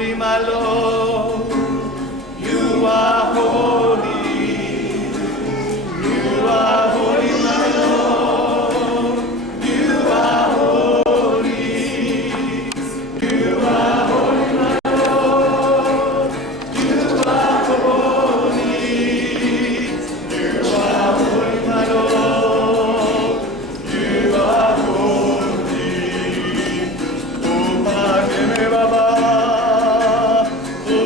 holy, my Lord. You are holy. You are holy, my Lord. You are holy. You are holy, my Lord. You are holy. You are holy, my Lord. You are holy. Oh, Padre Baba. Oh,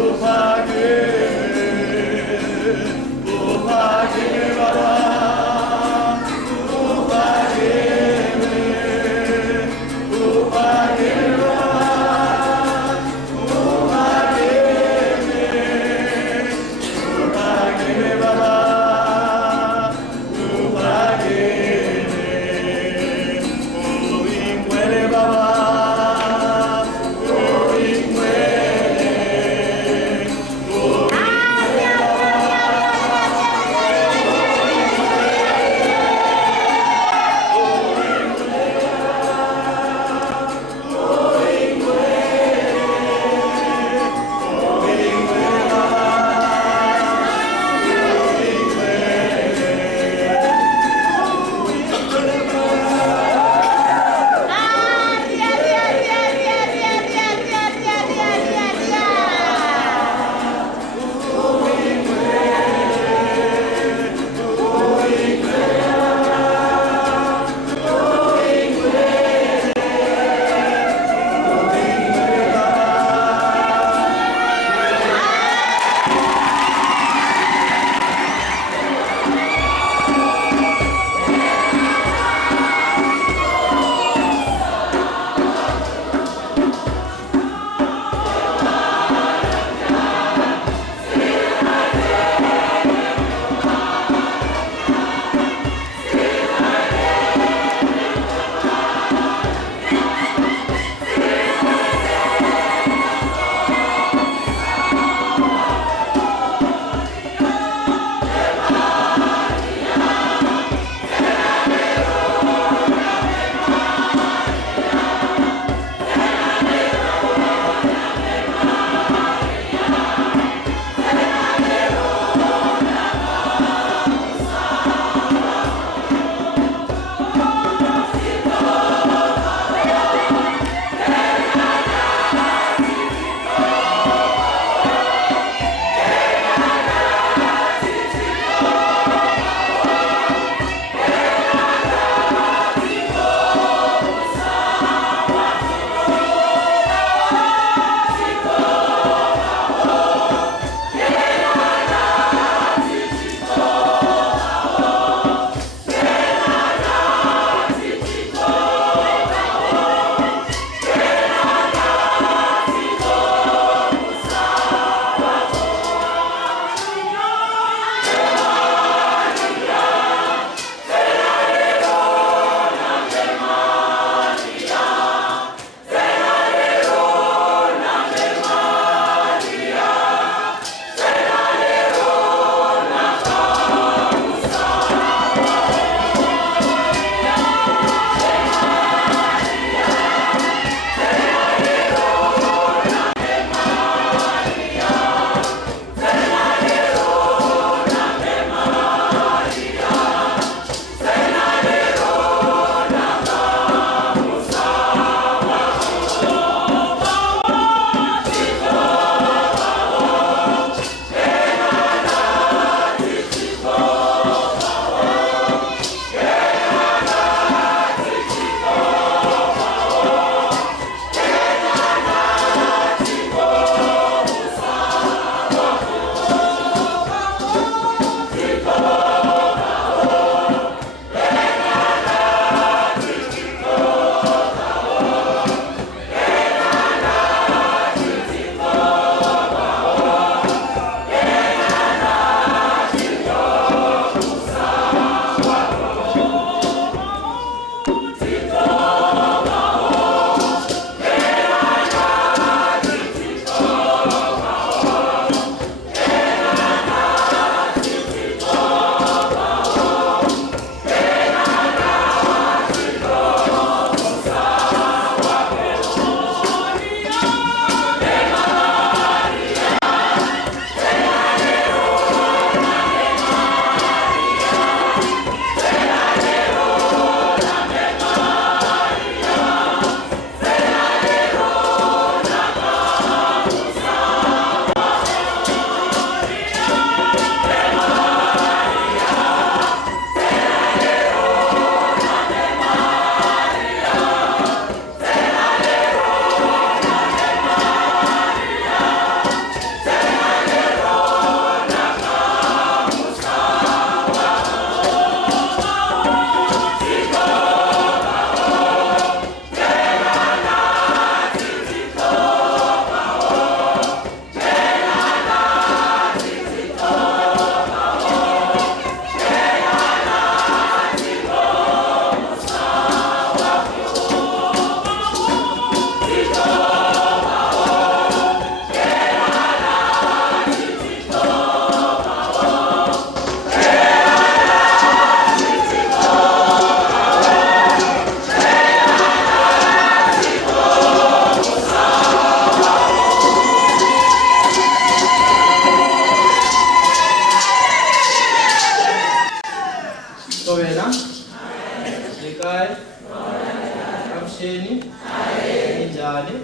njani?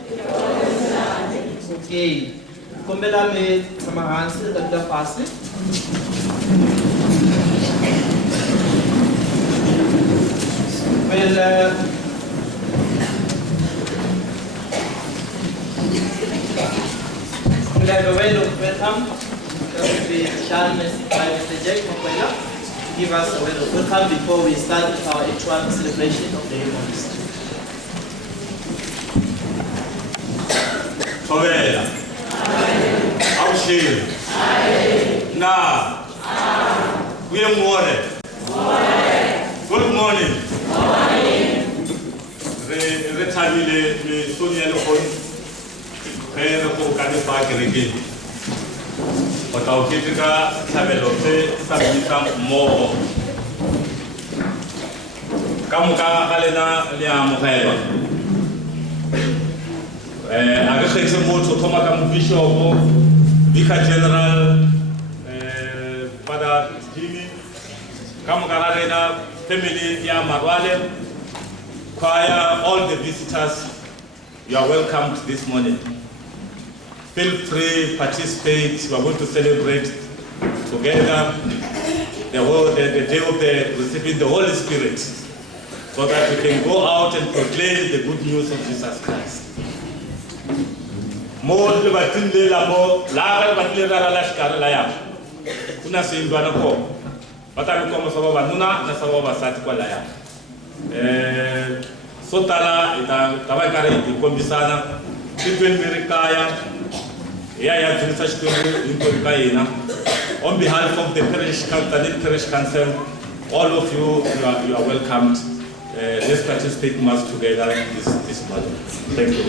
Okay. Kombela mi tshama hansi tatila fasi. Well, we'll have a word of welcome. That will be done by Mr. Jake Mokwela to give us a word of welcome before we start our actual celebration of the Eucharist. Tovela. Aushil. Na. Good morning. Rethabile le Sonia le khon. Re go ka le pa kereke. O ta o ketika thabelo se sabisa mo. Ka mo ka galena le a mogelo. A re kgetse motho thoma ka mo bishop, Vicar General, Father Jimmy, ka mo ka galena family ya Maroale, choir, all the visitors, you are welcomed this morning. Feel free, participate. We are going to celebrate together the day of the receiving the Holy Spirit, so that we can go out and proclaim the good news of Jesus Christ. More le batinde la mo la ga batle ra la shikara la ya. Kuna se ndwana ko. Bata ko mo saba banuna na saba basati kwa la ya. Sotala ita tabakare ikombisana kitwen mirikaya ya tunisa shitwe inkolikayena. On behalf of the parish council, all of you are welcomed. Let's participate mass together this morning. Thank you.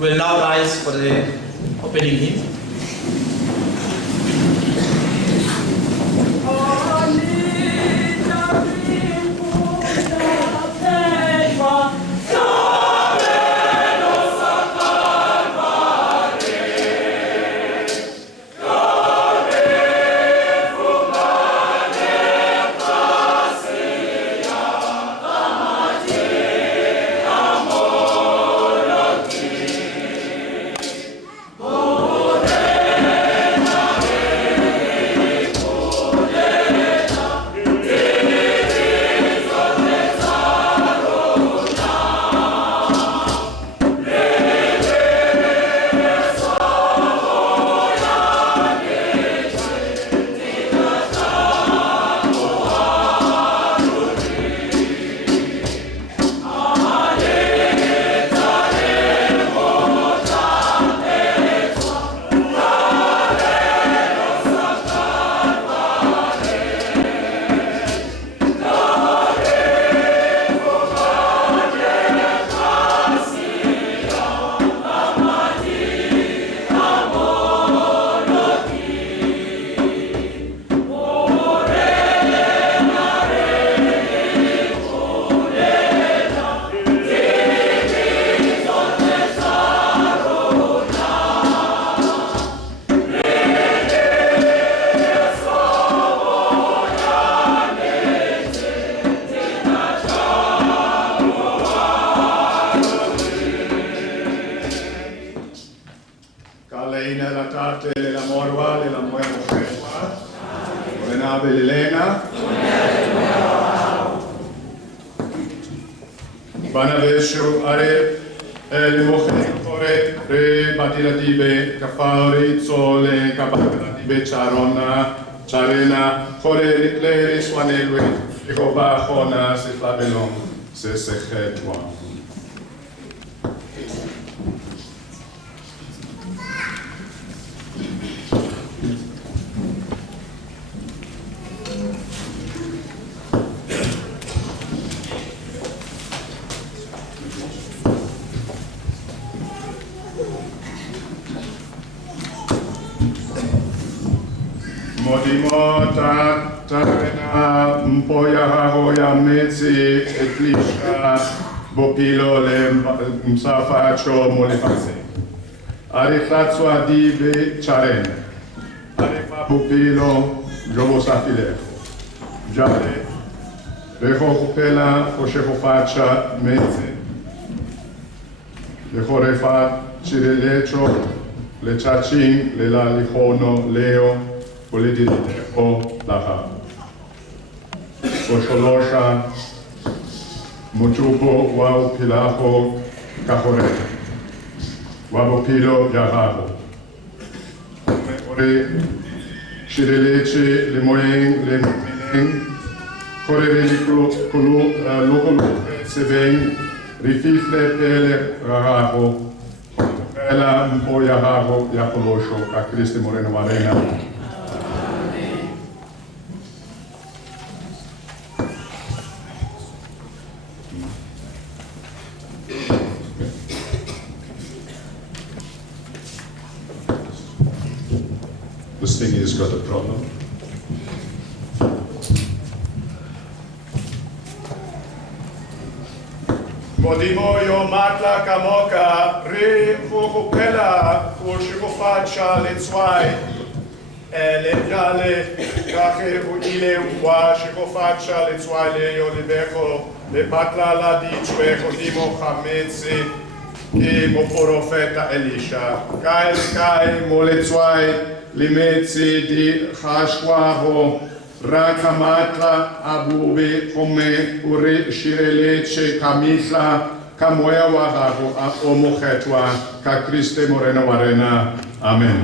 We'll now rise for the opening hymn. Banaveshu are el mochore re batilatibe kafari sole kabatilatibe charona charena kore le swanelwe ikoba khona se flavelon se sechetwa. Modimota tarena mpoya hoya metsi etlisha bopilo le msafacho molefase. Ariflatswa dibe charen. Arifa bopilo jobo safile. Jale. Leho kupela kosheho facha metsi. le Jorefat, Chirelecho, le Chaching, le La Lijono, Leo, le Dilejo, Laha. Osholosha, Muchupo, Wau Pilajo, Cajore, Wabopilo, Yahajo. Ore, Chireleche, le Moyen, le Minen, Correveli Kulu, Locolo, Sebeng, Rififle, Pele, Rahajo, Ela, Mpo Yahajo, Yacolosho, a Cristo Moreno Marena. This thing has got a problem. Modimoyo matla kamoka re fukupela ushikufacha letswai elejale kache uile wa shikufacha letswai le yolibeko le matla la dichwe kodimo chametsi ki mo profeta Elisha kai moletswai limetsi di chashwaho Rakamatla abube come ure shireleche kamisa kamoya wahaho a omochetwa ka Christe Moreno Marena. Amen.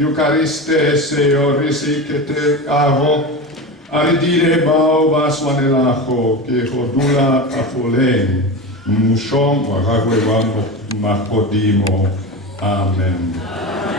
Eucariste Seo risikete avo aridire bao baswanelajo que hodula afolen mushom wahagwe wango makodimo. Amen. Amen.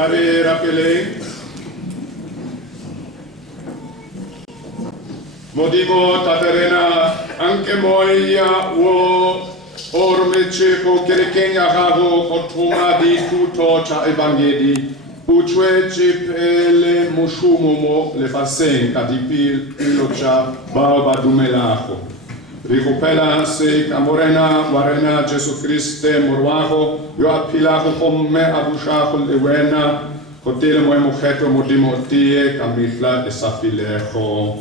Are rapele. Modimo taterena anche moia uo ormece ko kerekenya hago kotuma di tuto cha evangeli. Ucue cipele mushumomo le fasen kadipil pilocha baba dumelaho. Ricopela se camorena warena Gesù Christe morwaho yo apilaho come abushaho lewena kotele mo mujeto modimo tie kamifla desafilejo.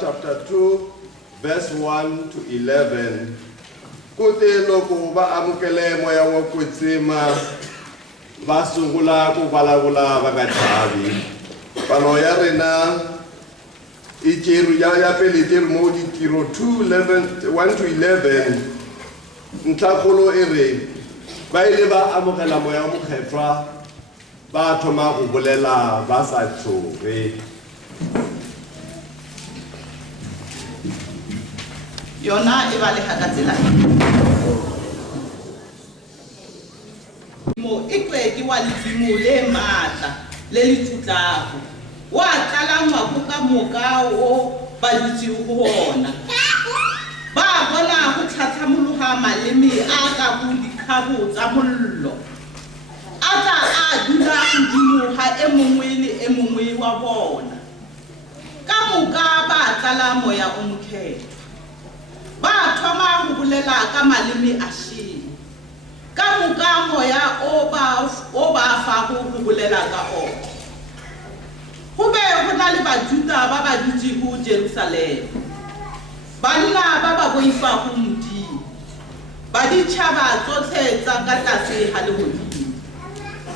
Chapter 2, verse 1 to 11. Kute loko ba amukele moya wo kutsima ba sungula ku balabula ba gachavi. Palo ya rena ichiru ya pele tiru mo di tiro 1 to 11. Ntlakolo ere ba ile ba amukela moya mo khefra ba thoma go bolela ba sa tshore. Yona e ba le hakatsela mo iqedi wa letsimo le matla le le tutlago wa tlalangwa go ka moka o ba ditse go bona ba bona go tlhatlhamologa maleme a ka go dikgabo tsa mollo a tla a dula godimo ga e mongwe le e mongwe wa bona ka moka ba tlala moya o mokgetho ba thoma go bolela ka maleme a sheng ka moka moya o ba fa go bolela ka ona go be go na le bajuda ba ba dutse go Jerusalem banna ba ba boifa go Modimo ba ditšhaba tsotlhe tsa ka tlase ga legodimo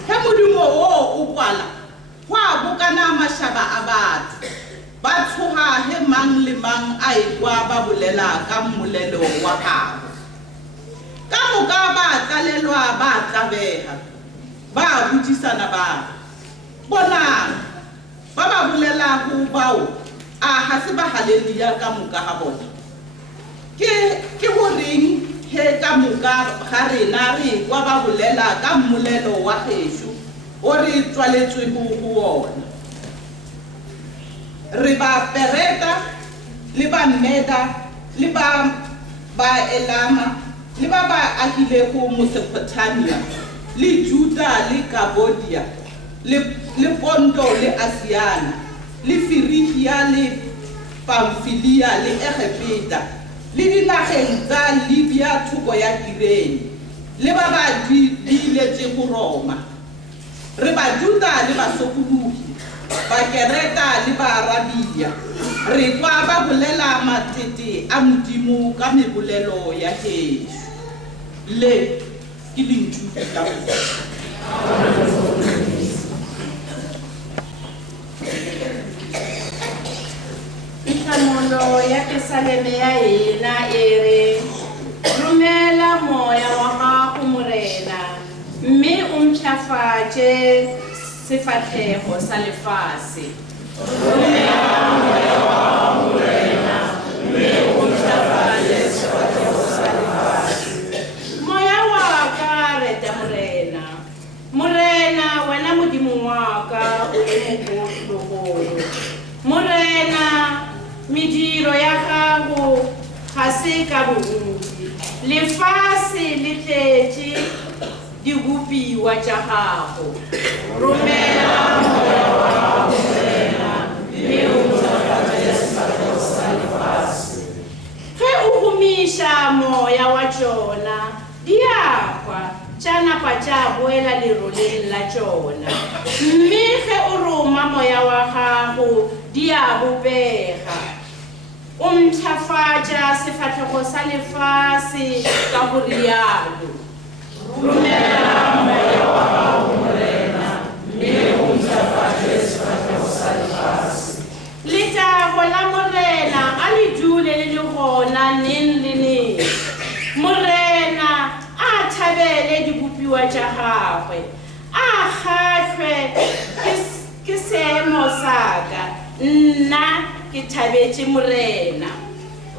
he Modimo o kwala go a bokana mashaba a batho ba tshoga he mang le mang a ekwa ba bolela ka mmolelo wa gago ka moka ba tlalelwa ba tlabega ba botsisana ba bona ba ba bolela go bao a ga se ba haleluya ka moka ga bona ke go reng he ka moka ga rena re kwa ba bolela ka mmolelo wa gešo o re tswaletswe go ona re ba Pereta le ba Meda le ba Elama le ba ba agile go Mesopotamia le Juda le Kabodia le Ponto le Asiana le Firigia le Pamfilia le Egepeta le dinageng tsa Libya thoko ya Kirene le ba ba diletse go Roma re ba Juda le ba Sokuluhi ba Kereta le ba Arabia re kwa ba bolela matete a Modimo ka mebolelo ya Jesho le ke lentšu la Jerusalem ya hina ere rumela moya wa gago morena mme o ntlafatše sefatlhego sa lefase. Rumela moya wa gago morena mme o ntlafatše sefatlhego sa lefase. Moya wa ka reta morena, morena wena modimo wa ka o le mogolo. Morena mediro ya gago ga se ka bontsi, lefase le tletše digupiwa tša gago. Romela moya wa gago morena mme o ntlafatše sefatlhego sa lefase. Ge o gomiša moya wa tšona di a hwa tša napa tša boela leroleng la tšona, mme ge o roma moya wa gago di a bobega. O ntlafatša sefatlhego sa lefase ka go rialo. Romela moya wa gago morena mme o ntlafatše sefatlhego sa lefase. Letšago la morena a le dule le le gona neng le neng. Morena a thabele digupiwa tša gagwe, a kgahlwe ke seemo sa ka, nna ke thabetše morena.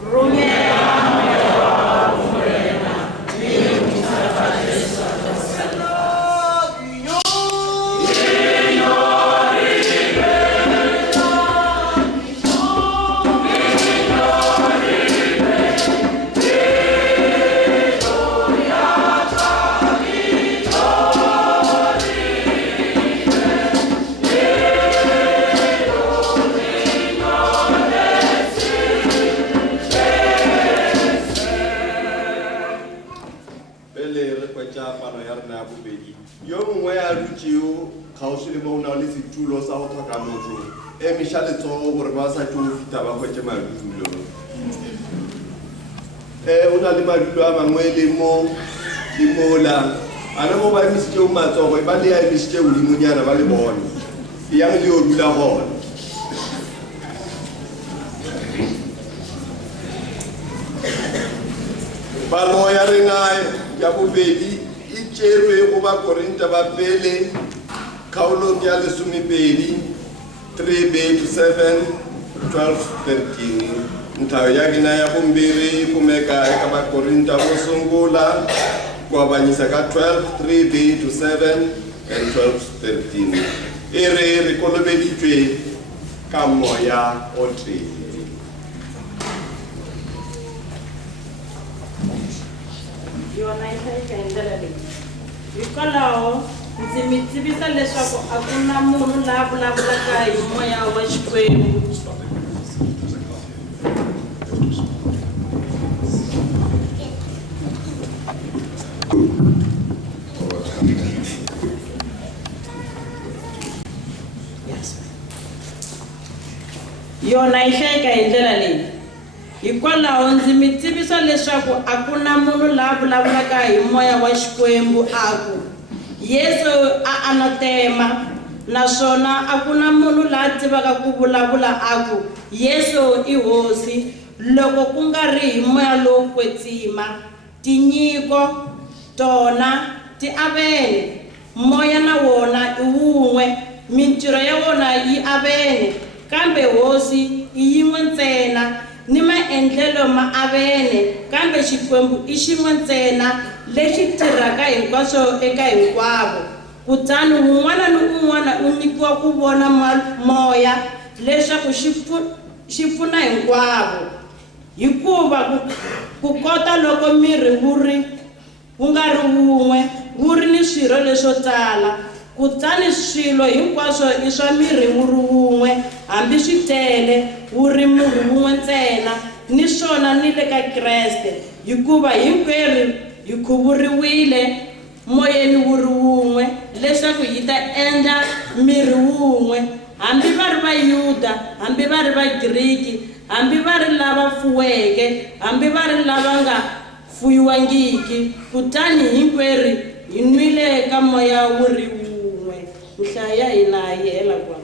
Romela moya wa gago morena mme o ntlafatše sefatlhego sa yo mongwe ya dutšeo kgauswi le mo o na le setulo sa go tlhoka motho emiša letsogo gore ba sa tšo go fita ba kgwetse madulo. O na le madulo a mangwe le mola a le mo ba emisitšeo matsogo ba le ya emisitše godimonyana ba le bone e yang le yo dula gona. Palo ya rena ya bobedi tšerwe go ba Korinta ba pele kgaolo ya 12 3:7 12:13. Nthago ya gina ya bombiri kumeka ka ba Korinta go sungula go abanyisa ka 12:3-7 and 12:13. Re kolobeditšwe ka moya o tee. Yona yi hlayiša hi ndlela leyi. Hikwalaho ndzi mi tivisa leswaku a ku na munhu la vulavulaka hi moya wa Xikwembu. Yona yi hlayeka hi ndlela leyi. Hikwalaho ndzi mi tivisa leswaku a ku na munhu la vulavulaka hi moya wa Xikwembu aku Yesu a anatema, naswona a ku na munhu la tivaka ku vulavula aku Yesu i hosi loko ku nga ri hi moya lowo kwetsima. Tinyiko tona ti avene, moya na wona i wun'we, mintirho ya wona yi avene, kambe hosi i yin'we ntsena, ni maendlelo ma avene, kambe Xikwembu i xin'we ntsena lexi tirhaka hinkwaswo eka hinkwavo. Kutani un'wana ni un'wana u nyikiwa ku vona moya leswaku xi pfuna hinkwavo, hikuva ku kota loko miri wu nga ri wun'we wu ri ni swirho leswo tala. Kutani swilo hinkwaswo i swa miri wu ri wun'we, hambi swi tele wu ri miri wun'we ntsena, ni swona ni le ka Kreste, hikuva hinkwerhu hi khuvuriwile moyeni wu ri wun'we leswaku hi ta endla miri wun'we, hambi va ri Vayuda, hambi va ri Vagriki, hambi va ri lava fuweke, hambi va ri lava nga fuyiwangiki. Kutani hinkwerhu hi nwile ka moya wu ri wun'we. Nhlayo ya hina yi hela kwala.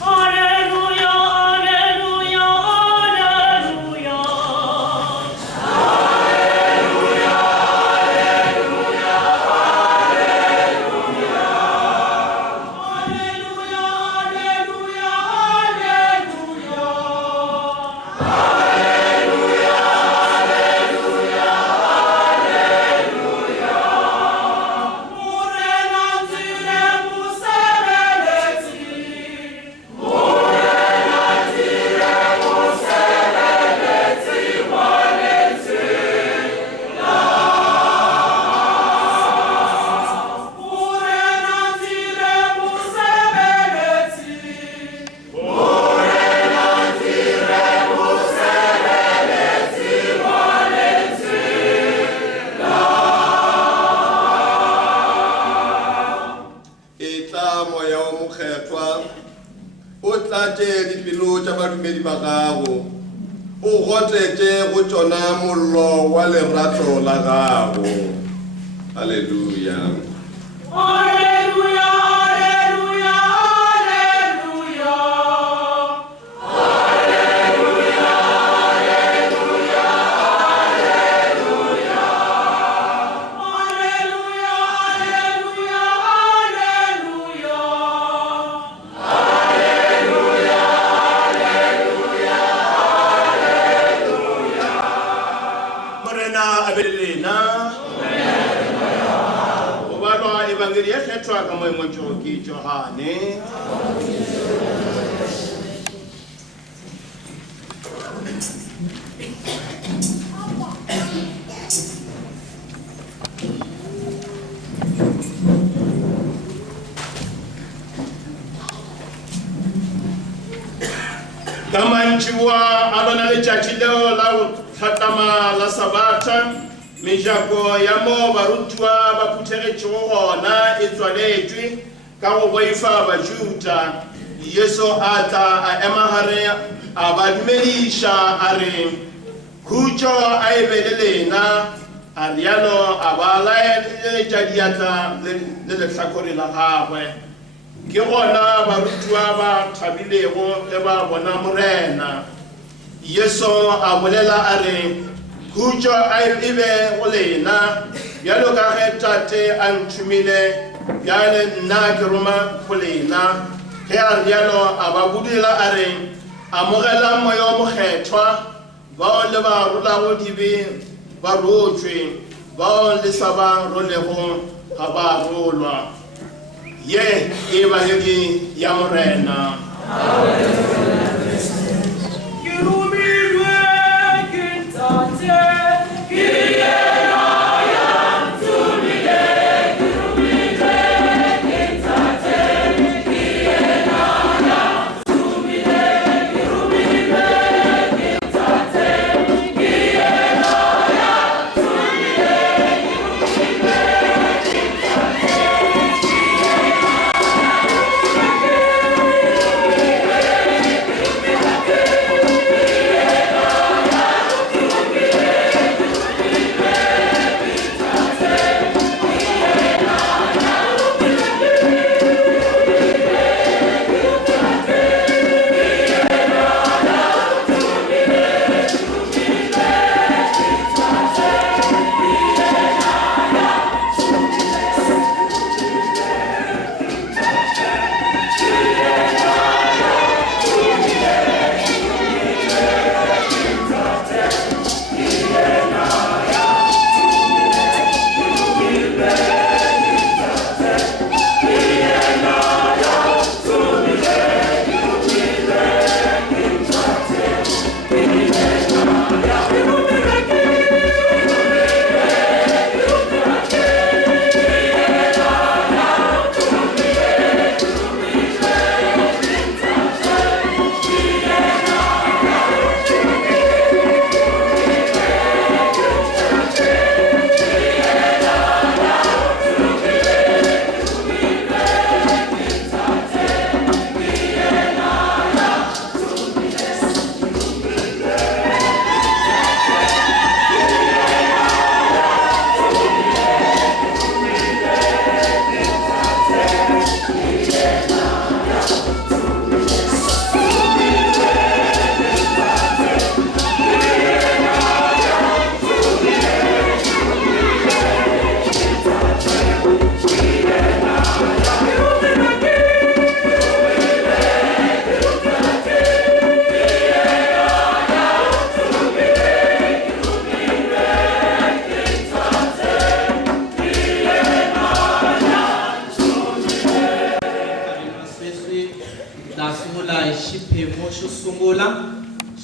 Alleluia, alleluia. badumedi ba gago o gotetse go tsona mollo wa lerato la gago. Haleluya. Haleluya, haleluya, haleluya. Haleluya, haleluya, haleluya. Haleluya, haleluya, haleluya. Haleluya, haleluya, haleluya. Morena abelena. Evangeli ya khetwa ka moemo ki Johane. Kamanchiwa abana le chachileo la khatama la sabata. Mejako ya mo barutwa ba phuthegetšego gona e tswaletšwe ka go boifa Bajuda. Yesu a tla a ema gare a ba dumediša a re khutšo a e be le lena, a rialo a ba laeletša diatla le lehlakore la gagwe. Ke gona barutwa ba thabilego ge ba bona morena. Yesu a bolela a re khutšo a e be go lena, bjalo ka ge tate a nthumile bjale nna ke roma go lena. Ge a rialo a ba bodila a re amogela moya o mokgethwa, bao le ba rolago dibe ba rotšwe, bao le sa ba rolego ga ba rolwa. Ye e baledi ya morena.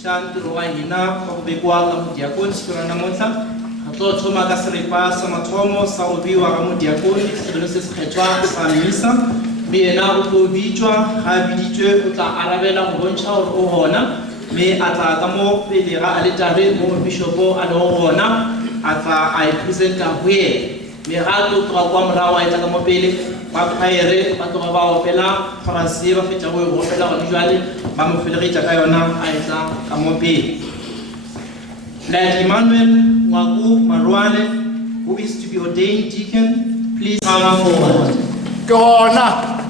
Shantu wa hina kwa kubekwa ka mudiakoni sura na motla atlo thoma ka seripa sa mathomo sa obiwa ka mudiakoni selo se se kgethwa sa misa be ena o tlo bitšwa ga biditšwe o tla arabela go bontšha gore o gona me a tla ka mo pele ga a le tabe mo bishopo a le gona a tla a e presenta go ena merato tloga kwa morago a etla ka mo pele ba praere ba tloga ba opela kgorase ba fetša go e opela gone jwale ba mo felegetša ka yona a etla ka mo pele. Let Emmanuel Ngoako Maroale, who is to be ordained deacon, please come forward. Go on.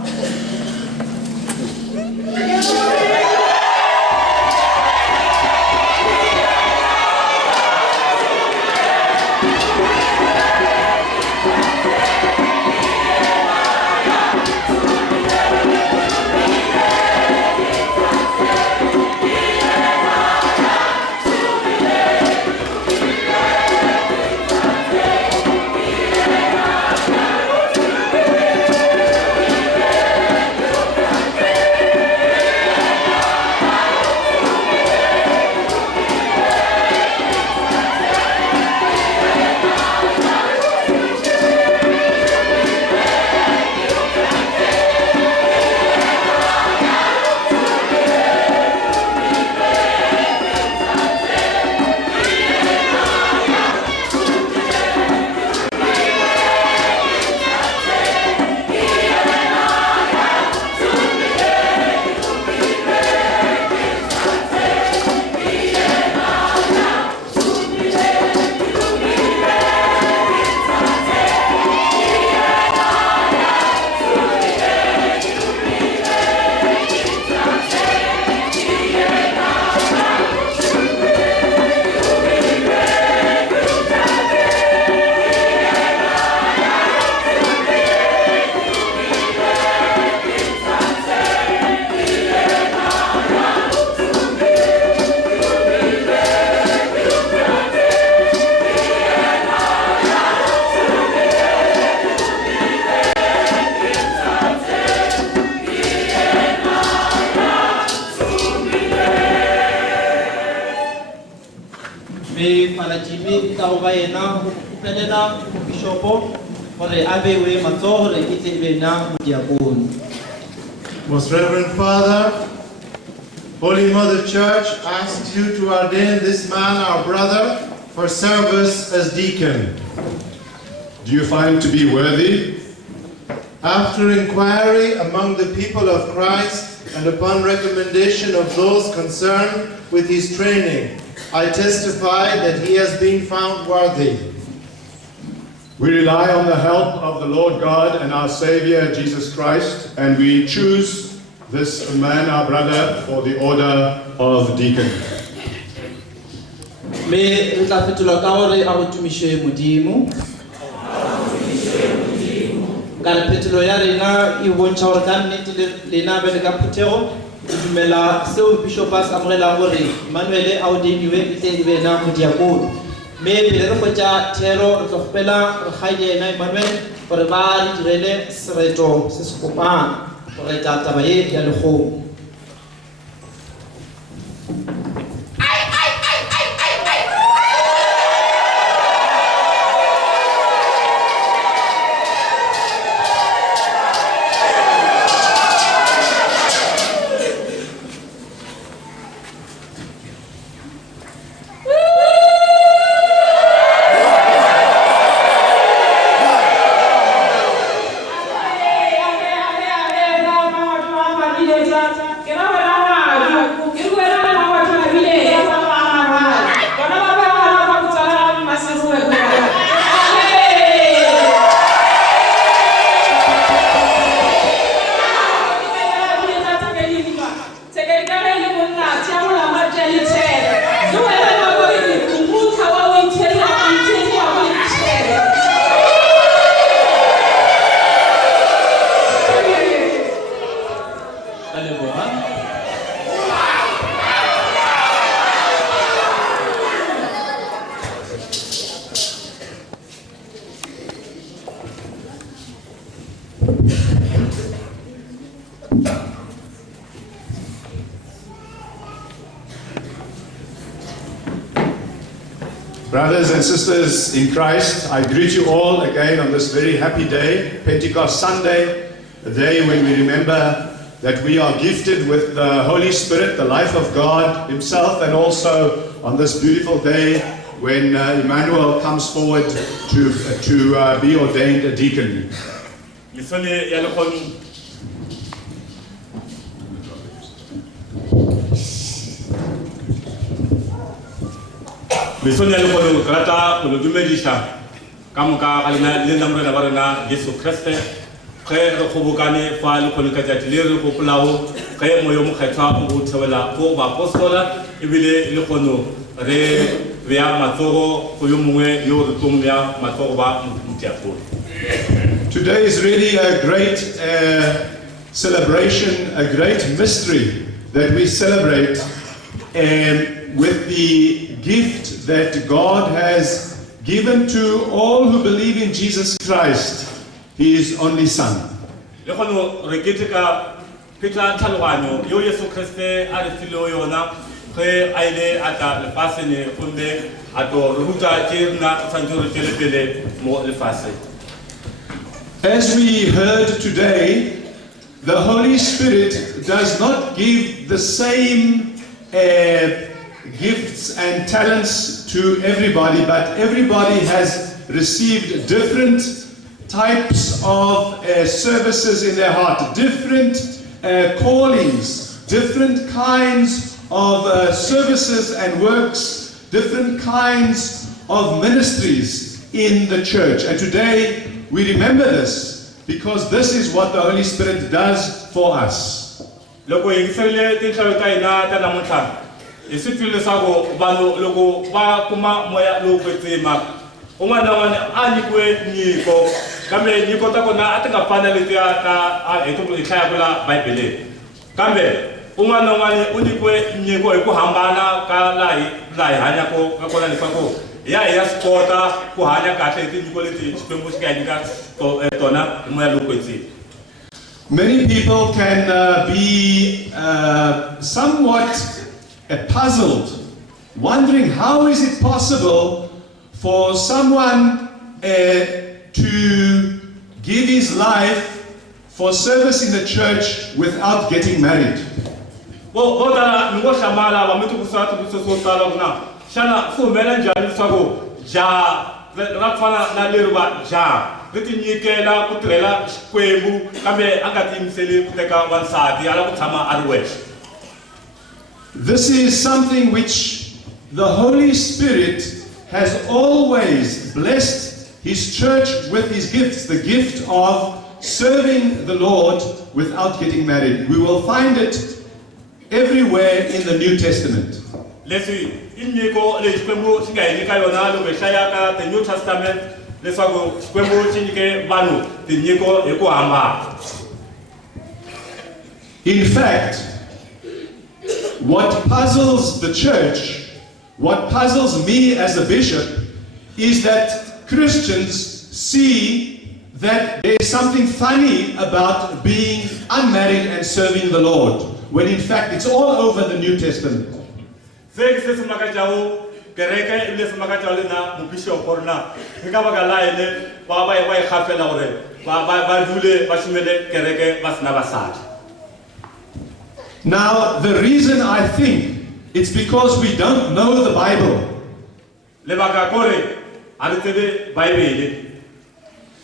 Most Reverend Father, Holy Mother Church asks you to ordain this man, our brother, for service as deacon. Do you find to be worthy? After inquiry among the people of Christ and upon recommendation of those concerned with his training, I testify that he has been found worthy. We rely on the help of the Lord God and our Savior Jesus Christ, and we choose this man, our brother, for the order of deacon. Me re tla fetola ka gore a go tumiše modimo ka re phetolo ya rena e bontšha gore ka nnete lena be le ka phuthego e dumela seo bishop a se amogelang gore Emmanuel a ordainiwe e tle e be ena modiakoni. Me pele re kgwetša thero re tlo kgopela re kgaile ena Emmanuel gore ba re direle sereto se se kopang go reta taba ye ya lekgomo. Brothers and sisters in Christ, I greet you all again on this very happy day, Pentecost Sunday, a day when we remember that we are gifted with the Holy Spirit, the life of God Himself, and also on this beautiful day when Emmanuel comes forward to be ordained a deacon. Misoni ya lukonu karata kuludumedisha kamuka kalina lindamre na barana Yesu Kriste kaya rukubukani fa lukonu kajatilir rukupulawo kaya moyo mukhaitwa utawela ko ba apostola ibile lukonu re via matoro kuyumwe yo rutumya matoro ba mutiapo. Today is really a great celebration, a great mystery that we celebrate with the gift that God has given to all who believe in Jesus Christ, His only Son. As we heard today, the Holy Spirit does not give the same gifts and talents to everybody, but everybody has received different types of services in their heart, different callings, different kinds of services and works, different kinds of ministries in the church. And today we remember this because this is what the Holy Spirit does for us. Isitile sago balo logo ba kuma moya logo tema umwana wani anyikwe nyiko kambe nyiko tako na atinga panel ya ta eto ikhaya kula Bible kambe umwana wani unikwe nyiko ekuhambana ka lai hanya ko kona nifako ya spota ku hanya kahle nyiko leti chipembu chikanyika ko tona moya logo tsi. Many people can be somewhat puzzled, wondering how is it possible for someone to give his life for service in the church without getting married. This is something which the Holy Spirit has always blessed His church with His gifts, the gift of serving the Lord without getting married. We will find it everywhere in the New Testament. In the New Testament, in fact, what puzzles the church, what puzzles me as a bishop, is that Christians see that there is something funny about being unmarried and serving the Lord, when in fact it's all over the New Testament. Now, the reason I think it's because we don't know the Bible.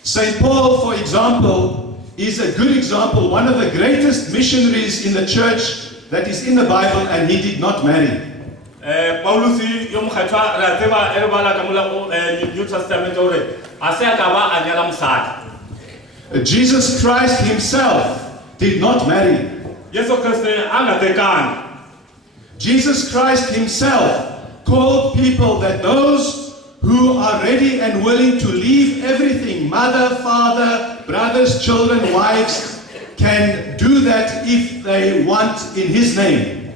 St. Paul, for example, is a good example, one of the greatest missionaries in the church that is in the Bible, and he did not marry. Jesus Christ himself did not marry. Jesus Christ himself called people that those who are ready and willing to leave everything, mother, father, brothers, children, wives, can do that if they want in his name.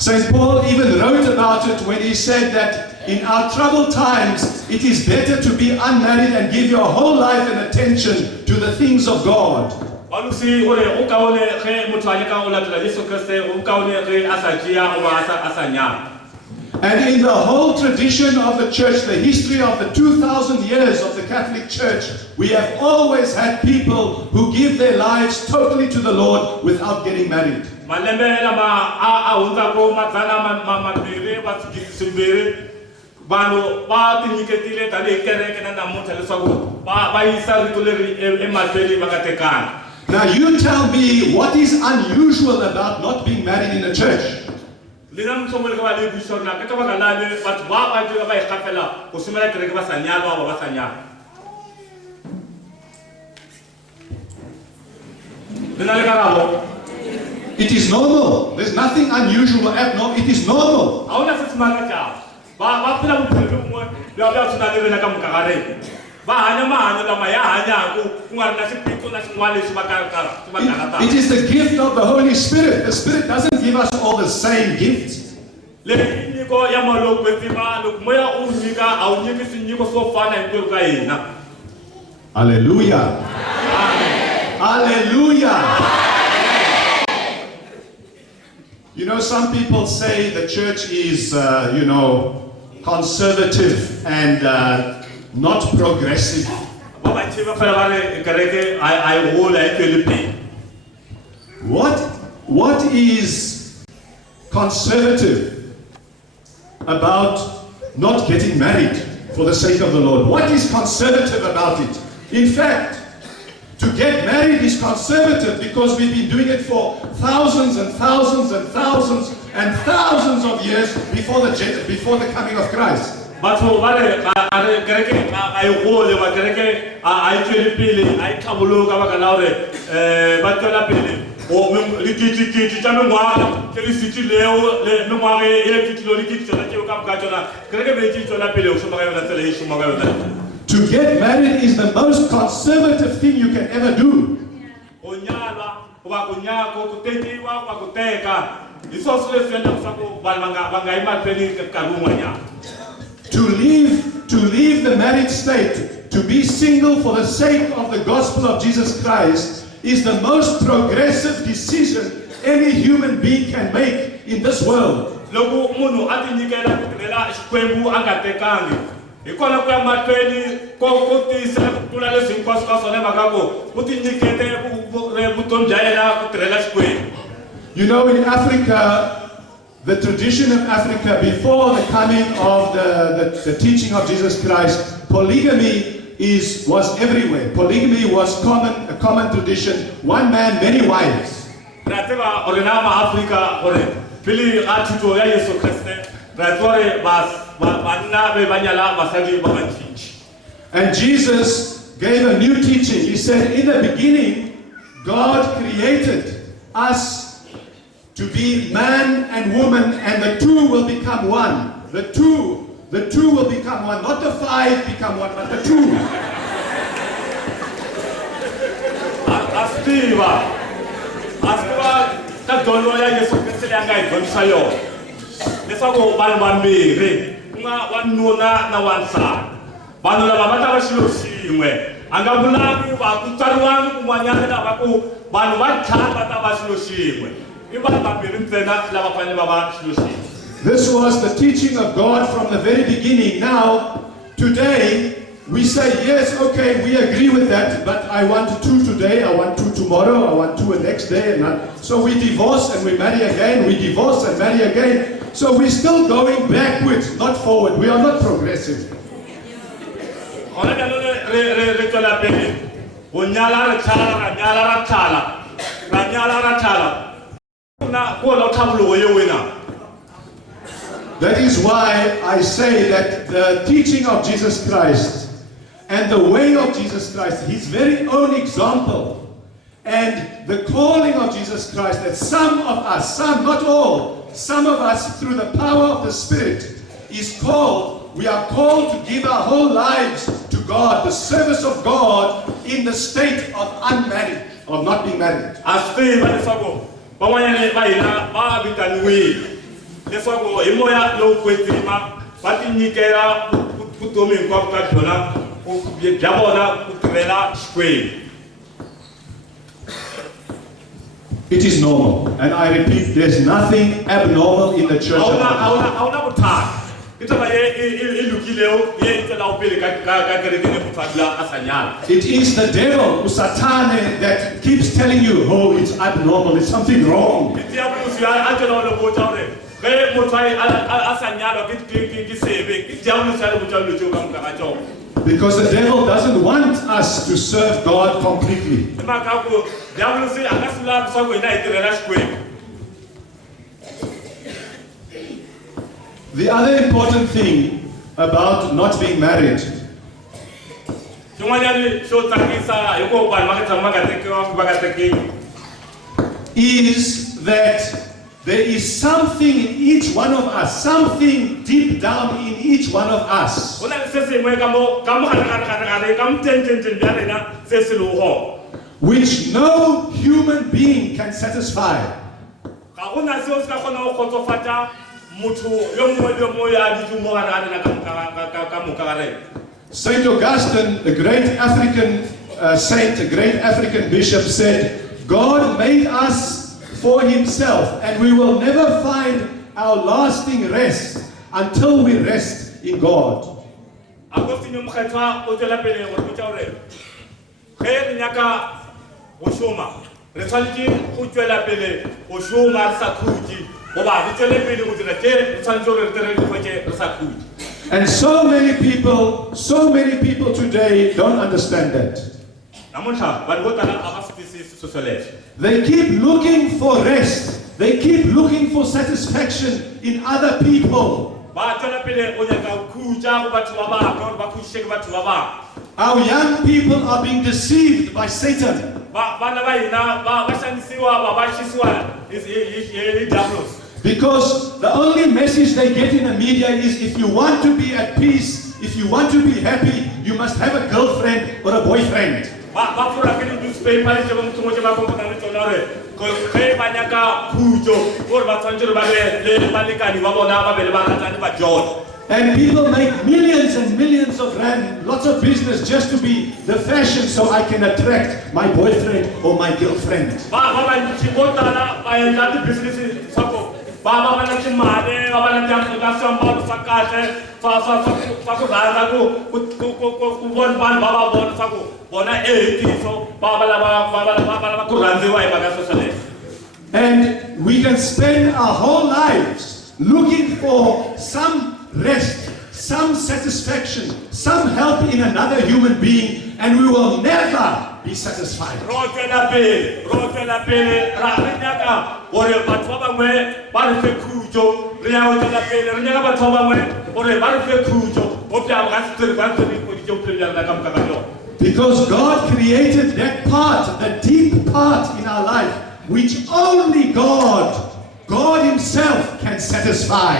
St. Paul even wrote about it when he said that in our troubled times, it is better to be unmarried and give your whole life and attention to the things of God. And in the whole tradition of the church, the history of the 2,000 years of the Catholic Church, we have always had people who give their lives totally to the Lord without getting married. Now you tell me what is unusual about not being married in a church. It is normal. There's nothing unusual or abnormal. It is normal. It is the gift of the Holy Spirit. The Spirit doesn't give us all the same gifts. Hallelujah. Hallelujah. You know, some people say the church is, conservative and not progressive. What is conservative about not getting married for the sake of the Lord? What is conservative about it? In fact, to get married is conservative because we've been doing it for thousands and thousands and thousands and thousands of years before the coming of Christ. To get married is the most conservative thing you can ever do. To leave the married state, to be single for the sake of the gospel of Jesus Christ, is the most progressive decision any human being can make in this world. You know, in Africa, the tradition of Africa before the coming of the teaching of Jesus Christ, polygamy was everywhere. Polygamy was a common tradition. One man, many wives. And Jesus gave a new teaching. He said, in the beginning, God created us to be man and woman, and the two will become one. The two will become one. Not the five become one, but the two. This was the teaching of God from the very beginning. Now, today, we say, yes, okay, we agree with that, but I want two today, I want two tomorrow, I want two the next day. So we divorce and we marry again, we divorce and marry again. So we're still going backwards, not forward. We are not progressive. That is why I say that the teaching of Jesus Christ and the way of Jesus Christ, his very own example, and the calling of Jesus Christ, that some of us, some, not all, some of us through the power of the Spirit we are called to give our whole lives to God, the service of God in the state of unmarried, of not being married. It is normal. And I repeat, there's nothing abnormal in the church of God. It is the devil, Satane, that keeps telling you, oh, it's abnormal, it's something wrong. Because the devil doesn't want us to serve God completely. The other important thing about not being married is that there is something in each one of us, something deep down in each one of us, which no human being can satisfy. Saint Augustine, a great African saint, a great African bishop, said, God made us for himself, and we will never find our lasting rest until we rest in God. And so many people today don't understand that. They keep looking for rest. They keep looking for satisfaction in other people. Our young people are being deceived by Satan. Because the only message they get in the media is, if you want to be at peace, if you want to be happy, you must have a girlfriend or a boyfriend. And people make millions and millions of rand, lots of business just to be the fashion, so I can attract my boyfriend or my girlfriend. And we can spend our whole lives looking for some rest, some satisfaction, some help in another human being, and we will never be satisfied. Because God created that part, the deep part in our life, which only God Himself can satisfy.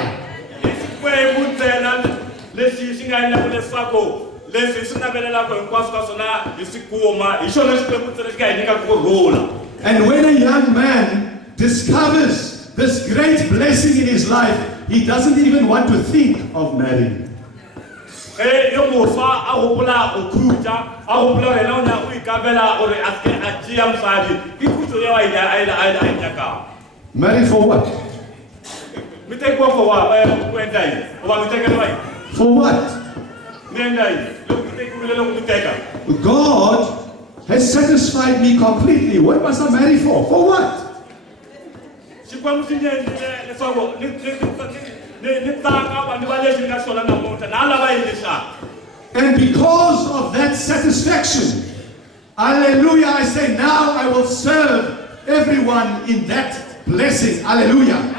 And when a young man discovers this great blessing in his life, he doesn't even want to think of marrying. Marry for what? For what? God has satisfied me completely. What must I marry for? For what? And because of that satisfaction, hallelujah, I say, now I will serve everyone in that blessing. Hallelujah.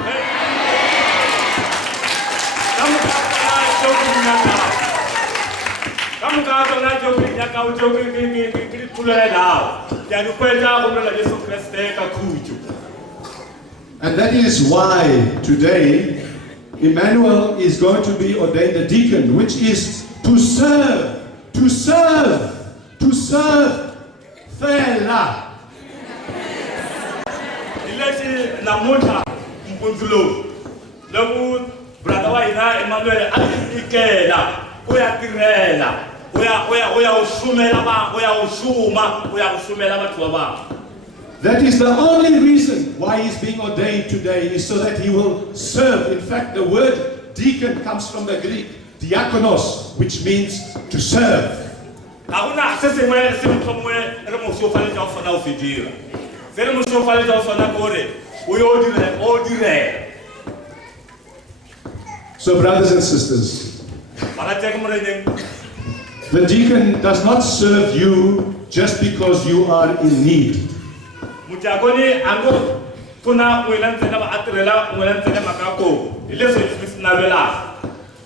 And that is why today Emmanuel is going to be ordained a deacon, which is to serve. Fela. Brother Emmanuel, That is the only reason why he's being ordained today, is so that he will serve. In fact, the word deacon comes from the Greek diakonos, which means to serve. So, brothers and sisters, the deacon does not serve you just because you are in need.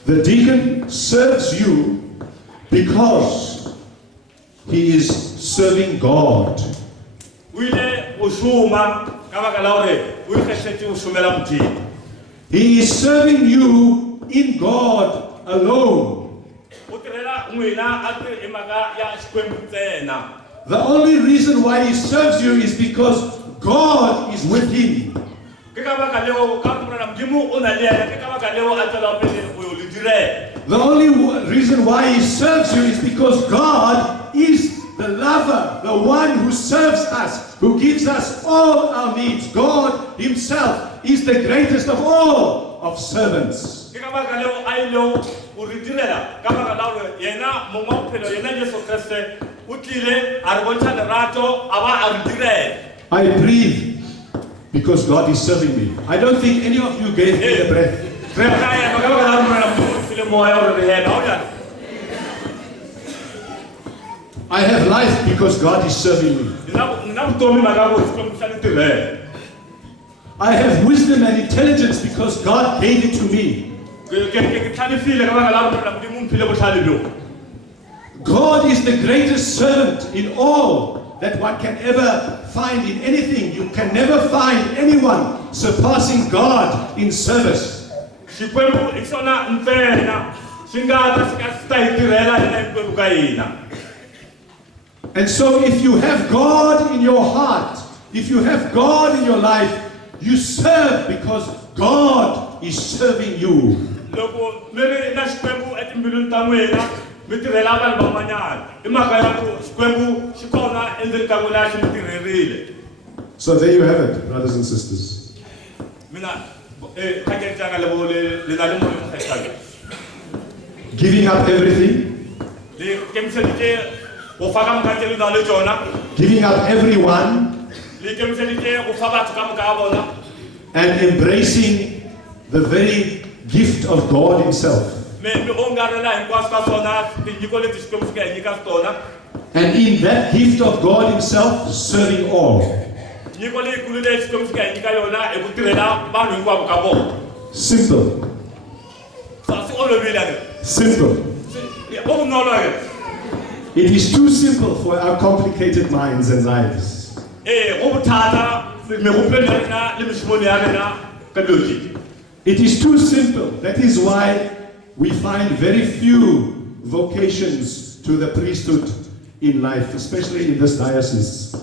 The deacon serves you because he is serving God. He is serving you in God alone. The only reason why he serves you is because God is with him. The only reason why he serves you is because God is the lover, the one who serves us, who gives us all our needs. God himself is the greatest of all of servants. I breathe because God is serving me. I don't think any of you gave me a breath. I have life because God is serving me. I have wisdom and intelligence because God gave it to me. God is the greatest servant in all that one can ever find in anything. You can never find anyone surpassing God in service. And so if you have God in your heart, if you have God in your life, you serve because God is serving you. So there you have it, brothers and sisters. Giving up everything, giving up everyone, and embracing the very gift of God himself. And in that gift of God himself, serving all. Simple. Simple. It is too simple for our complicated minds and lives. It is too simple. That is why we find very few vocations to the priesthood in life, especially in this diocese.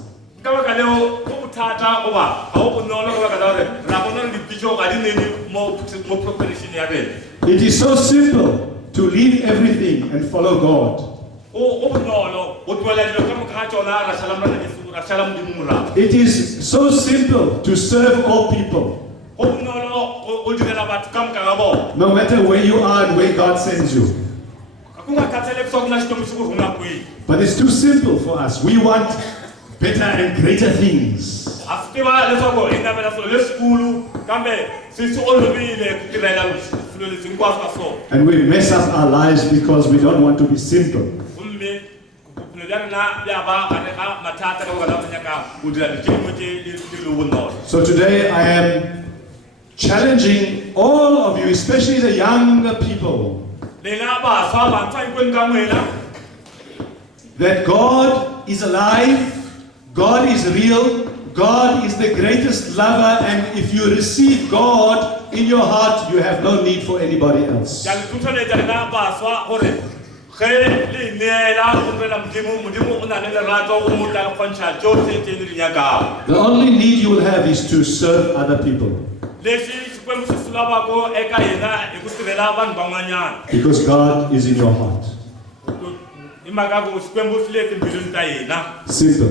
It is so simple to leave everything and follow God. It is so simple to serve all people. No matter where you are and where God sends you. But it's too simple for us. We want better and greater things. And we mess up our lives because we don't want to be simple. So today I am challenging all of you, especially the younger people, that God is alive, God is real, God is the greatest lover, and if you receive God in your heart, you have no need for anybody else. The only need you will have is to serve other people. Because God is in your heart. Simple.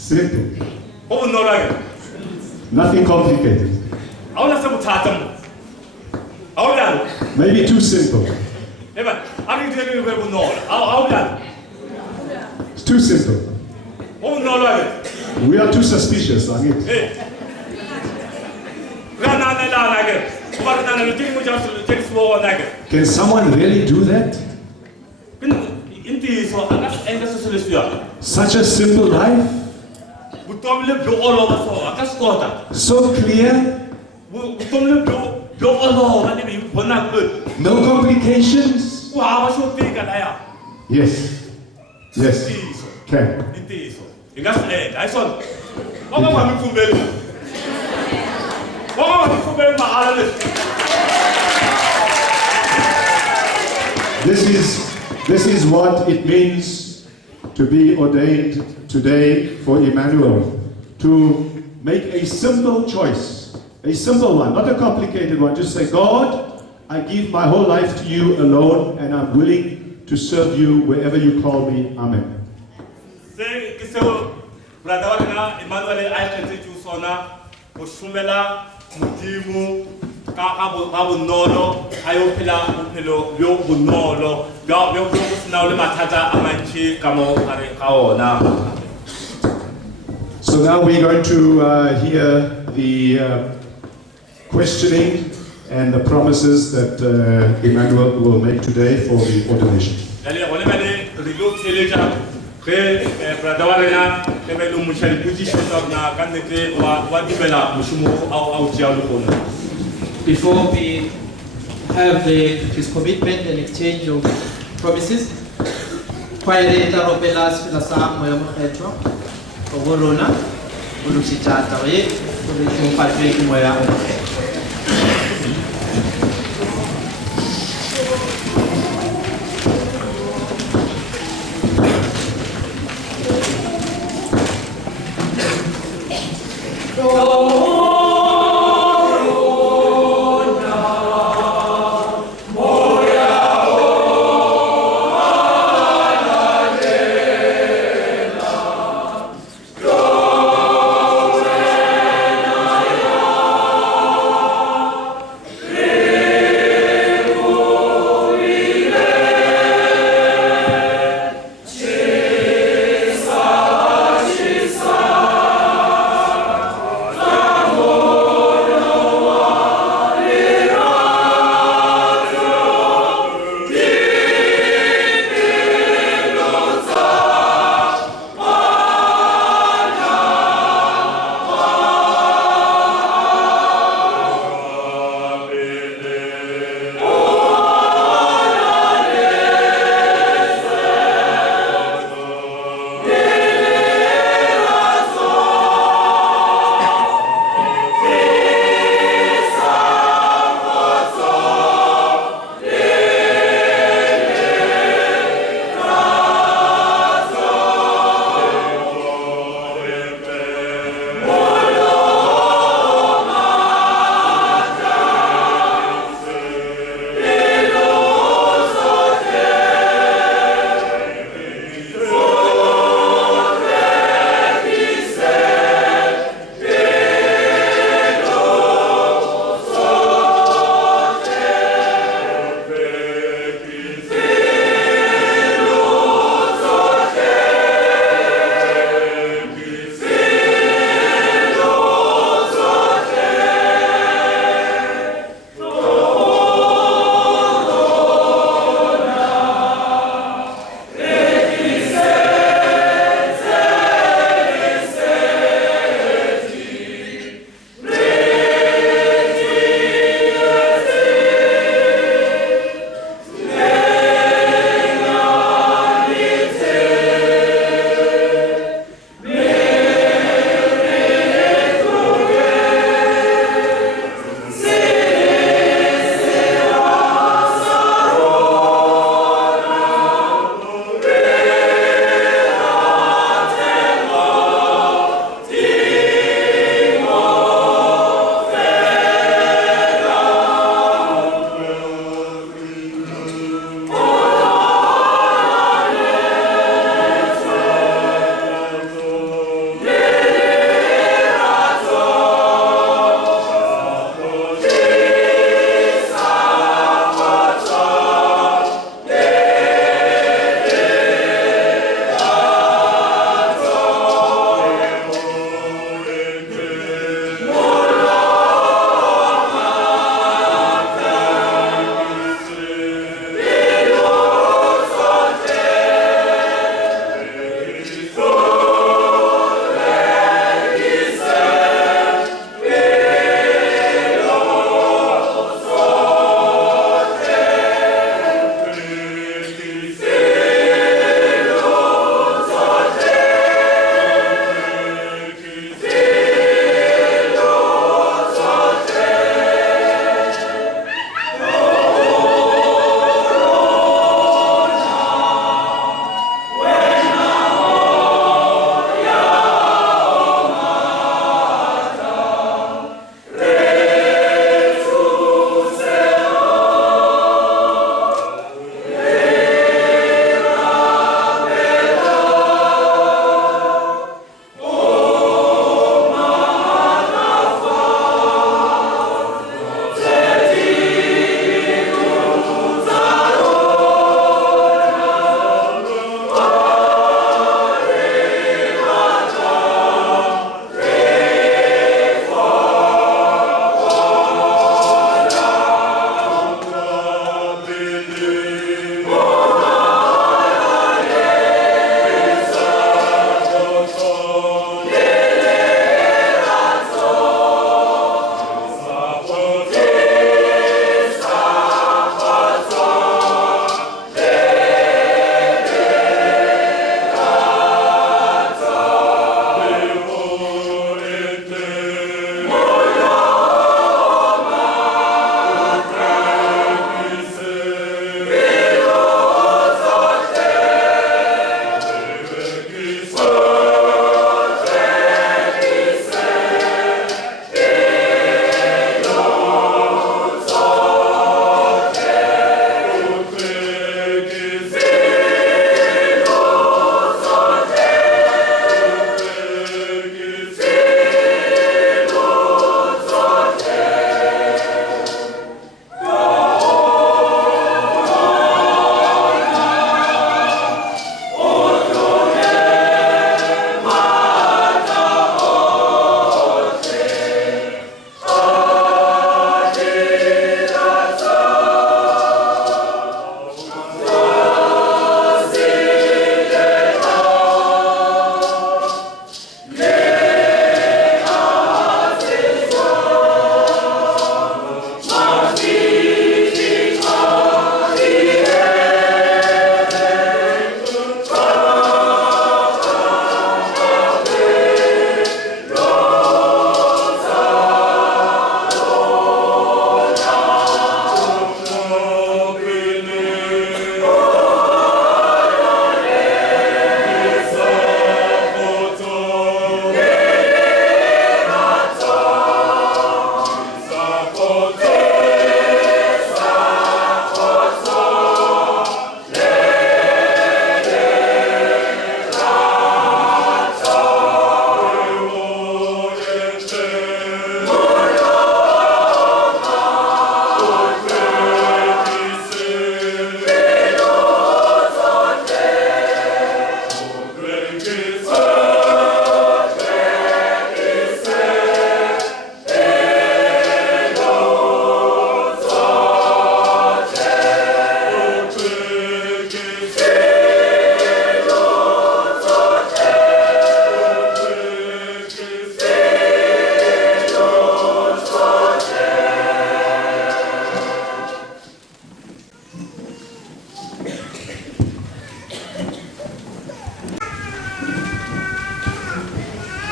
Simple. Go no like. Nothing complicated. I want to say tatam. How done? Maybe too simple. Evan, I need to tell you where we know. How done? It's too simple. Oh no like. We are too suspicious, I mean. Hey. Can someone really do that? Such a simple life? So clear? No complications? Yes. Yes. Can. This is what it means to be ordained today for Emmanuel. To make a simple choice, a simple one, not a complicated one. Just say, God, I give my whole life to you alone, and I'm willing to serve you wherever you call me. Amen. Emmanuel, I can take you sona, Oshumela, Mudimu, Kabunolo, Ayopila, Upelo, Yobunolo, Yobus now Matata, Amanchi, Kamo, Arekaona. So now we're going to hear the questioning and the promises that Emmanuel will make today for the ordination. Before we have his commitment and exchange of promises,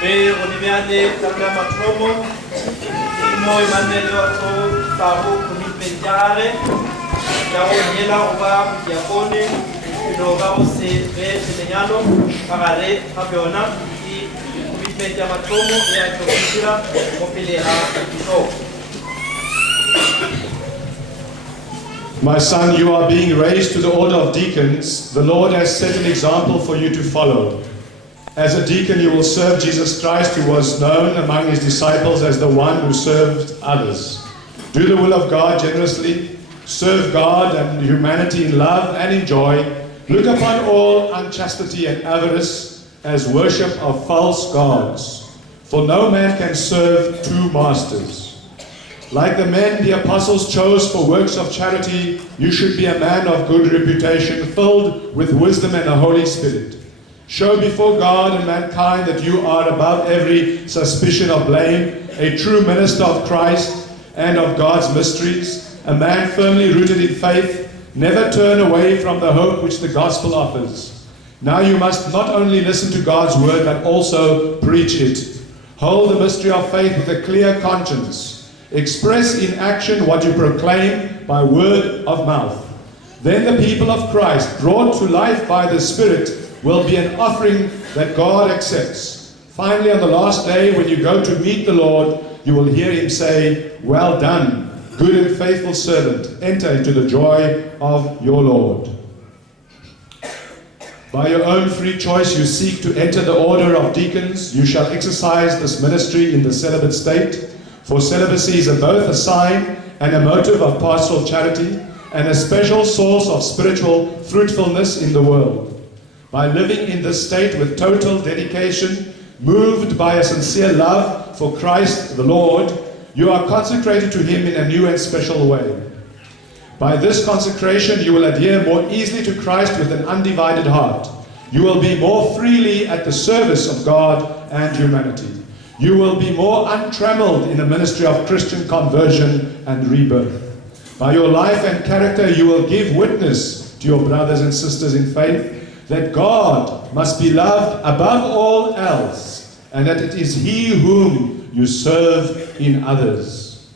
Me Onimeane Tanga Matomo, Imo Emmanuel Faru Commitment Jare, Yao Yela Oba Diakone, Nova Se Veneano, Parare, Fabiona, Commitment Yamatomo, Yakira, Opelera, Show. My son, you are being raised to the order of deacons. The Lord has set an example for you to follow. As a deacon, you will serve Jesus Christ, who was known among his disciples as the one who served others. Do the will of God generously, serve God and humanity in love and in joy. Look upon all unchastity and avarice as worship of false gods. For no man can serve two masters. Like the men the apostles chose for works of charity, you should be a man of good reputation, filled with wisdom and the Holy Spirit. Show before God and mankind that you are above every suspicion of blame, a true minister of Christ and of God's mysteries, a man firmly rooted in faith. Never turn away from the hope which the gospel offers. Now you must not only listen to God's word, but also preach it. Hold the mystery of faith with a clear conscience. Express in action what you proclaim by word of mouth. Then the people of Christ, brought to life by the Spirit, will be an offering that God accepts. Finally, on the last day, when you go to meet the Lord, you will hear him say, "Well done, good and faithful servant. Enter into the joy of your Lord." By your own free choice, you seek to enter the order of deacons. You shall exercise this ministry in the celibate state. For celibacy is both a sign and a motive of pastoral charity, and a special source of spiritual fruitfulness in the world. By living in this state with total dedication, moved by a sincere love for Christ the Lord, you are consecrated to him in a new and special way. By this consecration, you will adhere more easily to Christ with an undivided heart. You will be more freely at the service of God and humanity. You will be more untrammeled in the ministry of Christian conversion and rebirth. By your life and character, you will give witness to your brothers and sisters in faith that God must be loved above all else, and that it is He whom you serve in others.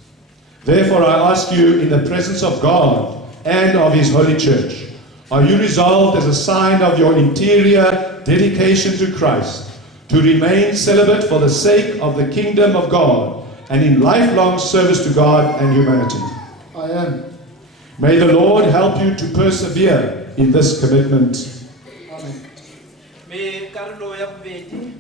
Therefore, I ask you, in the presence of God and of His Holy Church, are you resolved as a sign of your interior dedication to Christ, to remain celibate for the sake of the kingdom of God and in lifelong service to God and humanity? I am. May the Lord help you to persevere in this commitment. Me karlo ya kubedi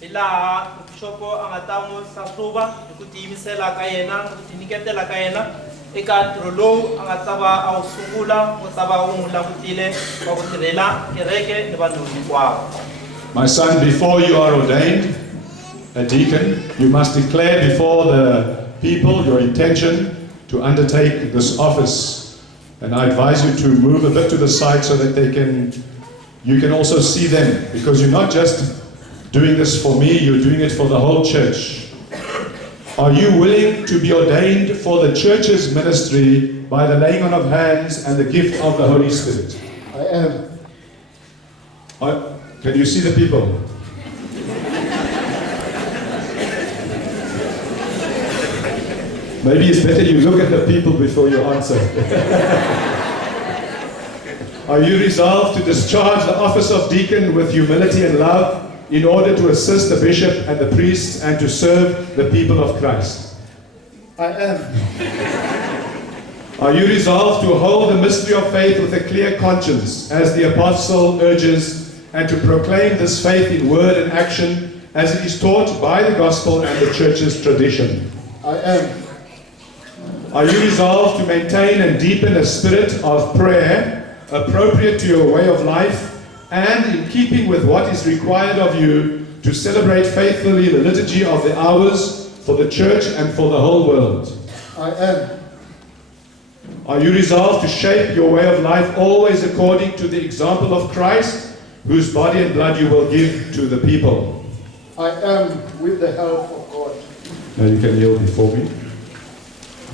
ila kushopo angatamu sasuba kutimisela kayena kutiniketela kayena eka trolo angataba ausungula mutaba umula kutile kwa kutirela kereke ne bantu kwao. My son, before you are ordained a deacon, you must declare before the people your intention to undertake this office. And I advise you to move a bit to the side so that you can also see them, because you're not just doing this for me, you're doing it for the whole church. Are you willing to be ordained for the church's ministry by the laying on of hands and the gift of the Holy Spirit? I am. Can you see the people? Maybe it's better you look at the people before you answer. Are you resolved to discharge the office of deacon with humility and love in order to assist the bishop and the priests and to serve the people of Christ? I am. Are you resolved to hold the mystery of faith with a clear conscience, as the apostle urges, and to proclaim this faith in word and action as it is taught by the gospel and the church's tradition? I am. Are you resolved to maintain and deepen a spirit of prayer appropriate to your way of life and in keeping with what is required of you to celebrate faithfully the liturgy of the hours for the church and for the whole world? I am. Are you resolved to shape your way of life always according to the example of Christ, whose body and blood you will give to the people? I am, with the help of God. Now you can kneel before me.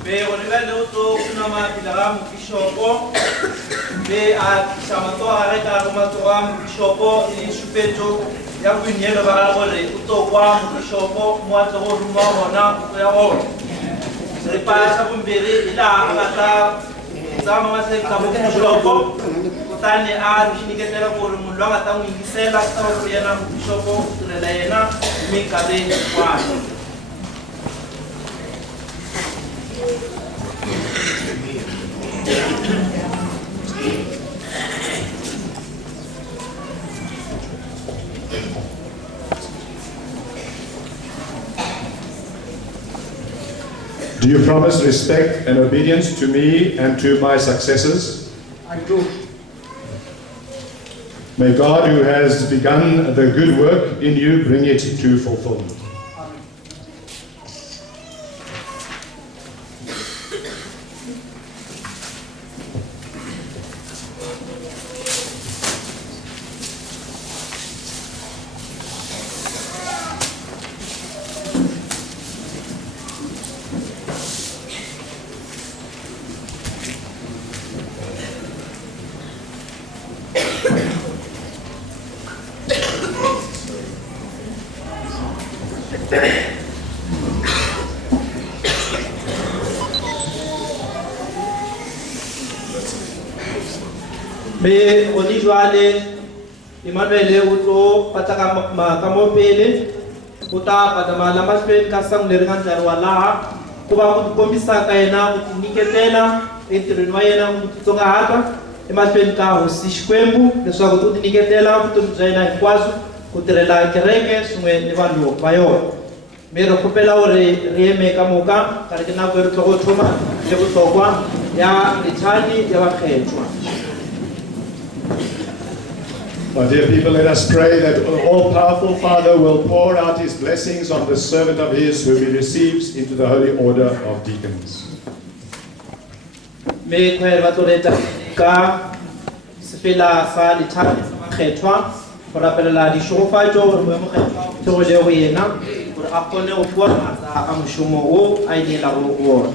Be olivelo to kunama bilaram bishopo be a chamato areka rumato am bishopo in shupejo ya boineelo ba ga gore o tlo kwa mokishopo mo a tle go ruma gona go ya gona seripa sa bombedi e la a batla tsama matleng ka mokishopo kutani a riniketela gore munhu a nga ta n'wi yingisela ku ta va ku ri yena mokishopo ku tirhela yena minkarhi hinkwayo. Do you promise respect and obedience to me and to my successors? I do. May God, who has begun the good work in you, bring it to fulfillment. Me gone jwale Emmanuel o tlo patla ka mo pele o ta patamala mahlweni ka sangu leri nga ndlariwa laha ku va ku tikombisaka yena ku tinyiketela entirhweni wa yena ku titsongahata emahlweni ka hosi Xikwembu leswaku u tinyiketela vutomi bya yena hinkwaswo ku tirhela kereke swin'we ni vanhu va yona. Me re kgopela gore re eme ka moka ka re ke nako e re tlo go thoma le botlhokwa ya lethani ya bakgethwa. My dear people, let us pray that the all-powerful Father will pour out his blessings on the servant of his whom he receives into the holy order of deacons. Me khoer ba toreta ka sefela sa lethani sa bakgethwa go rapelela dishorofatso gore mo mokgethwa o thegole go yena gore a kgone go bua maatla a mošomo o a ineelago go ona.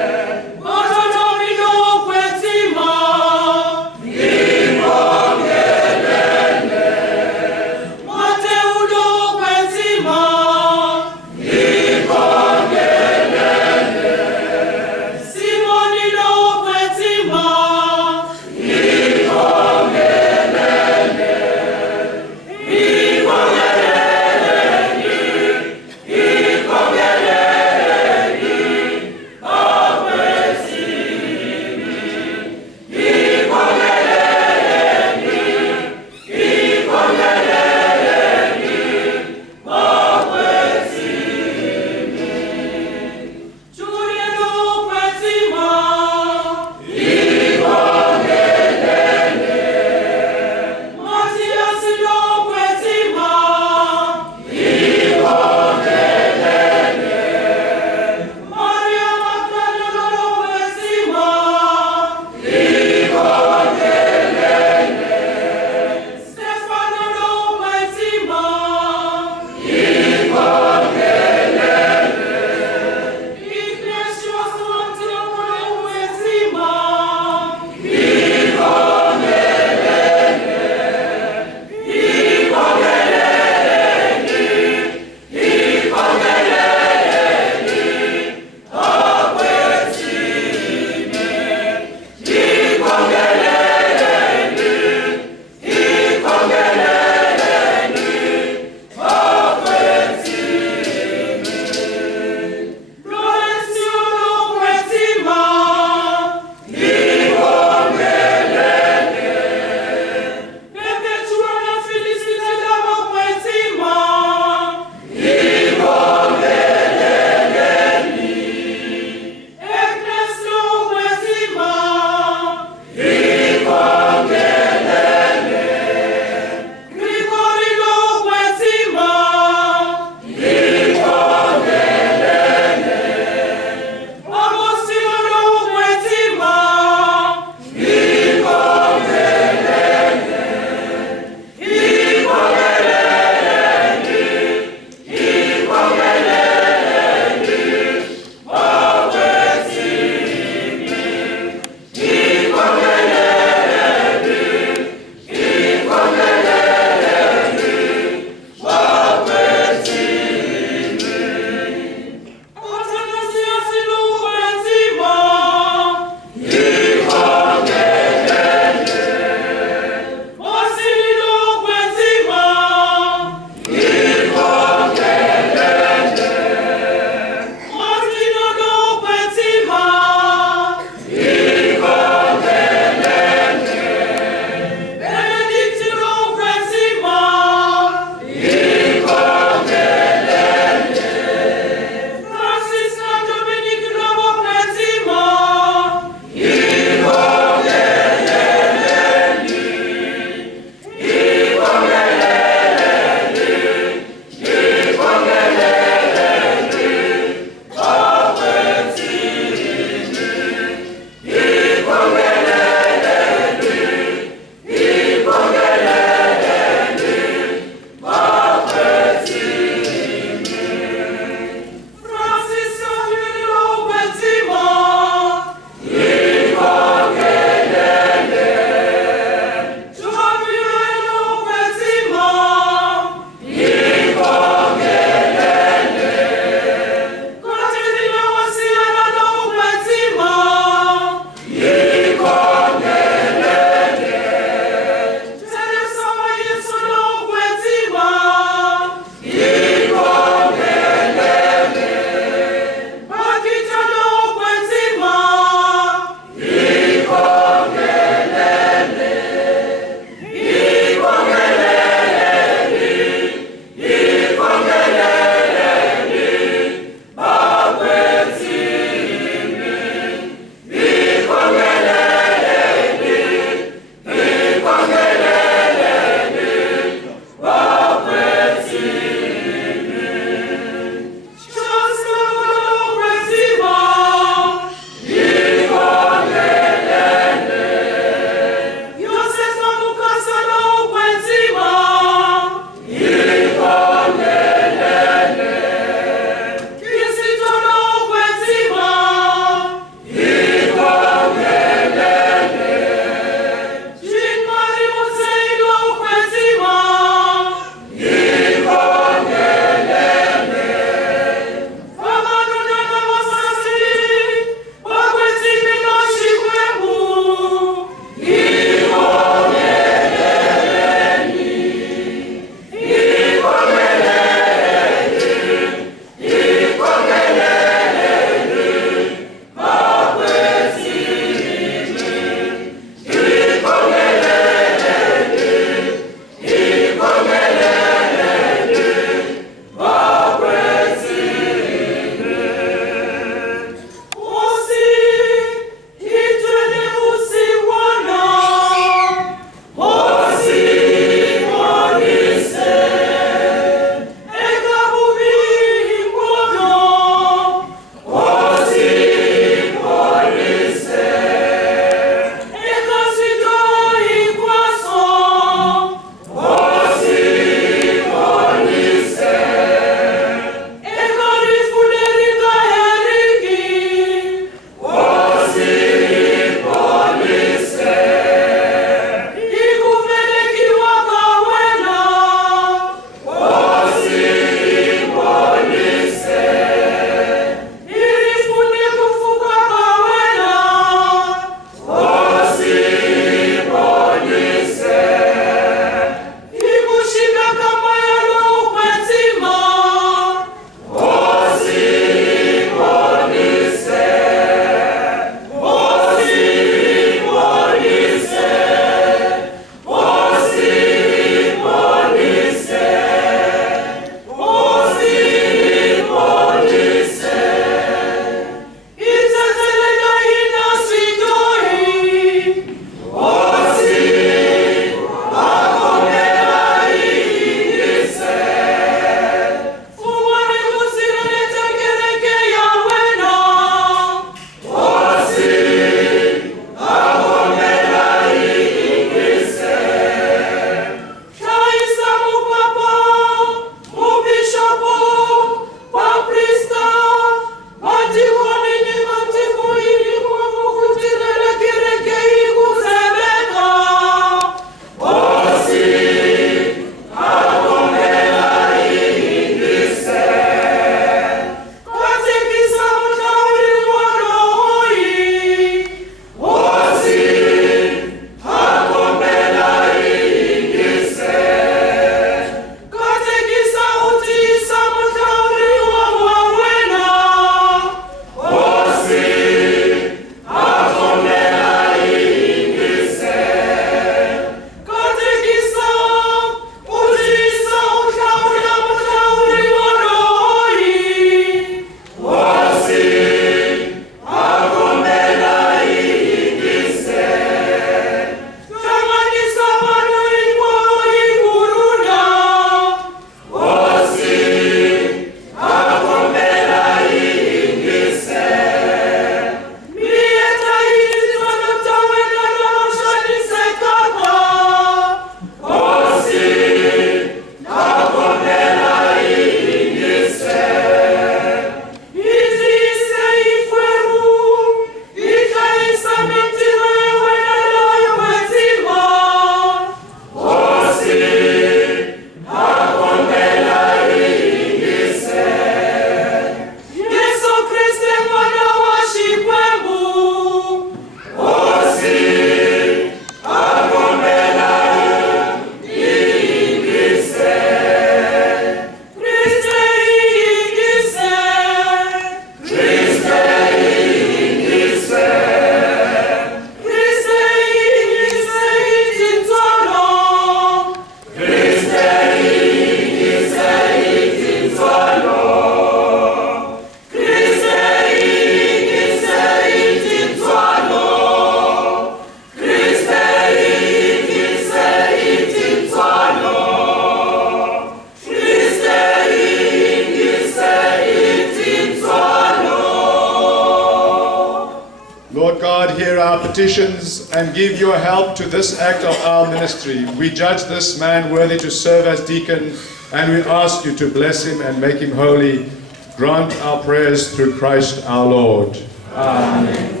God, hear our petitions and give your help to this act of our ministry. We judge this man worthy to serve as deacon, and we ask you to bless him and make him holy. Grant our prayers through Christ our Lord. Amen.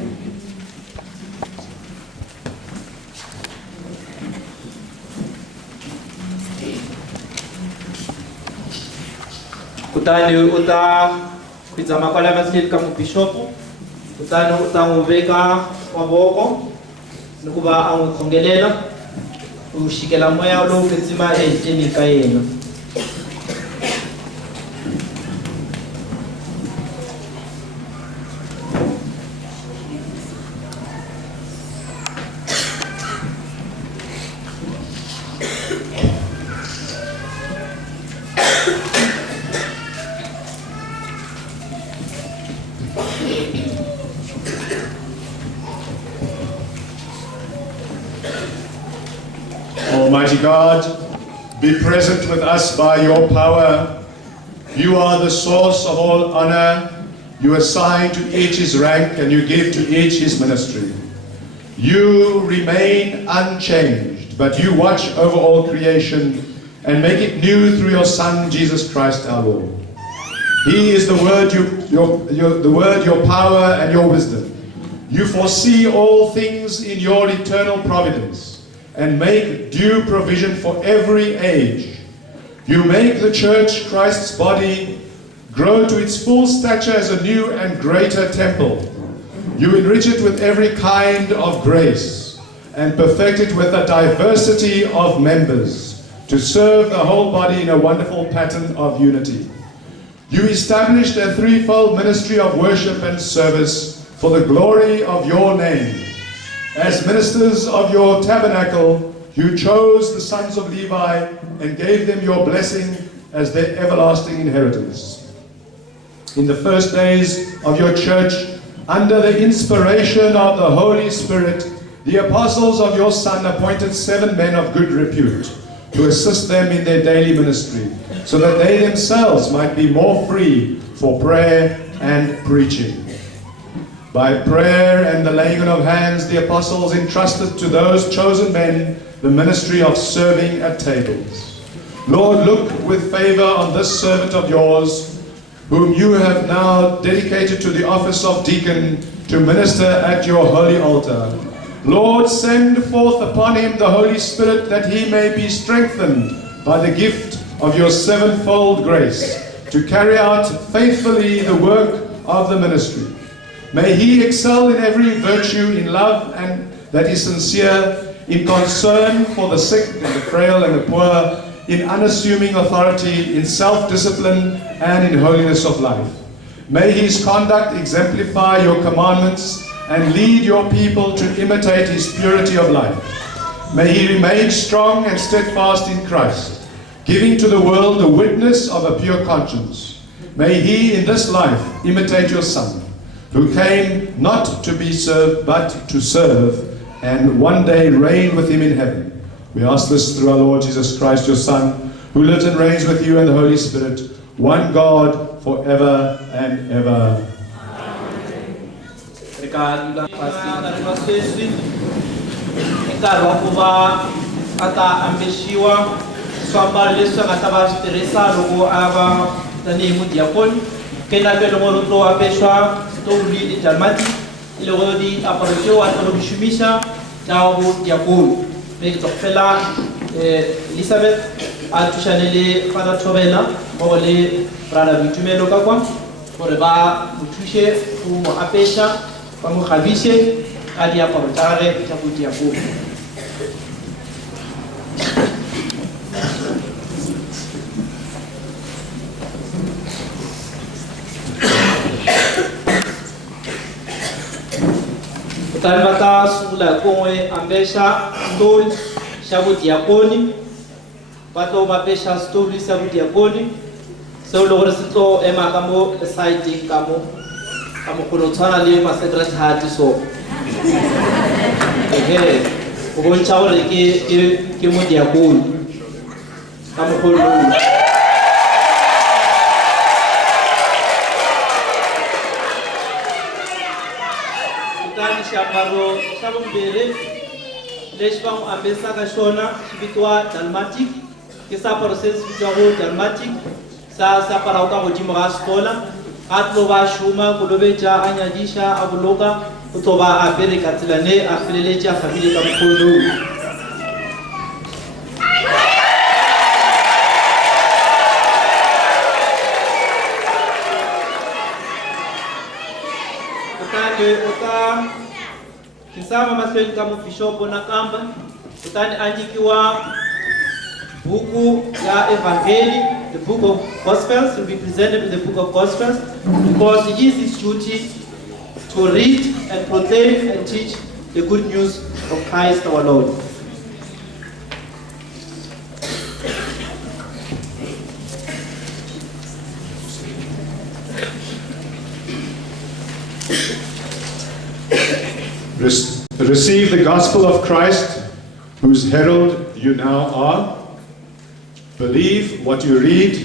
Kutani uta kwitsa makwala vasileli ka mubishopu, kutani uta n'wi veka mavoko ni ku va a n'wi khongelela ku xikela moya lowu kwetsima ehenhleni ka yena. Almighty God, be present with us by your power. You are the source of all honor. You assign to each his rank and you give to each his ministry. You remain unchanged, but you watch over all creation and make it new through your Son, Jesus Christ our Lord. He is the word, your power and your wisdom. You foresee all things in your eternal providence and make due provision for every age. You make the church, Christ's body, grow to its full stature as a new and greater temple. You enrich it with every kind of grace and perfect it with a diversity of members to serve the whole body in a wonderful pattern of unity. You established a threefold ministry of worship and service for the glory of your name. As ministers of your tabernacle, you chose the sons of Levi and gave them your blessing as their everlasting inheritance. In the first days of your church, under the inspiration of the Holy Spirit, the apostles of your Son appointed 7 men of good repute to assist them in their daily ministry, so that they themselves might be more free for prayer and preaching. By prayer and the laying on of hands, the apostles entrusted to those chosen men the ministry of serving at tables. Lord, look with favor on this servant of yours, whom you have now dedicated to the office of deacon to minister at your holy altar. Lord, send forth upon him the Holy Spirit, that he may be strengthened by the gift of your sevenfold grace to carry out faithfully the work of the ministry. May he excel in every virtue, in love and that is sincere, in concern for the sick and the frail and the poor, in unassuming authority, in self-discipline and in holiness of life. May his conduct exemplify your commandments and lead your people to imitate his purity of life. May he remain strong and steadfast in Christ, giving to the world the witness of a pure conscience. May he in this life imitate your Son, who came not to be served, but to serve, and one day reign with him in heaven. We ask this through our Lord Jesus Christ, your Son, who lives and reigns with you and the Holy Spirit, one God, forever and ever. Kena pelo mo to apeshwa to li jamati ile go di aparatio a to bishumisha tao diakon me to fela Elizabeth a tushanele fada tobela mo le brada bitumelo ka kwa gore ba mutushe ku mo apesha ba mo khabishe a di aparatare ta ku diakon. Talbata sula kongwe ambesha stol shabu diakoni bato mapesha stol shabu diakoni so lo resito ema kamo site kamo kuno tsana le ma secretary so ko nchaore ke mo diakoni kamo kuno xiambalo xa vumbirhi lexi va n'wi ambisaka xona xi vitiwa dalmatic ke seaparo se se vitiwago dalmatic sa se aparago ka godimo ga sekola ga tlo ba šoma kolobetša a nyadiša a boloka o tlo ba a apere ka tsela ne a feleletše a famile ka mokgono. Uta kisama mahlweni ka mubishopo nakambe utani a nyikiwa buku ya evangeli, the book of Gospels will be presented with the book of Gospels because it is his duty to read and proclaim and teach the good news of Christ our Lord. Receive the gospel of Christ, whose herald you now are. Believe what you read,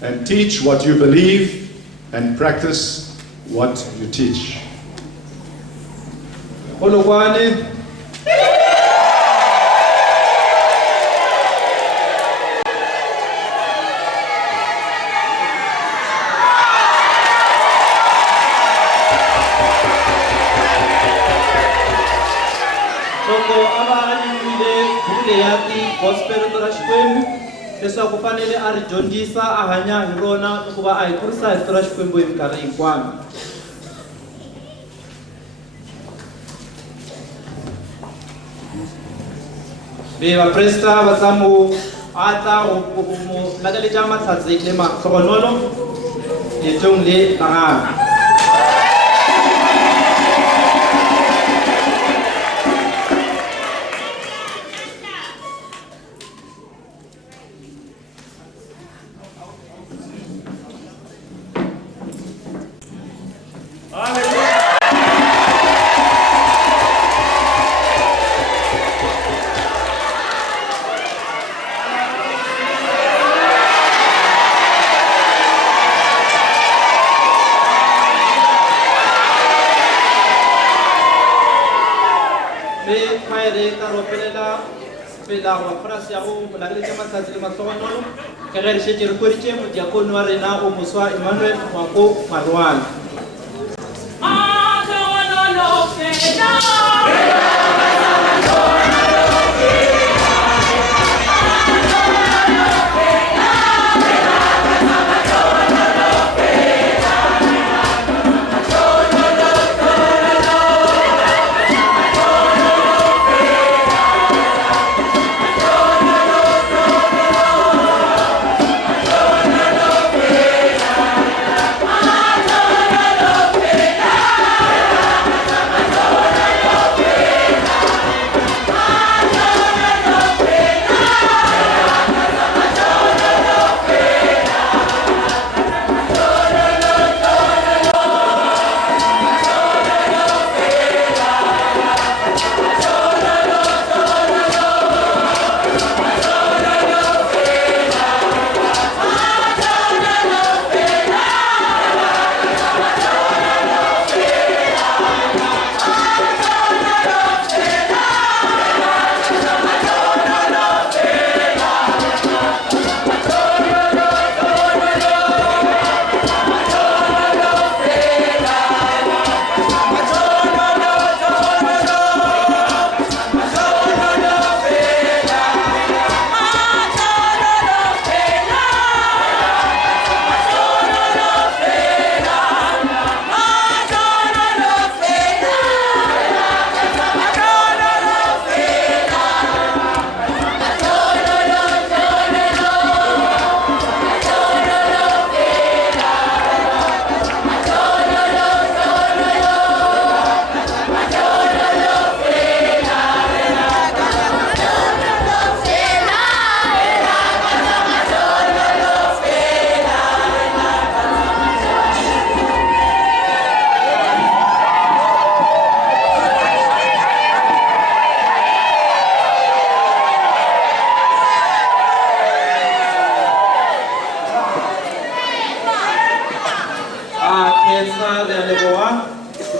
and teach what you believe, and practice what you teach. Gospel ra Xikwembu leswaku fanele a ri dyondzisa a hanya hi rona loko va a hi kurisa hi ra Xikwembu hi minkarhi hinkwayo. Be vapresta va tsamu ata mo lagaleja matlhatse le ma tlhogonolo le tong le tanga. Deacon wa rena o moswa Emmanuel Ngoako Maroale.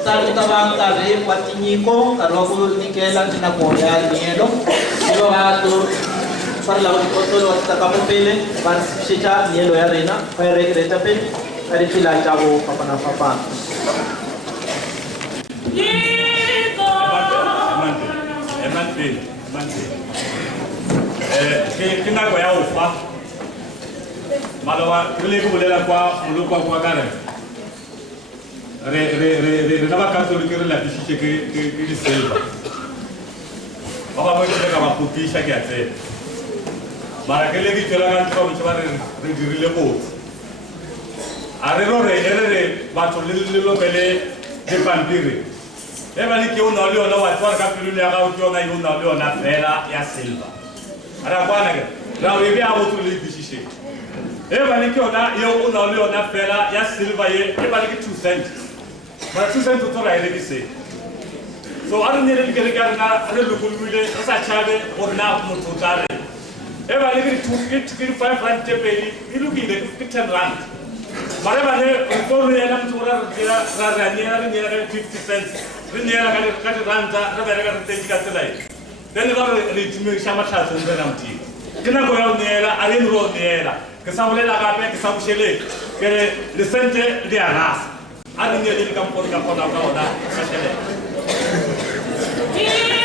Utabang kare patinyiko karogo nikela na koya nielo. Silo ato para la otro lo sacamos pele para chicha nielo ya rena para regreta pe para fila chavo papana papa. Emmanuel. Kina kwa ya ufa. Malawa kile kubulela kwa mulukwa kwa kare. Re naba katoliki re la pishiche ke selva. Baba mo ke ka ba kupisha ke atse. Mara ke le di tela ka tlo mtsa re dirile botse. Are ro re batho le lo bele de pampiri. Eba ni ke una le ona wa tswa ka pilule ya ga o tsona yo na le ona fela ya silva. Ara kwana ke ra o be a botse le pishiche. Eba ni ke ona yo una le ona fela ya silva ye eba ni ke 2 cents. Mara 2 cents to ra ile ke se. So are ne le ke ga na re lo kulule sa chabe or na mo totare. Eba ni ke 5 rand tepeli ilu ki le 10 rand. Mara ba ne ko le na mtura ra ne 50 cents. Rinera ka ranta ra ba ka te ka tsela. Then ba re timi shama tsa tsonga na mti. Kena go ya nela are ro nela. Ke sa bolela ga pe ke sa bushele. Ke le sente le aras. A ne le ka mpona ka ona ka shele. Amen.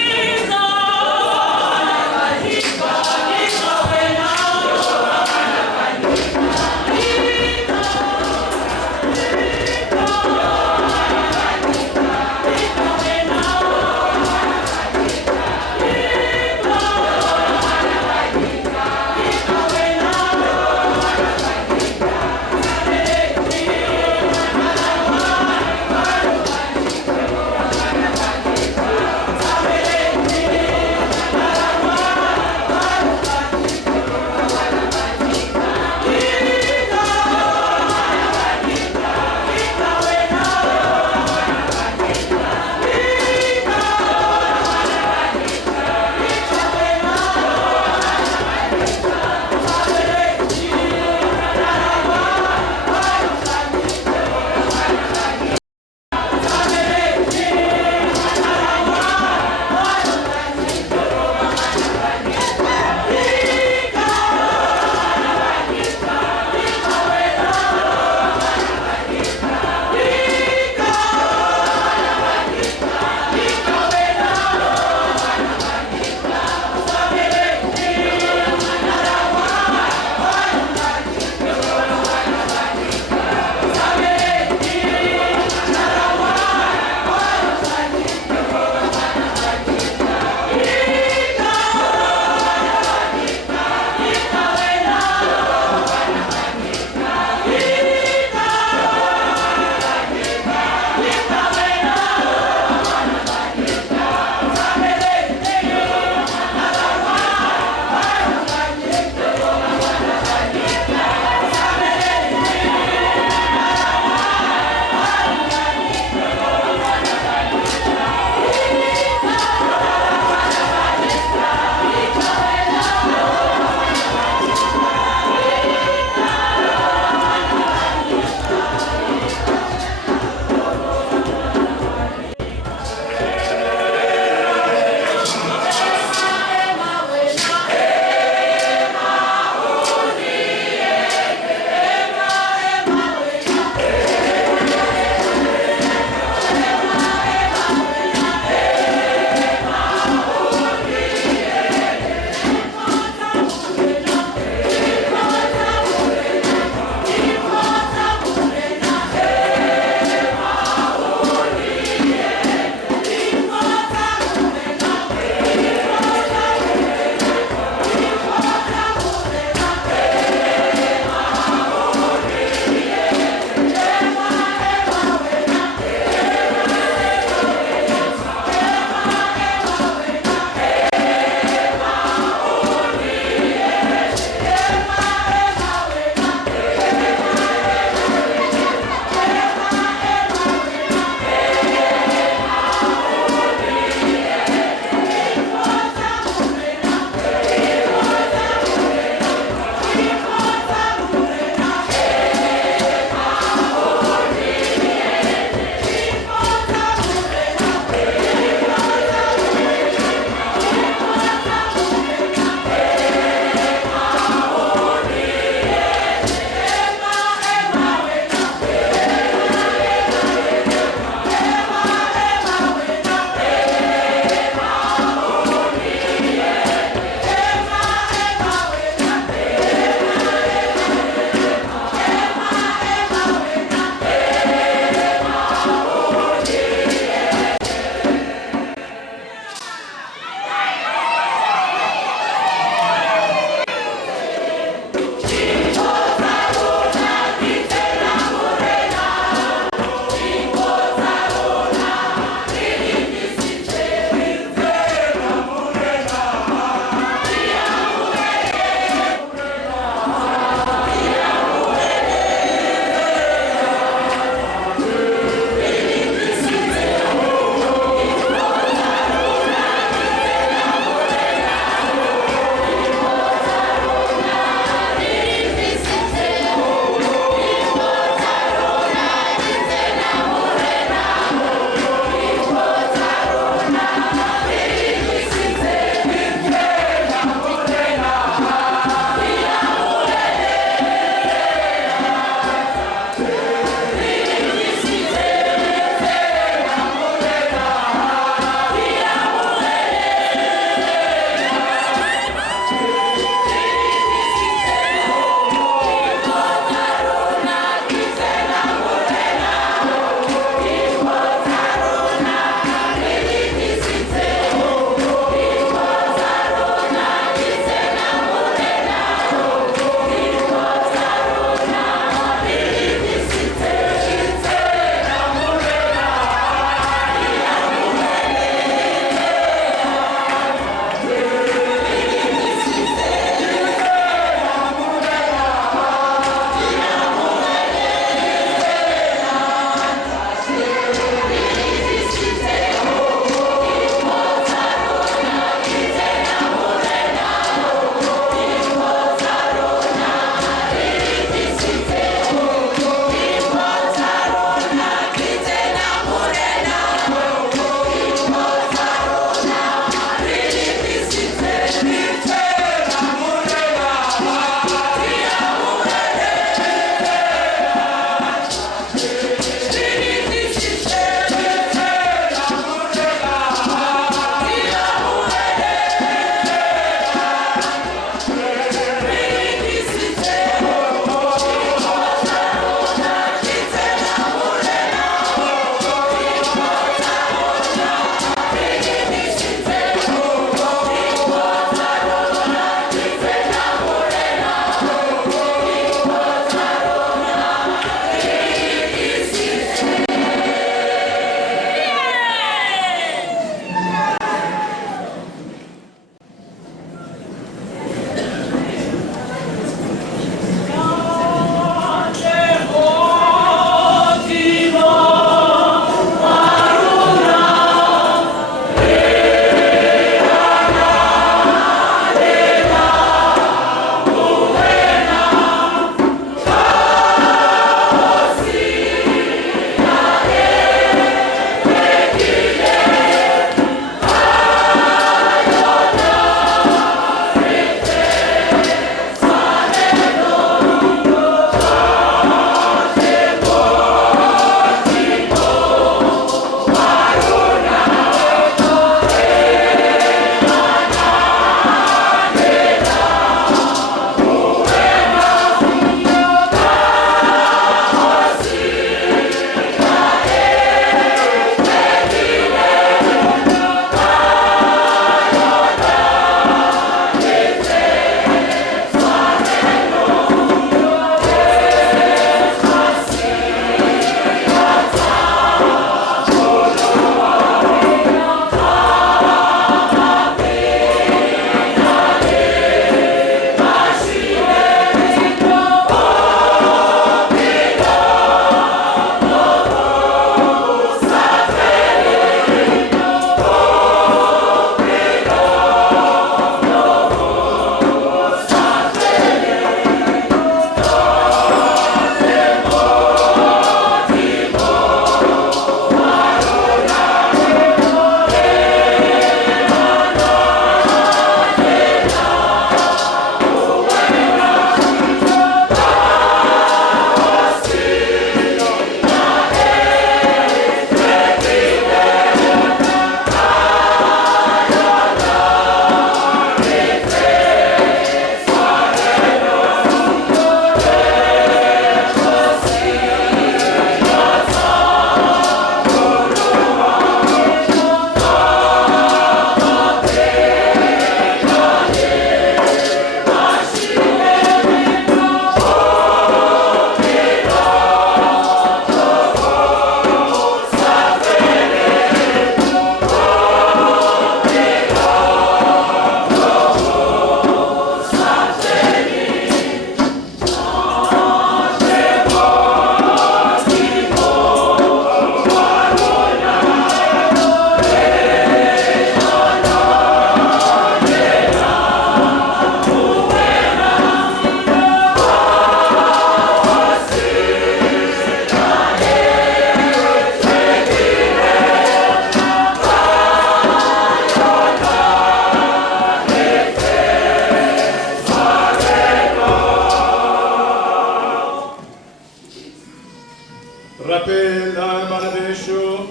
la manabesho,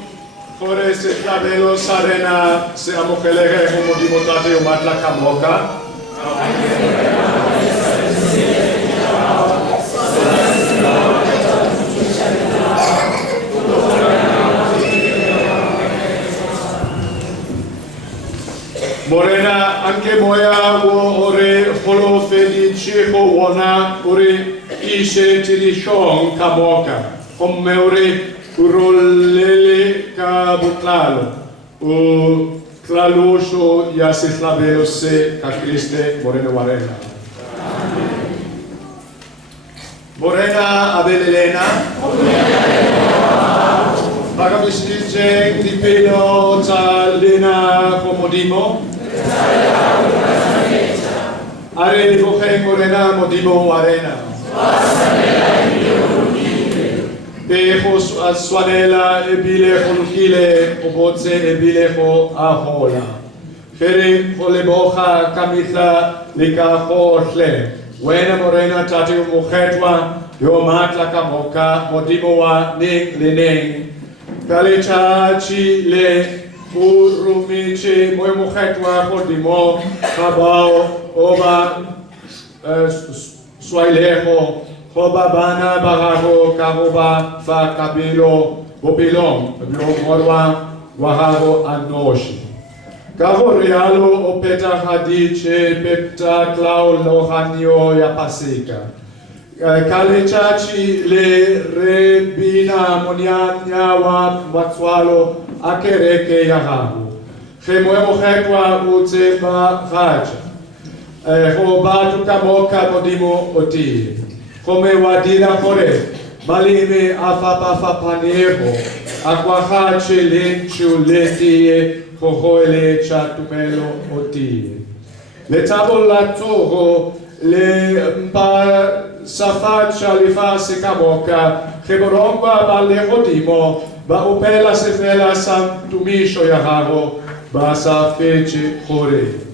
Kore se flavelo sarena, se amokelege homodimotate umatla kamoka. Morena anche moya wo ore holo felice ho wona ore ishe tirishon kamoka come ore urolele ka buklalo o klalosho ya se flavelo se ka Kriste morena warena Morena abelelena Pagabisdice di pelo talena comodimo Are bohe morena modimo arena Pejos suanela ebile holukile oboze ebile ho ahola Here holeboja kamithla lika hohle Wena morena tati umuhetwa yo matla kamoka modimo wa ning lineng Kalichachi le urumichi moy muhetwa modimo kabao oba swaileho hoba bana barago karoba fa kabilo bopilom morwa waharo anoshi Kavo realo opeta hadiche peta clau lohanio ya pasika Kalichachi le rebina monianya wa watswalo akereke yahabu Chemoemo hekwa utzeba haja Hobatu kamoka modimo oti Kome wadila kore Malime afapa paneho Akwahache lenchu letie Hohoele chatumelo oti Le tabola toho le mpa safacha li fase kamoka Heborongwa ba le hodimo ba upela sefela santumisho yaharo ba sa fece hore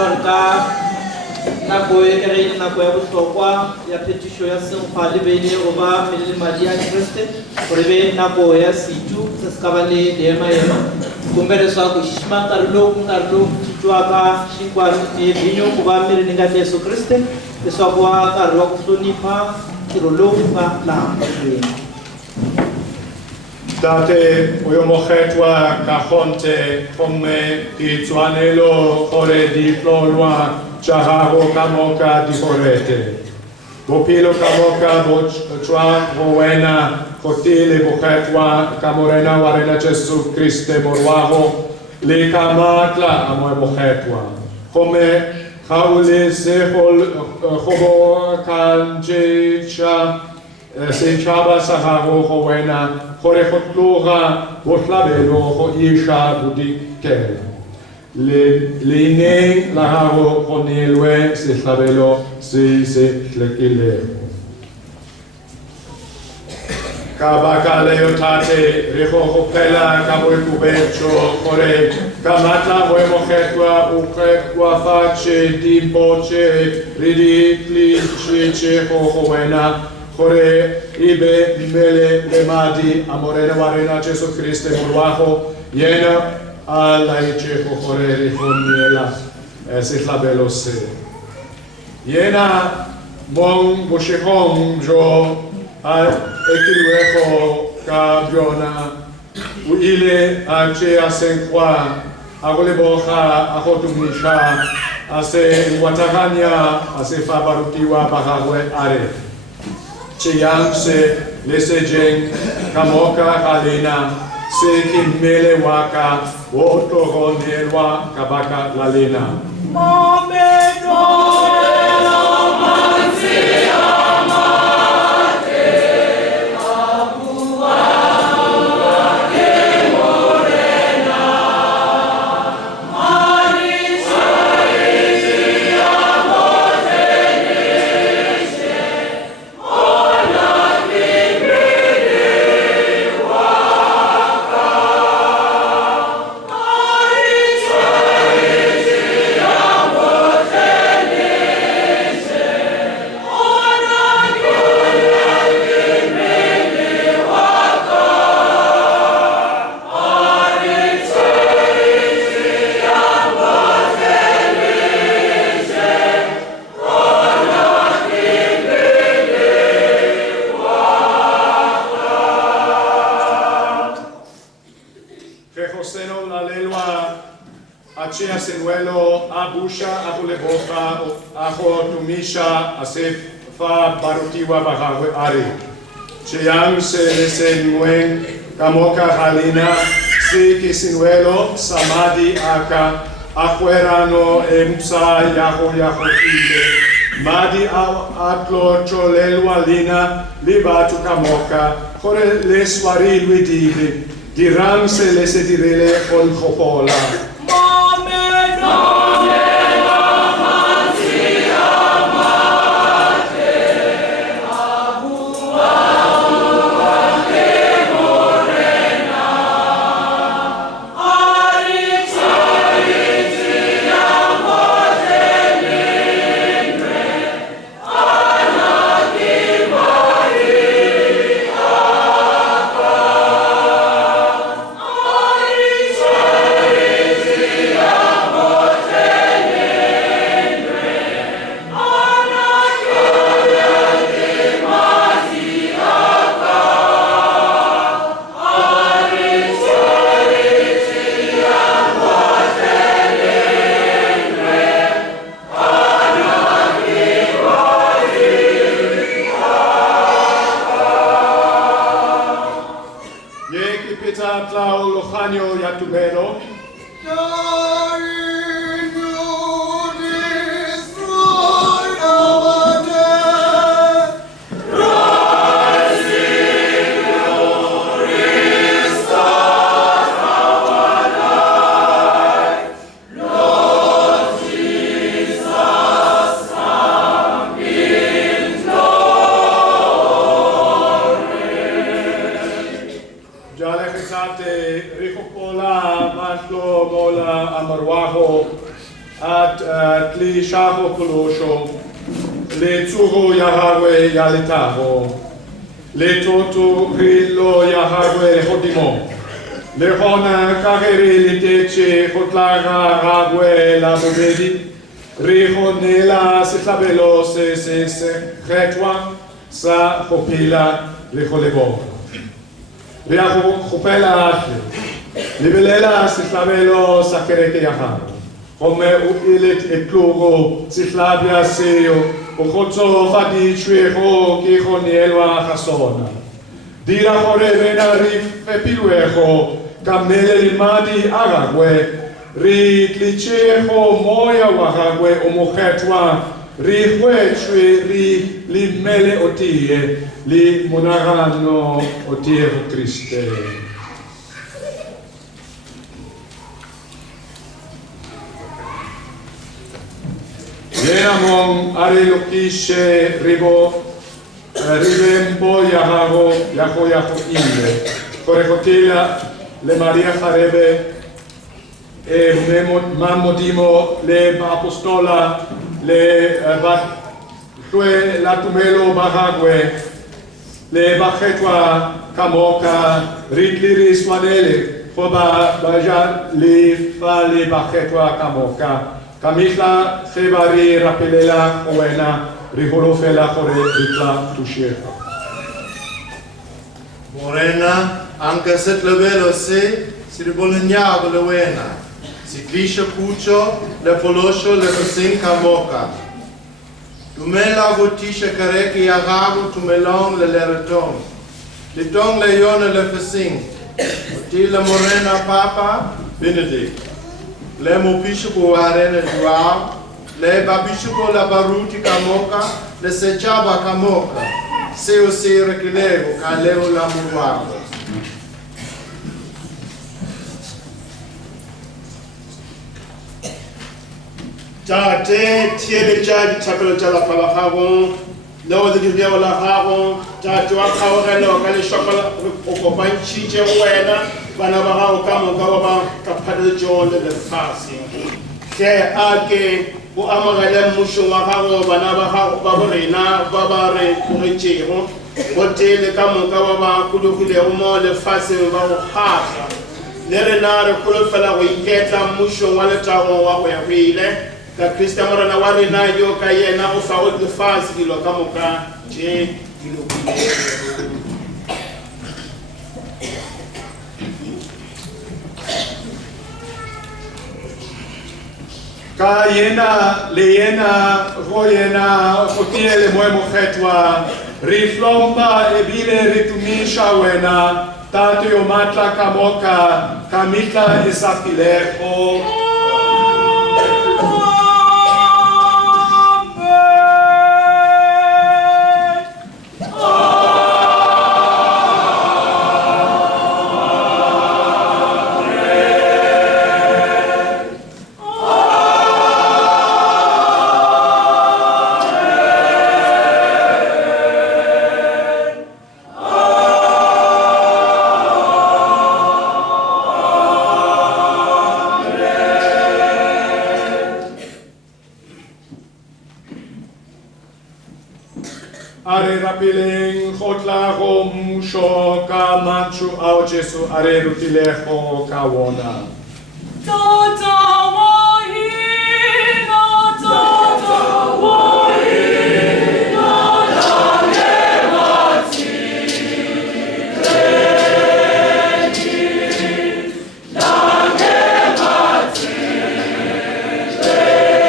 hore ka nako e re ile nako ya bohlokwa ya phetišo ya senkgwa le bene go ba melele madi a Kriste gore be nako ya situ se se ka ba le leema-ema kumbe leswaku xixima nkarhi lowu cinciwaka xinkwa vinyo ku va mirini ka Yesu Kriste leswaku wa nkarhi wa ku hlonipha ntirho lowu nga laha mahlweni. Tate uyomokhetwa kahonte kome di tshwanelo gore di tlolwa tša gago ka moka di gorete. Bophelo ka moka bo tšwa go wena go tile bokgetwa ka morena wa rena Jesu Kriste morwago le ka maatla a moe bokgetwa. Gomme ga o le se go bokantšetša setšhaba sa gago go wena gore go tloga bohlabelo go iša bodikela. Leineng la gago go neelwe sehlabelo se se hlekilego. Ka baka leo tate re go gopela ka boikubetšo gore ka maatla boemokgetwa o kgekwafatše dimpotše re di tlišitšego go wena gore e be mmele le madi a morena wa rena Jesu Kriste morwago yena a laetšego gore re go neela sehlabelo se. Yena mong bošegong jo a ekilwego ka bjona o ile a tšea senkgwa a go leboga a go tumiša a se ngwataganya a se fa barutiwa ba gagwe a re tšeang se le sejeng ka moka ga lena se ke mmele wa ka wo o tlogo neelwa ka baka la lena. Barutiwa bahagwe ari Cheyang se lesenuen kamoka halina si kisinuelo samadi aka afuerano emsa yaho ile madi atlo cholelwa lina libatu kamoka kore leswari luidili dirang se lesedirele on khopola tli shaho polosho, le tsuro Yahweh yalitaho, le toto rilo Yahweh hodimo, le hona kaheri li teche hotlara ragwe la bobedi, rihonela sitabelo se retwa sa hopila riholebo. Riaho hopela ate, libelela sitabelo sa kereke Yahweh. Come ilit e pluro siflavia seo o khotso fati chueho ki khonielwa khasona dira khore vena rif e pilueho kamele limadi aragwe ri tlicheho moya wahagwe o mokhetwa ri hwechwe ri limele otie li monarano otie Christe. Yenamon arelokishe ribo ribembo yahago yaho inde korehotila le Maria Jarebe e mamodimo le apostola le batue la tumelo bahagwe le bachetwa kamoka ritliri swanele foba baja le fale bachetwa kamoka Kamila Febari Rapelela Owena Riholofela Hore Ritla Tushirka. Morena, anche se levelo se, si ribolognago le wena. Si clisce cuccio, le poloscio, le fasinca moca. Tu me la votisce carecchi agago, tu melong le lereton. Li tong le ione le fasin. Ti la morena papa, benedict. Le mopishuko arene juao, le babishuko la baruti kamoka, le sechaba kamoka, se o se rekilego kaleo la muwago. Tate tiele jadi chapelo jala pala hago, leo de dia wala hago, tate wa kaore lo kale shokola o banchi je wena. Bana ba kama ba kapade jonde le fasi ke ake o amagale musho wa hawo bana ba borena ba bare kurechero hotele kama ba kudukile o mo le fasi ba o hasa nere nare kulo fala o iketa musho wale tawo wa ya wile ka Kristo mara na wale na yo ka yena o fa o le fasi kilo kama ka je kilo Ka yena leyena royena hotie le moemo khetwa riflomba ebile ritumisha wena tatu yo matla kamoka kamita esafileho Piling hotla hom shoka manchu au Jesu are rutileho kawona. Tata wahina, tata wahina, dale mati, reni, dale mati, reni.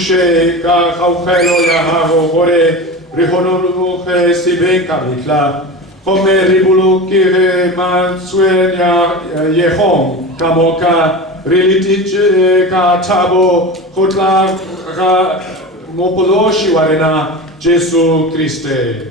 Kushe ka kaukelo ya haro hore rihonolu he sibe kamikla. Home ribulu kire mansuen ya yehong kamoka rilitich ka tabo hotla ka mopoloshi warena Jesu Christe.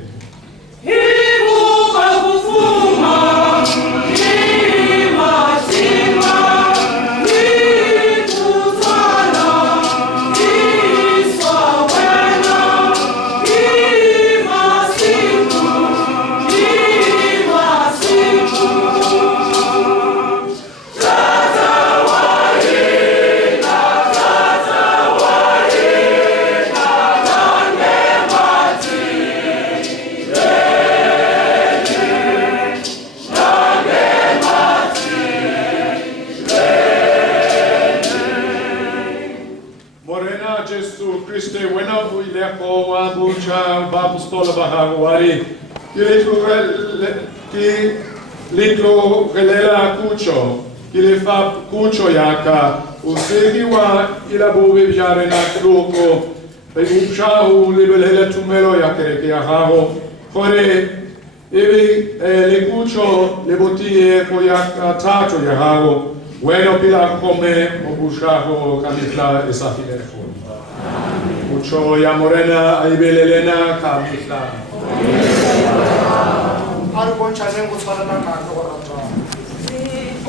Litlo gelela kucho, ile fa kucho yaka, usegi wa ila bobe jare na truko, pe upsha u libelele tumelo yakereke yaharo, kore ebe le kucho le botie ko yaka tato yaharo, bueno pila come obushaho kamifla esafilecho. Kucho ya morena aibelelena kamifla.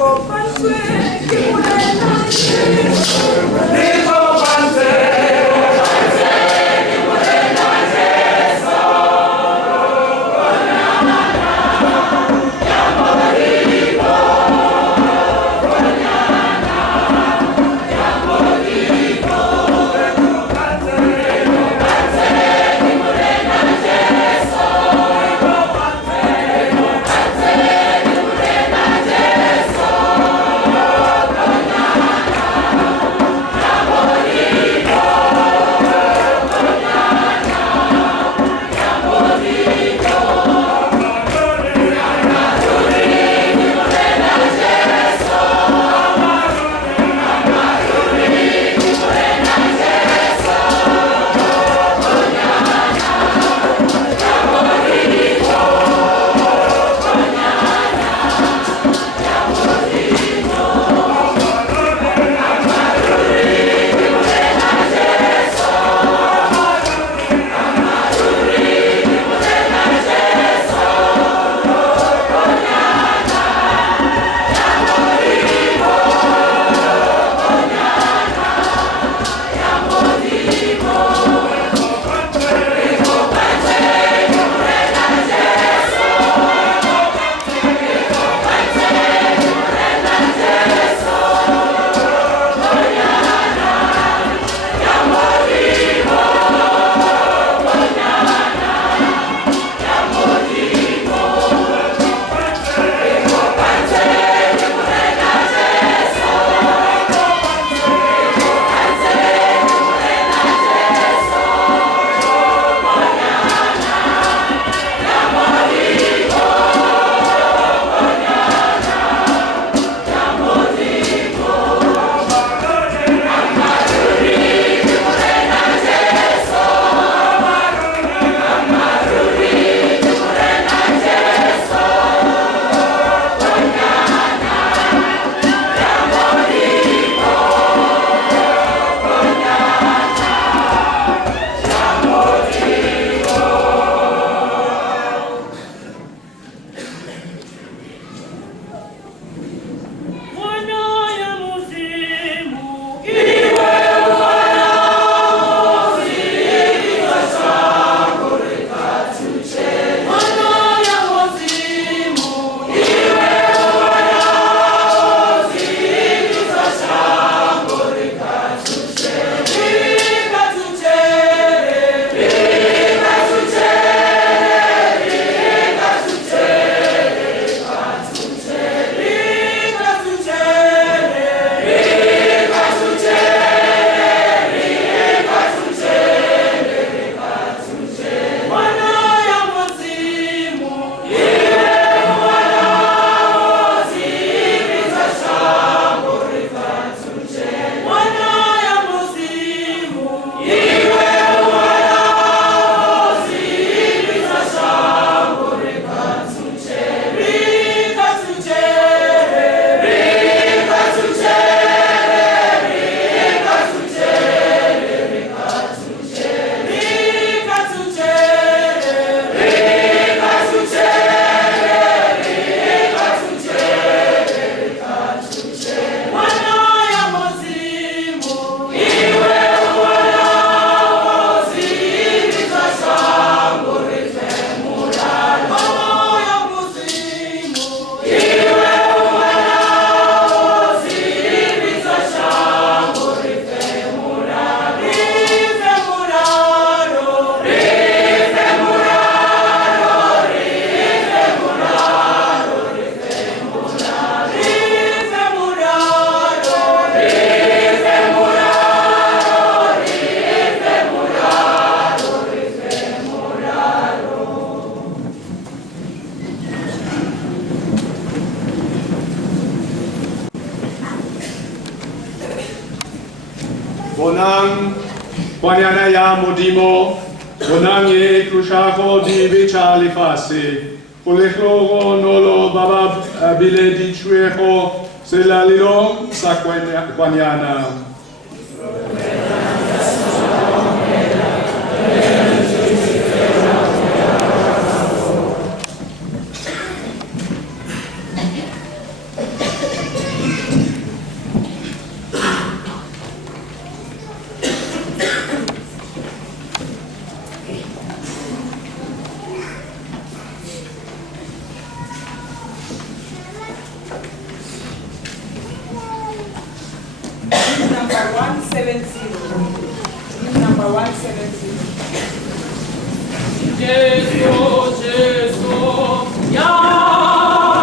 Go! Kwanyana ya modimo, onange krushako di vichali fase. Oleklogo nolo baba bile di chuejo, se la lilo sa kwanyana. Number 170. Number 170. Jesus, Yamonati,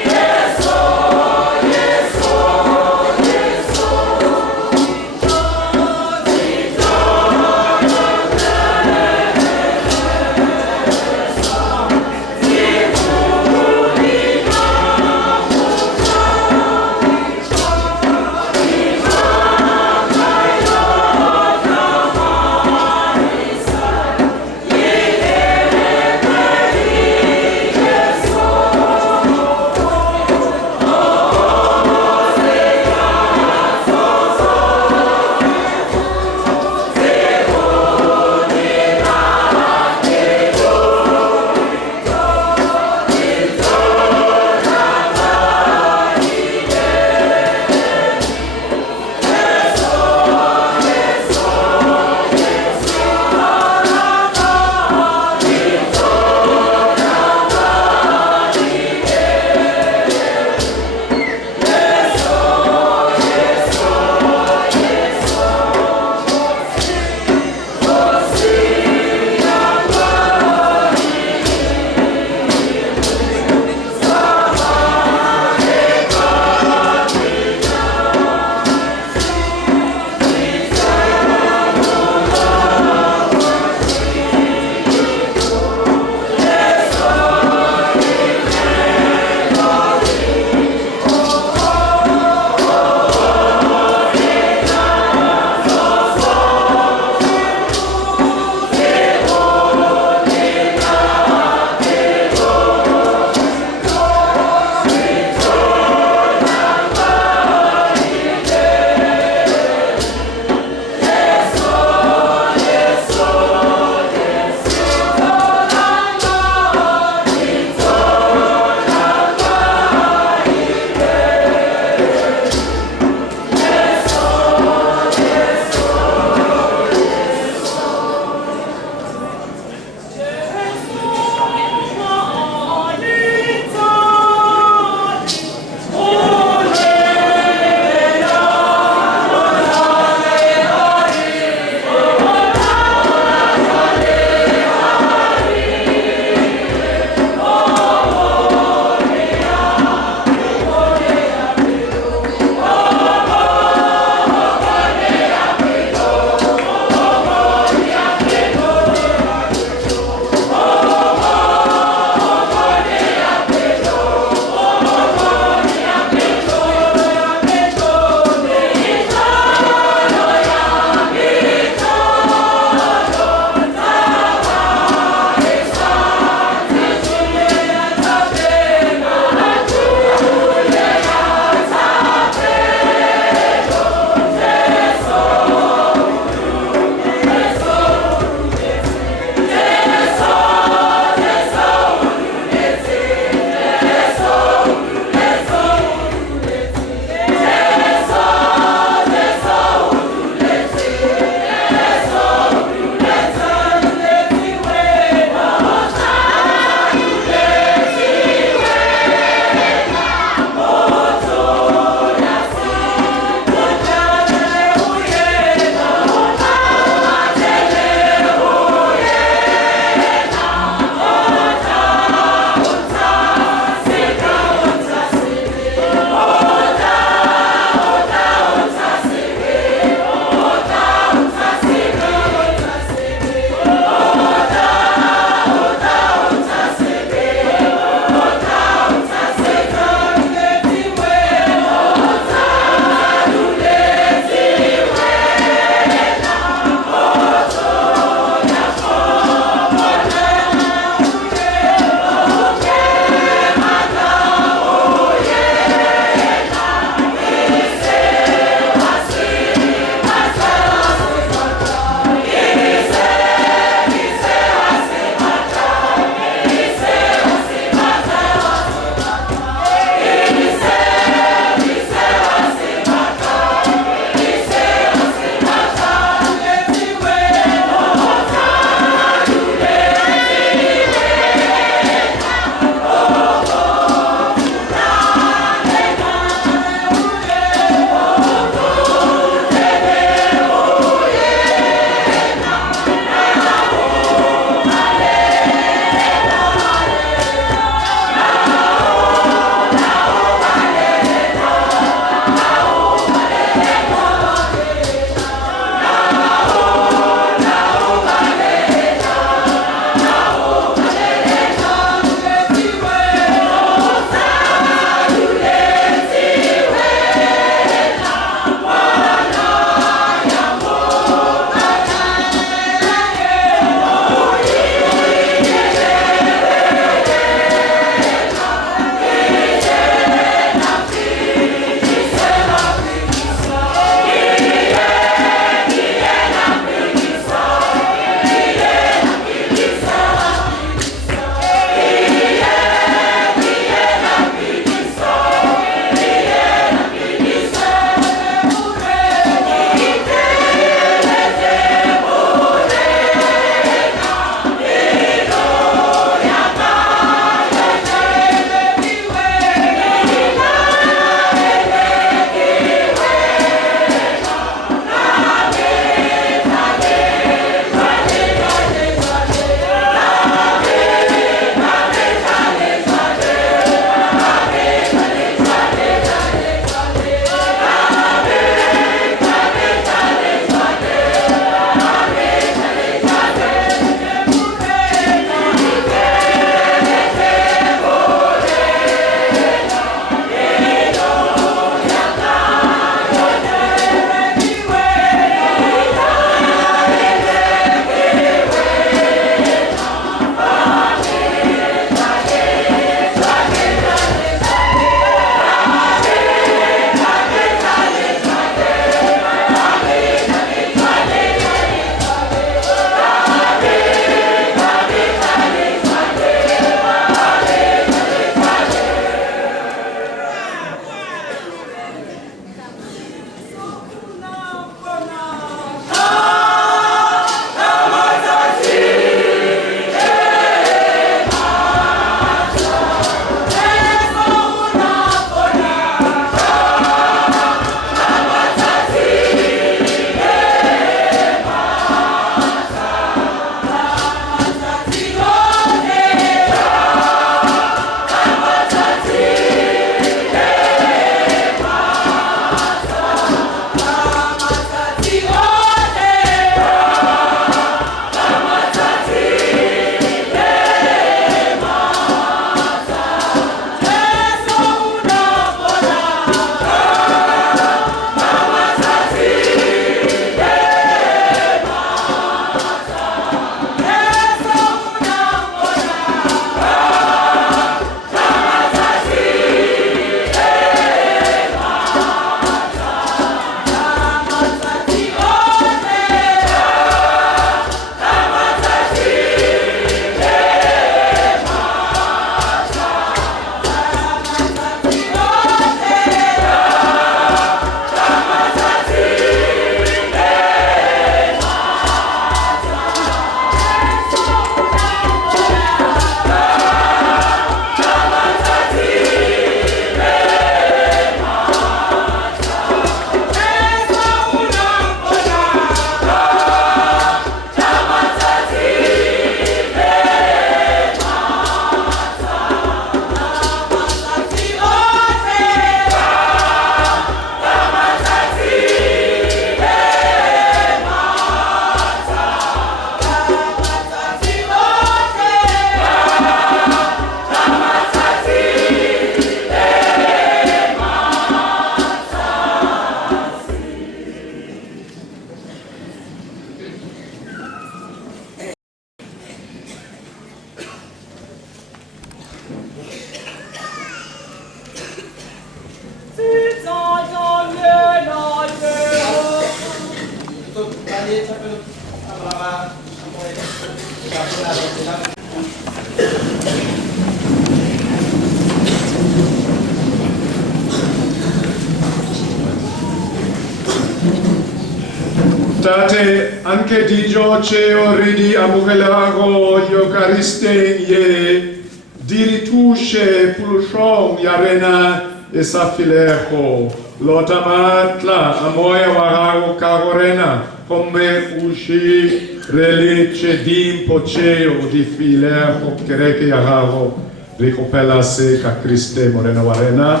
Tate, anche di gioce oridi amugelago Eucariste ye diritusce pulshong yarena esafilejo lotamatla amoya warago kagorena come ushi relice dim poceo di filejo kereke yarago ricopela seca Christe morena warena.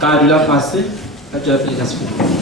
Ka dula fatshe, ka tswa pele ka sefofu.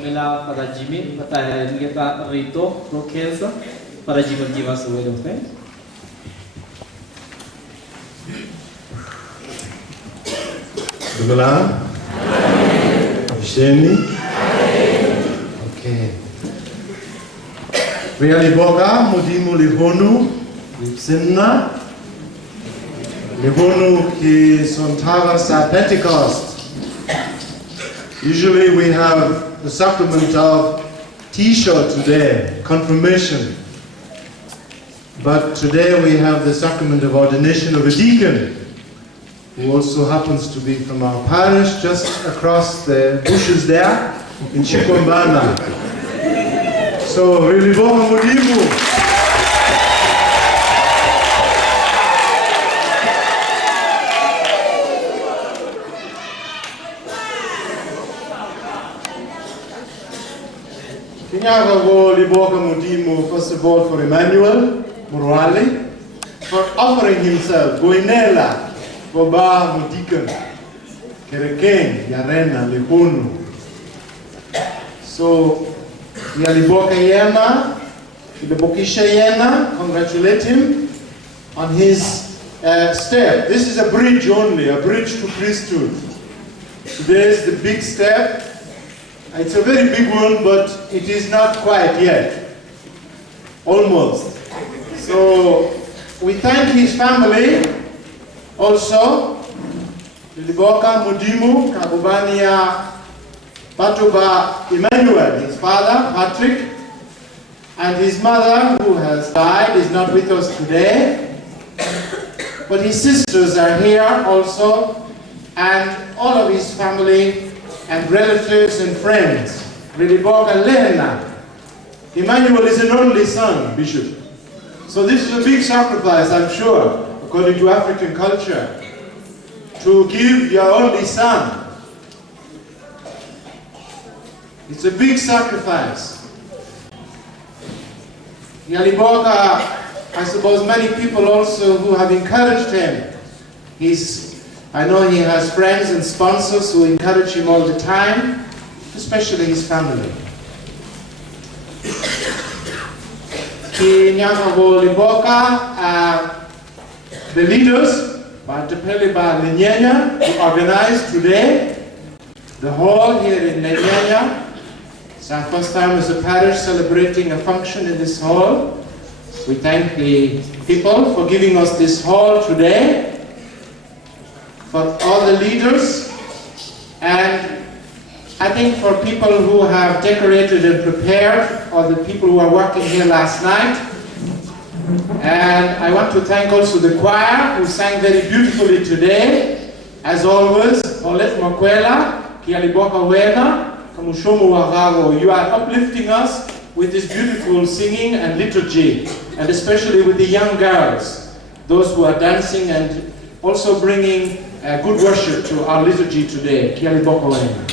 Romela Father Jimmy, Father Rito, Roqueza. Father Jimmy will give us a word of thanks. Dumelang. Sheni. Okay. Rialiboga Modimo Lihonu Lipsinna Lihonu ki Sontara sa Pentecost. Usually we have the sacrament of T-shirt today, confirmation. But today we have the sacrament of ordination of a deacon, who also happens to be from our parish, just across the bushes there in Chikwambana. So, really, Boga Mudimu. Kinyaga Liboga Mudimu, first of all, for Emmanuel, Maroale, for offering himself, Goinela, Boba Deacon, Kerekeng, Yarena, Lehunu. So, Yaliboka Yena, Ilibokisha Yena, congratulate him on his step. This is a bridge only, a bridge to priesthood. Today is the big step. It's a very big one, but it is not quite yet. Almost. So, we thank his family also. Liboka Mudimu, Kabubania Patuba Emmanuel, his father, Patrick, and his mother, who has died, is not with us today. But his sisters are here also, and all of his family and relatives and friends. Liboka Lena. Emmanuel is an only son, Bishop. So this is a big sacrifice, I'm sure, according to African culture, to give your only son. It's a big sacrifice. Yaliboga, I suppose many people also who have encouraged him. I know he has friends and sponsors who encourage him all the time, especially his family. The leaders, who organized today the hall here in Lenyanya. It's our first time as a parish celebrating a function in this hall. We thank the people for giving us this hall today, for all the leaders, and I think for people who have decorated and prepared, or the people who are working here last night. And I want to thank also the choir who sang very beautifully today. As always, Olet Makwela, Kialiboka Wena, Kamushomu Wagago, you are uplifting us with this beautiful singing and liturgy, and especially with the young girls, those who are dancing and also bringing good worship to our liturgy today. Kialiboka Wena.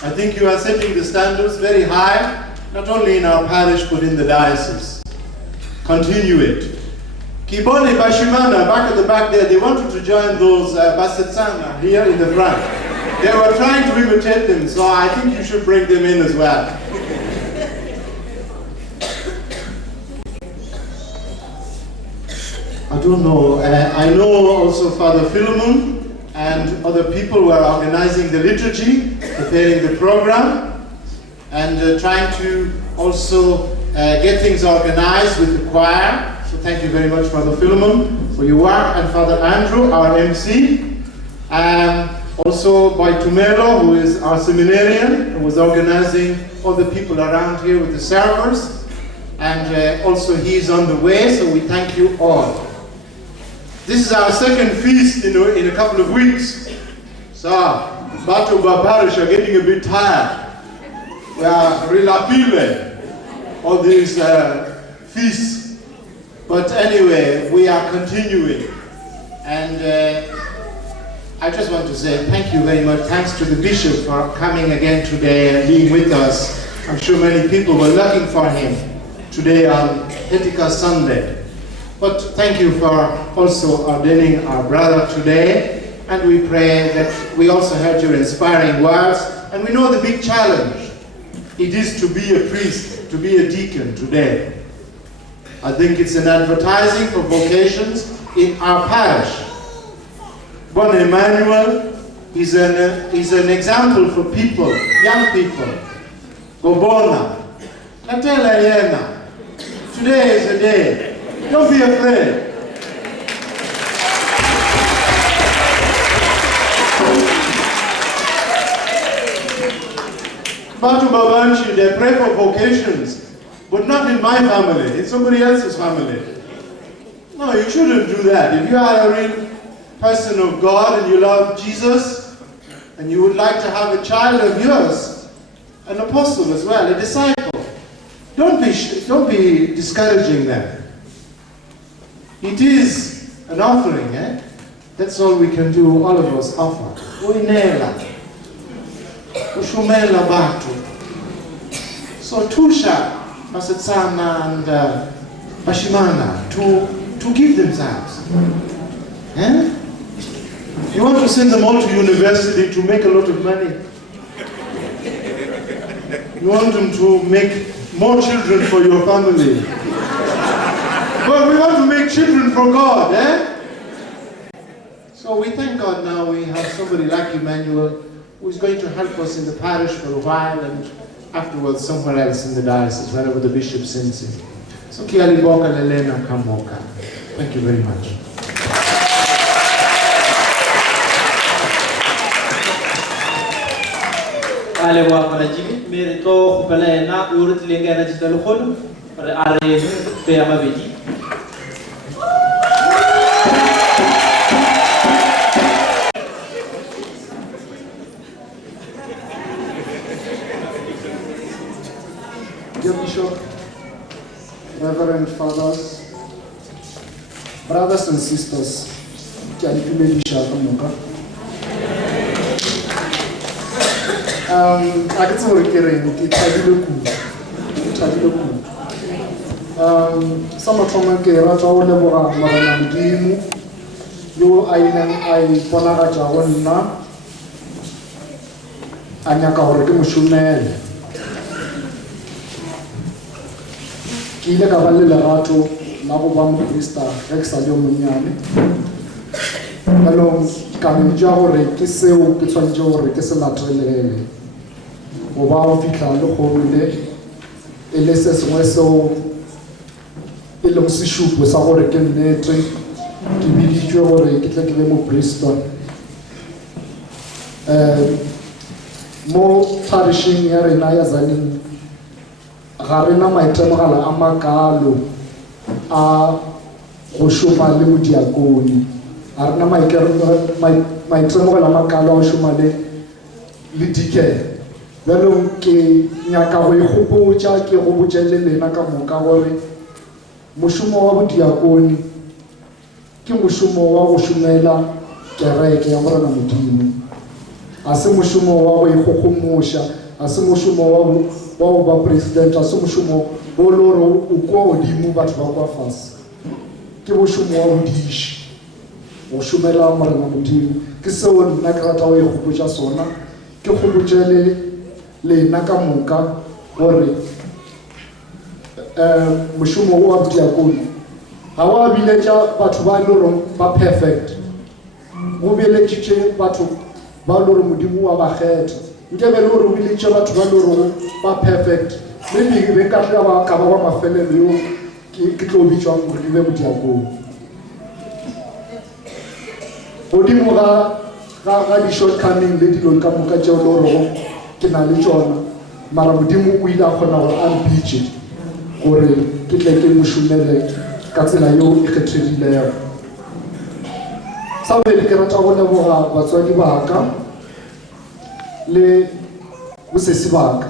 I think you are setting the standards very high, not only in our parish, but in the diocese. Continue it. Kibone Bashimana, back at the back there, they wanted to join those Basetsana here in the front. They were trying to imitate them, so I think you should bring them in as well. I don't know. I know also Father Philemon and other people who are organizing the liturgy, preparing the program, and trying to also get things organized with the choir. So thank you very much, Father Philemon, for your work, and Father Andrew, our MC, and also by Tumelo, who is our seminarian, who was organizing all the people around here with the servers, and also he is on the way, so we thank you all. This is our second feast in a couple of weeks. So, Batuba Parish are getting a bit tired. We are relapile, all these feasts. But anyway, we are continuing. And I just want to say thank you very much. Thanks to the Bishop for coming again today and being with us. I'm sure many people were looking for him today on Pentecost Sunday. But thank you for also ordaining our brother today. And we pray that we also heard your inspiring words. And we know the big challenge. It is to be a priest, to be a deacon today. I think it's an advertising for vocations in our parish. Bon Emmanuel is an example for people, young people. Gobona, Natela Yena. Today is the day. Don't be afraid. Batu Babanchi, they pray for vocations, but not in my family, in somebody else's family. No, you shouldn't do that. If you are a real person of God and you love Jesus, and you would like to have a child of yours, an apostle as well, a disciple, don't be discouraging them. It is an offering, eh? That's all we can do, all of us offer. Ushumela batu. So Tusha, Masetsana and Bashimana to give themselves. Eh? You want to send them all to university to make a lot of money. You want them to make more children for your family. But we want to make children for God, eh? So we thank God now we have somebody like Emmanuel who is going to help us in the parish for a while and afterwards somewhere else in the diocese, wherever the bishop sends him. So Kiali Boka Lelena Kamoka. Thank you very much. Ale wa para jimi mere to khopela ena o re tlileng ga ena tshitelo khono re a re pe ya mabedi. Dear Bishop, Reverend Fathers, brothers and sisters, I get some some of them get out of the Maroale. You I Ponaraja Wana Anyaka Mushumel. Kile kabale lerato la go ba mo Krista Rexa le monyane along kaminja gore ke seo ke tshwantse gore ke se latrelele go ba o fitla le gole e le se sengwe seo e le se shupo sa gore ke nnete ke biditjwe gore ke tle ke le mo Krista mo parishing ya rena ya Zanin ga rena maitemogelo a makalo a go šoma le modiakoni ga rena maitemogelo a makalo a go šoma le Deacon bjalo ke nyaka go ikgopotša ke go botše le lena ka moka gore mošomo wa bodiakoni ke mošomo wa go šomela kereke ya morena Modimo a se mošomo wa go ikgogomoša a se mošomo wa ba president a se mošomo o lore o kwa godimo batho ba kwa fase ke mošomo wa bodiši go šomela morena Modimo ke seo nna ke rata go ikgopotša sona ke kgopotše le lena ka moka gore mošomo wa bodiakoni ga wa biletša batho ba loreng ba perfect go beletšitše batho ba lore Modimo wa ba kgetha nke be le gore o biletše batho ba lore ba perfect maybe be ka tla ba ka ba wa mafelelo yo ke tlo bitšwang gore ke be modiakoni godimo ga di-shortcoming le dilo ka moka tšeo le gorego ke na le tšona mara Modimo o ile a kgona gore a mpitše gore ke tle ke mošomele ka tsela yeo e kgethegilego sa bobedi ke rata go leboga batswadi baka le bosesi baka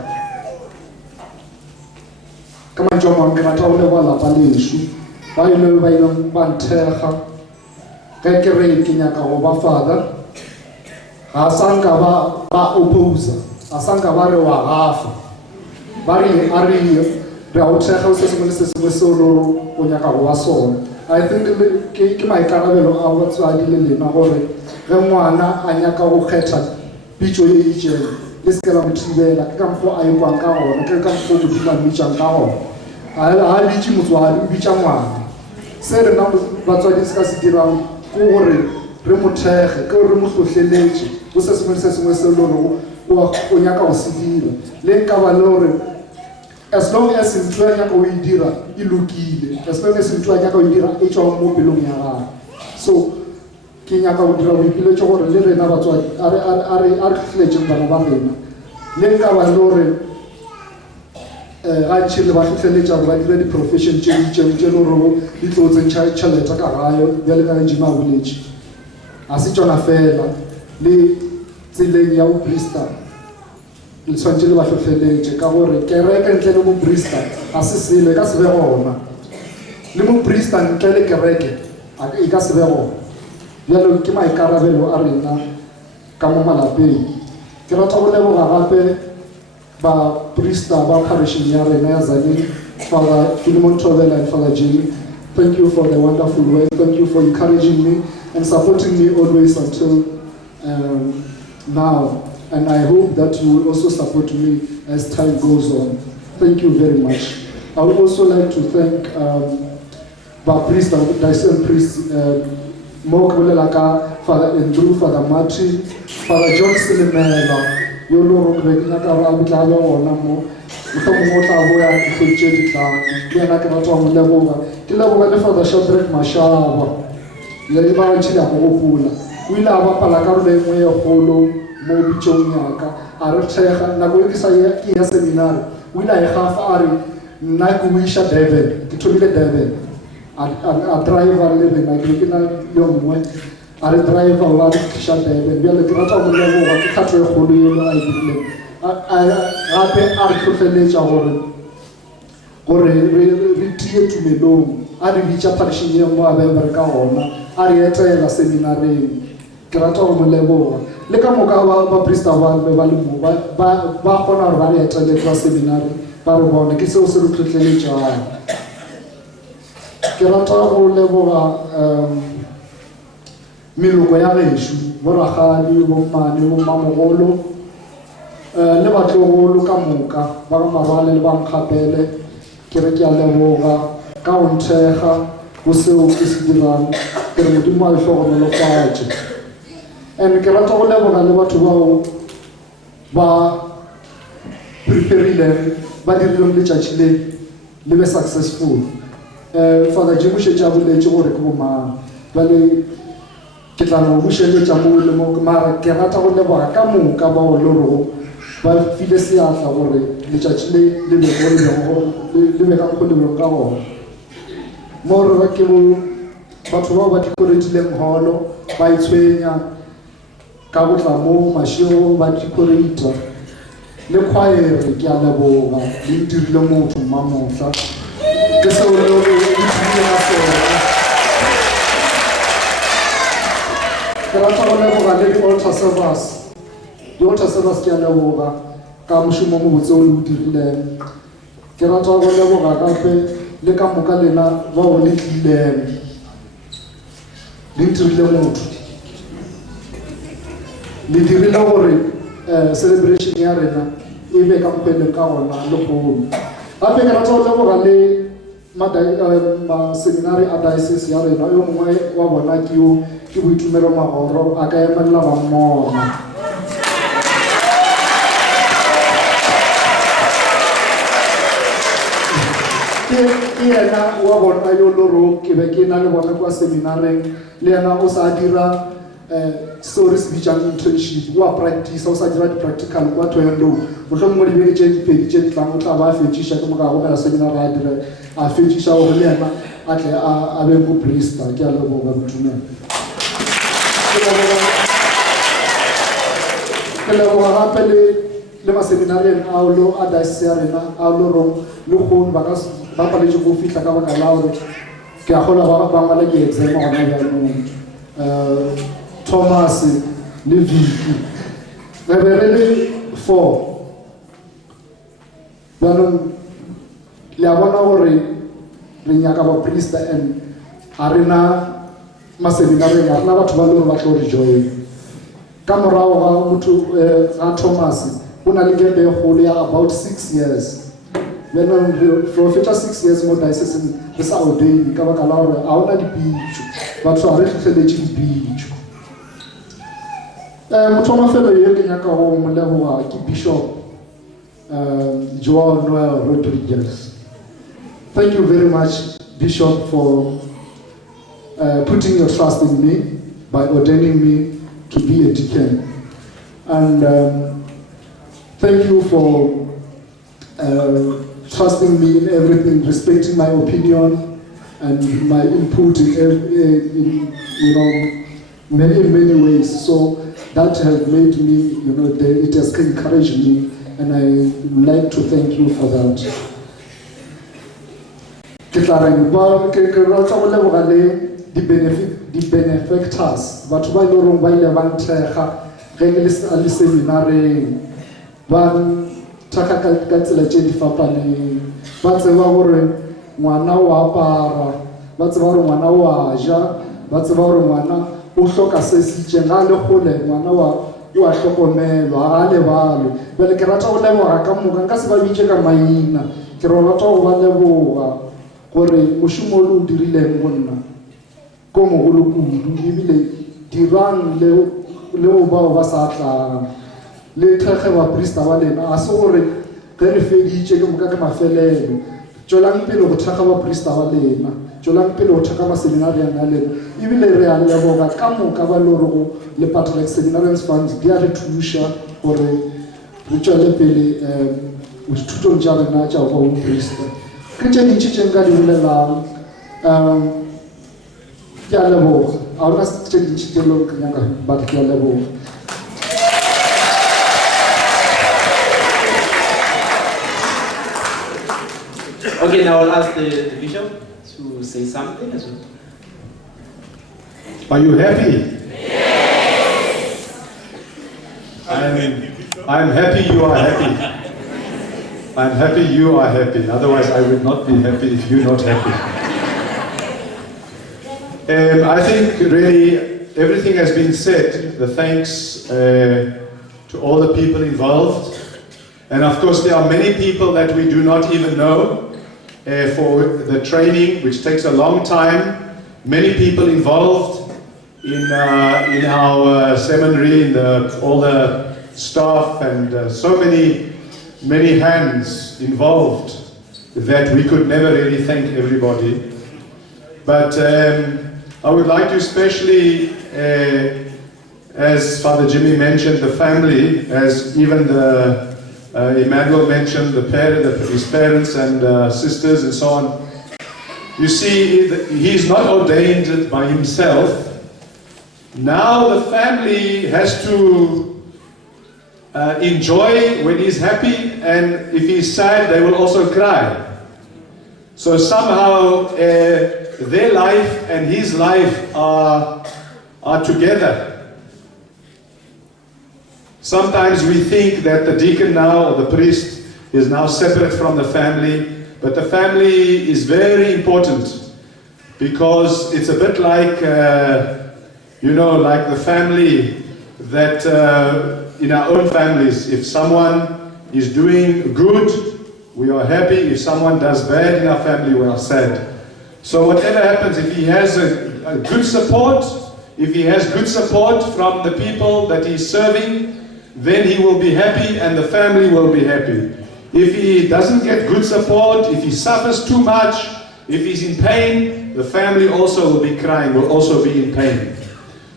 ka mantšu a mangwe ke rata go leboga lapa leso ba ile ba ileng ba nthekga ge ke re ke nyaka go ba father ga sa nka ba oppose a sa nka ba re wa gafa ba re a re a o thekga se sengwe le se sengwe seo le o nyaka go ba sona I think ke maikarabelo a batswadi le lena gore ge ngwana a nyaka go kgetha pitso e itseng le se ke la mo thibela ke ka mokgwa a ikwang ka gona ke ka mokgwa modimo a mmitsang ka gona a bitse motswadi o bitsa ngwana se rena batswadi se ka se dirang ke gore re mo thege ke gore re mo tlhotlheletse go se sengwe se le gore o nyaka go se dira le nka ba le gore as long as ntho ya nyaka o e dira e lokile as long as ntho ya nyaka o e dira e tswa mo pelong ya gago so ke nyaka go dira boipiletso gore le rena batswadi a re tlhotlheletseng bana ba rena le nka ba le gore ga ntšhe le ba tlhotlheletša gore ba dira di-profession tše le gore di tlo tsentšha tšhelete ka gayo bjale ka jima a boletše ga se tsona fela le tseleng ya boprista le tshwantse le ba tlhotlheletše ka gore kereke ntle le boprista ga se sele ka se be gona le moprista ntle le kereke e ka se be gona bjalo ke maikarabelo a rena ka mo malapeng ke rata go leboga gape baprista ba parishing ya rena ya Tzaneen, Father Philemon Tobela and Father Jimmy. Thank you for the wonderful work. Thank you for encouraging me and supporting me always until now. And I hope that you will also support me as time goes on. Thank you very much. I would also like to thank Priest, Dyson Priest, Father Andrew, Father Martin, Father John Silimela, Yolo Reknaka Mo, Father Shadrach Mashaba, Yariba Chila Mopula, we love a Palakar way of Holo, Mobi Chonyaka, Aracheha, Nagoisa Kia Seminar, we like half Ari, Nakuisha David, to be the David, a driver living, I think in a young way, a driver, a shut David, we are the Grata of the level of the country of Holo, I believe. I article or retire to me long. I reach a parishing young Mother Kaona, I retire a seminary, Grata of the level. Lekamoka, Prista, Valumu, Bapona, Varieta, the seminary, Barabon, the Kisso Secretary. Grata of level Milukoyareshu, Vorahali, Womani, Mamolo. Le batlo go loka moka ba Maroale le ba Nkgapele ke re ke a leboga ka go nthega go seo ke se dirang ke re modimo a hlogonolofatše and ke rata go leboga le batho bao ba preparileng ba dirileng letšatši le be successful Father Jim šetše a boletše gore ke bomang bale ke tla no bušeletša mo le mo mara ke rata go leboga ka moka bao le rego ba file seatla gore letšatši le be ka mokgo le bego ka gona mo re ba ke batho bao ba decoratileng holo ba itshwenya ka botla mo mašego ba decorata le choir ke a leboga le dirile motho mmamotla ke seo le dirile ka sona ke rata go leboga le di-altar servers di-altar servers ke a leboga ka mošomo mo botse o le o dirileng ke rata go leboga gape le ka moka lena bao le tlileng le ntirile motho le dirile gore celebration ya rena e be ka mpeleng ka gona le kgolo gape ke rata go leboga le seminary a diocese ya rena yo mongwe wa bona ke Boitumelo Magoro a ka emelela ba mmona ke yena wa bona yo loro ke be ke na le bona kwa seminareng le yena o sa dira stories bitšang internship wa practice o sa dira di-practical kwa Toyando mohlomongwe dibeke tše dipedi tše ditlang o tla ba a fetšiša ke moka go mela seminary a dire a fetšiša gore le yena a tle a be mo priesta ke a leboga Boitumelo ke leboga gape le maseminareng ao lo a diocese ya rena ao lo rong le kgono ba paletše go fihla ka baka la gore ke a gola ba ngwala ke exam gona bjanong Thomas le Vicky re be re le 4 bjanong le a bona gore re nyaka baprista and a re na maseminareng a rena batho ba le gore ba tlo re join ka morago ga motho ga Thomas o na le gempe e kgolo ya about 6 years then for feta 6 years mo diocese re sa ordained ka baka la gore a ona dipitso batho a re tlhotlheletse dipitso motho wa mafelo yo ke nyaka go mo leboga ke Bishop Emmanuel Rodriguez. Thank you very much, Bishop, for putting your trust in me by ordaining me to be a deacon. And thank you for trusting me in everything, respecting my opinion and my input in many ways. So that has made me, it has encouraged me, and I would like to thank you for that. Ke rata go leboga le di benefactors batho ba ile rong ba ile ba nthega ge le seminareng ba thaka ka tsela tše di fapaneng ba tseba gore ngwana o apara ba tseba gore ngwana o a ja ba tseba gore ngwana o hloka se se itseng ga le gole ngwana o a hlokomelwa ga lebale bele ke rata go leboga ka moka nka se ba bitse ka maina ke rata go ba leboga gore mošomo o dirileng go nna ko mogolo kudu ebile dirang leo bao ba sa tlang le thekge baporista ba lena a se gore ge re feditše ke moka ke mafelelo tšwelang pele go thekga baporista ba lena tšwelang pele go thekga maseminarian a lena ebile re a leboga ka moka ba le gore go le Patriarch Seminarians Funds di a re thuša gore re tšwele pele dithutong tša rena tša go ba boporista ke tše dintši tše nka di bolelang ke a leboga a ona tše dintši tše leo ke nyaka but ke a leboga. Okay, now I'll ask the bishop to say something as well. Are you happy? Yes. I'm happy you are happy. I'm happy you are happy. Otherwise, I would not be happy if you're not happy. I think really everything has been said. The thanks to all the people involved. And of course, there are many people that we do not even know for the training, which takes a long time. Many people involved in our seminary, all the staff, and so many hands involved that we could never really thank everybody. But I would like to especially, as Father Jimmy mentioned, the family, as even the Emmanuel mentioned, his parents and sisters and so on. You see, he's not ordained by himself. Now the family has to enjoy when he's happy, and if he's sad, they will also cry. So somehow their life and his life are together. Sometimes we think that the deacon now, or the priest, is now separate from the family, but the family is very important, because it's a bit like, like the family that in our own families, if someone is doing good, we are happy. If someone does bad in our family, we are sad. So whatever happens, if he has a good support, if he has good support from the people that he's serving, then he will be happy and the family will be happy. If he doesn't get good support, if he suffers too much, if he's in pain, the family also will be crying, will also be in pain.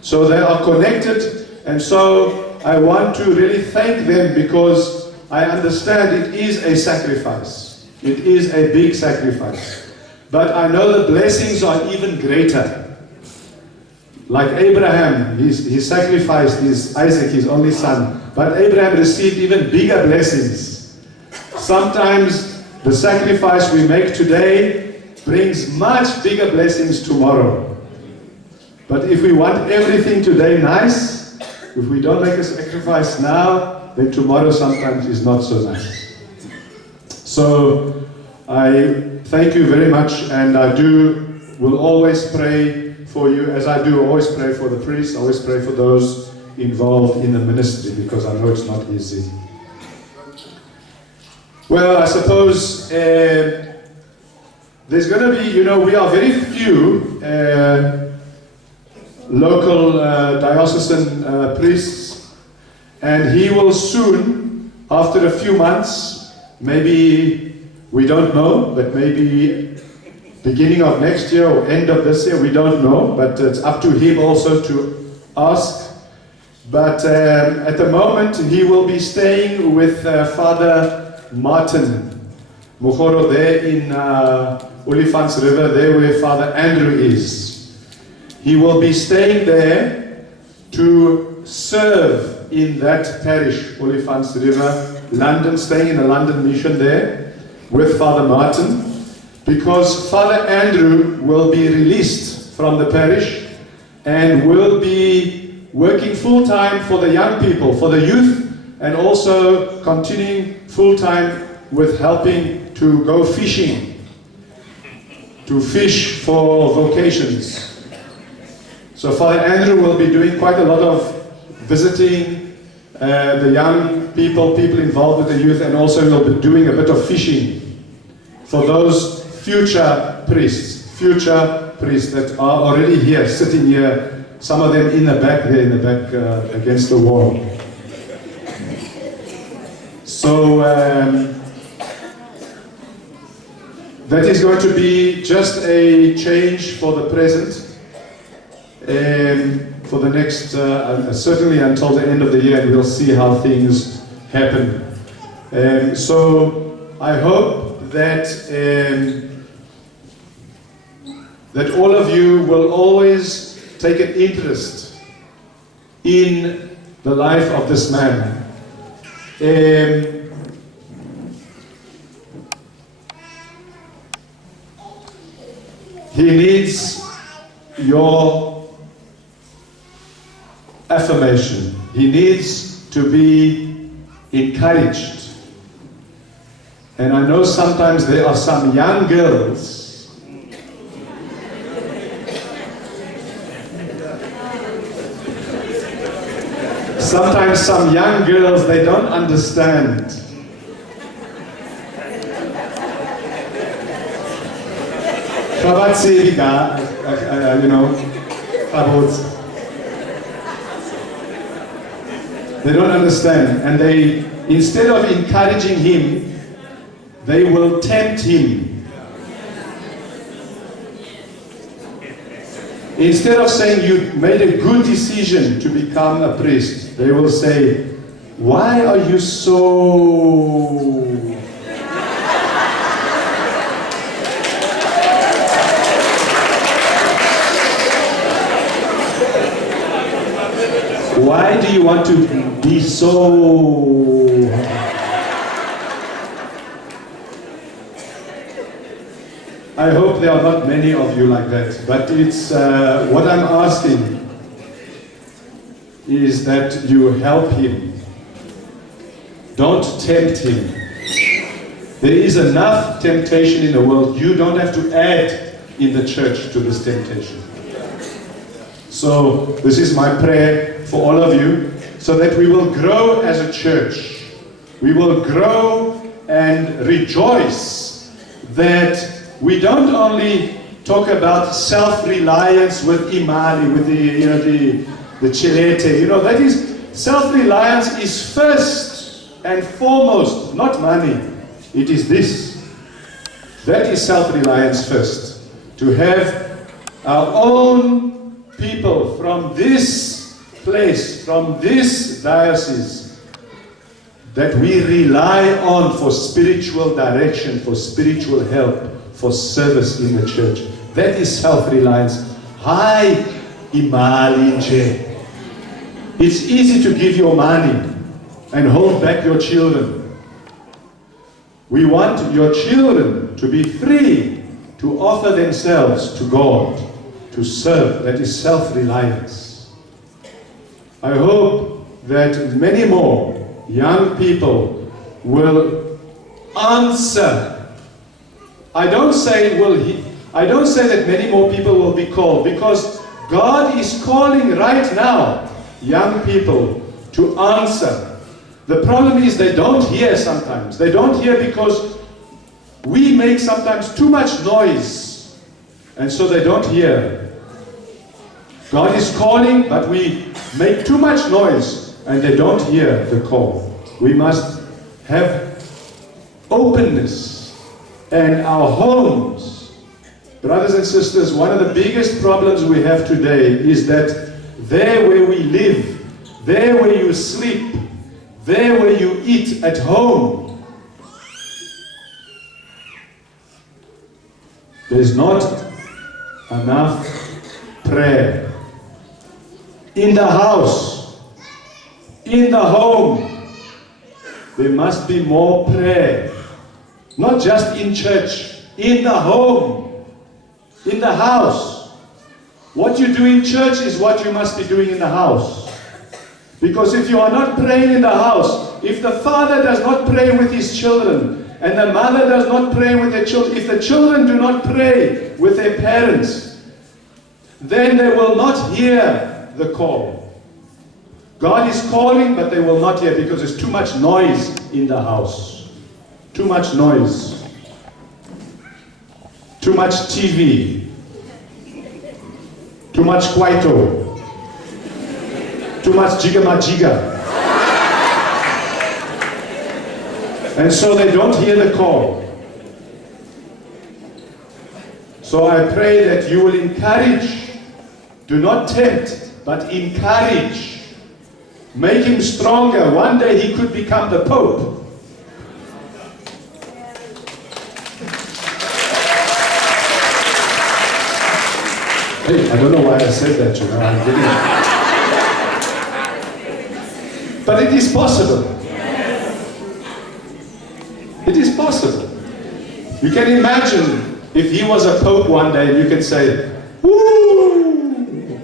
So they are connected, and so I want to really thank them, because I understand it is a sacrifice. It is a big sacrifice. But I know the blessings are even greater. Like Abraham, he sacrificed Isaac, his only son. But Abraham received even bigger blessings. Sometimes the sacrifice we make today brings much bigger blessings tomorrow. But if we want everything today nice, if we don't make a sacrifice now, then tomorrow sometimes is not so nice. So I thank you very much, and I do will always pray for you, as I do. Always pray for the priests. Always pray for those involved in the ministry, because I know it's not easy. Well, I suppose there's going to be, we are very few local diocesan priests, and he will soon, after a few months, maybe, we don't know, but maybe beginning of next year or end of this year, we don't know, but it's up to him also to ask. But at the moment, he will be staying with Father Martin Mogoro there in Olifants River, there where Father Andrew is. He will be staying there to serve in that parish, Olifants River, London, staying in the London mission there with Father Martin, because Father Andrew will be released from the parish and will be working full-time for the young people, for the youth, and also continuing full-time with helping to go fishing, to fish for vocations. So Father Andrew will be doing quite a lot of visiting the young people involved with the youth, and also he'll be doing a bit of fishing for those future priests that are already here, sitting here, some of them in the back there, against the wall. So that is going to be just a change for the present, for the next, certainly until the end of the year, and we'll see how things happen. So I hope that that all of you will always take an interest in the life of this man. He needs your affirmation. He needs to be encouraged. And I know sometimes there are some young girls sometimes some young girls, they don't understand. They don't understand, and they, instead of encouraging him, they will tempt him. Instead of saying you made a good decision to become a priest, they will say, why are you so... Why do you want to be so... I hope there are not many of you like that, but it's what I'm asking is that you help him. Don't tempt him. There is enough temptation in the world. You don't have to add in the church to this temptation. So this is my prayer for all of you, so that we will grow as a church. We will grow and rejoice that we don't only talk about self-reliance with imali, with the chilete. That is, self-reliance is first and foremost, not money. It is this. That is self-reliance first. To have our own people from this place, from this diocese, that we rely on for spiritual direction, for spiritual help, for service in the church. That is self-reliance. Hi, imali nje. It's easy to give your money and hold back your children. We want your children to be free to offer themselves to God, to serve. That is self-reliance. I hope that many more young people will answer. I don't say I don't say that many more people will be called, because God is calling right now young people to answer. The problem is they don't hear sometimes. They don't hear because we make sometimes too much noise, and so they don't hear. God is calling, but we make too much noise, and they don't hear the call. We must have openness, and our homes. Brothers and sisters, one of the biggest problems we have today is that there where we live, there where you sleep, there where you eat at home, there's not enough prayer. In the house, in the home, there must be more prayer. Not just in church, in the home, in the house. What you do in church is what you must be doing in the house. Because if you are not praying in the house, if the father does not pray with his children, and the mother does not pray with their children, if the children do not pray with their parents, then they will not hear the call. God is calling, but they will not hear because there's too much noise in the house. Too much noise. Too much TV. Too much kwaito. Too much jiga-majiga. And so they don't hear the call. So I pray that you will encourage, do not tempt, but encourage. Make him stronger. One day he could become the Pope. Hey, I don't know why I said that, you know. I'm kidding. But it is possible. It is possible. You can imagine if he was a pope one day and you can say, woo!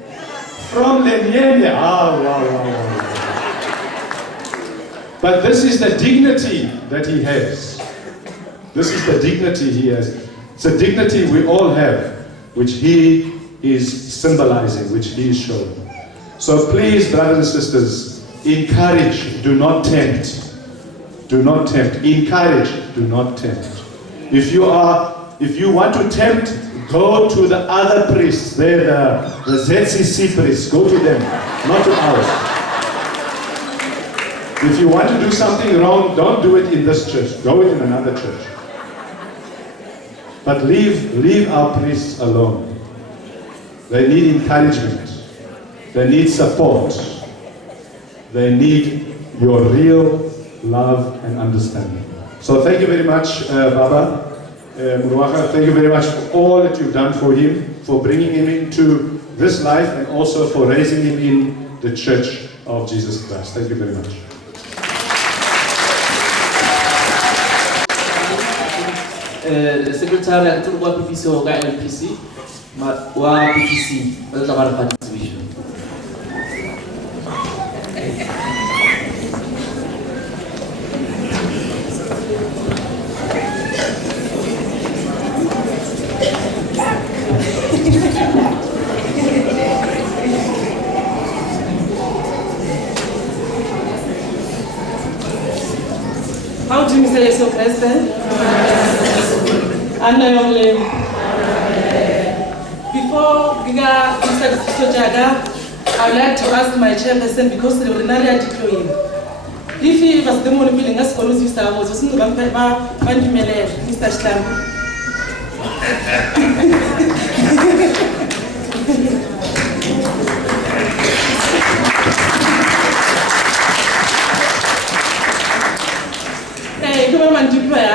From Lenyenya. Ah, wow, wow, wow. But this is the dignity that he has. This is the dignity he has. It's a dignity we all have, which he is symbolizing, which he is showing. So please, brothers and sisters, encourage, do not tempt. Do not tempt. Encourage, do not tempt. If you want to tempt, go to the other priests. They're the ZCC priests. Go to them, not to ours. If you want to do something wrong, don't do it in this church. Go it in another church. But leave our priests alone. They need encouragement. They need support. They need your real love and understanding. So thank you very much, Baba Muruaga. Thank you very much for all that you've done for him, for bringing him into this life, and also for raising him in the Church of Jesus Christ. Thank you very much. Secretary at PPC or LPC, PPC, participation. How do you say so, President? Before Giga Mr. Sojaga, I would like to ask my chairperson, because the ordinary are deploying. If he was the one building us for Mr. was also Mr. Slam. Hey, come on, deploy.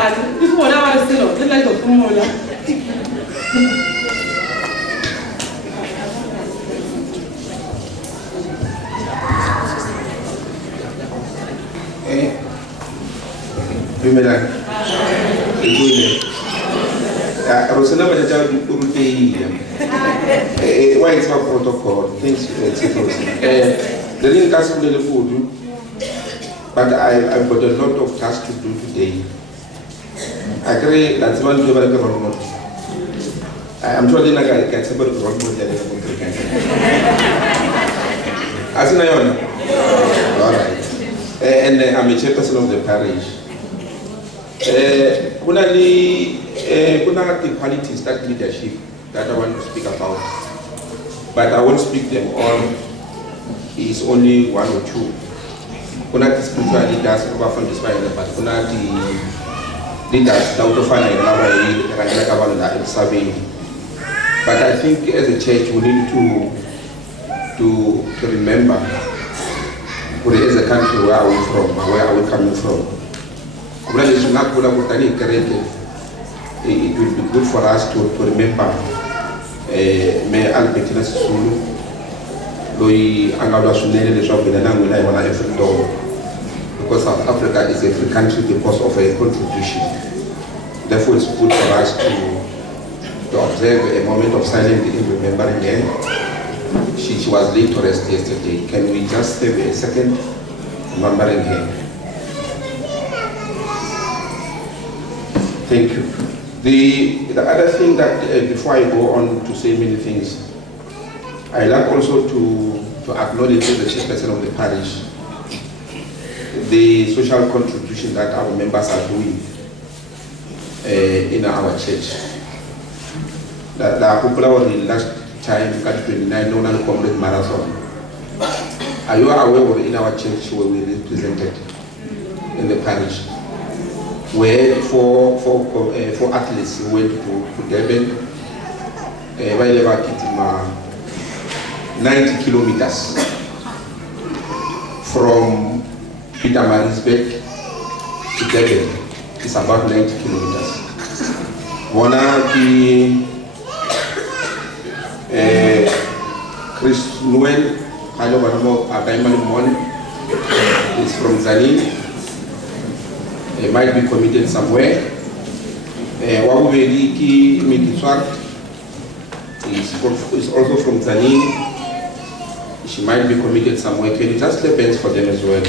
If you want to still, then like a formula. Why is my protocol? Things but I've got a lot of tasks to do today. I agree that's one to I'm sure they're not going to get somebody to run more than a As in all right. And I'm a chairperson of the parish. Kuna the qualities, that leadership that I want to speak about. But I won't speak them all. It's only one or two. Kuna the spiritual leaders who are from this way, but kuna the leaders that will find a survey. But I think as a church we need to remember where is the country, where are we from, where are we coming from. It will be good for us to remember me Albertina Sulu, Louis Angalo Sunene, the shop in the Namuna every door. Because South Africa is a free country because of a contribution. Therefore, it's good for us to observe a moment of silence in remembering her. She was laid to rest yesterday. Can we just have a second remembering her? Thank you. The other thing that, before I go on to say many things, I like also to acknowledge the chairperson of the parish, the social contribution that our members are doing in our church. The popular last time, 29, known as Comrade Marathon. Are you aware in our church where we represented in the parish? Where for athletes who went to Durban, while they were getting 90 kilometers from Pietermaritzburg to Durban. It's about 90 kilometers. One of the Chris Noel, is from Zanin. He might be committed somewhere. Wawubeliki Mikiswat is also from Zanin. She might be committed somewhere. Can you just lay bands for them as well?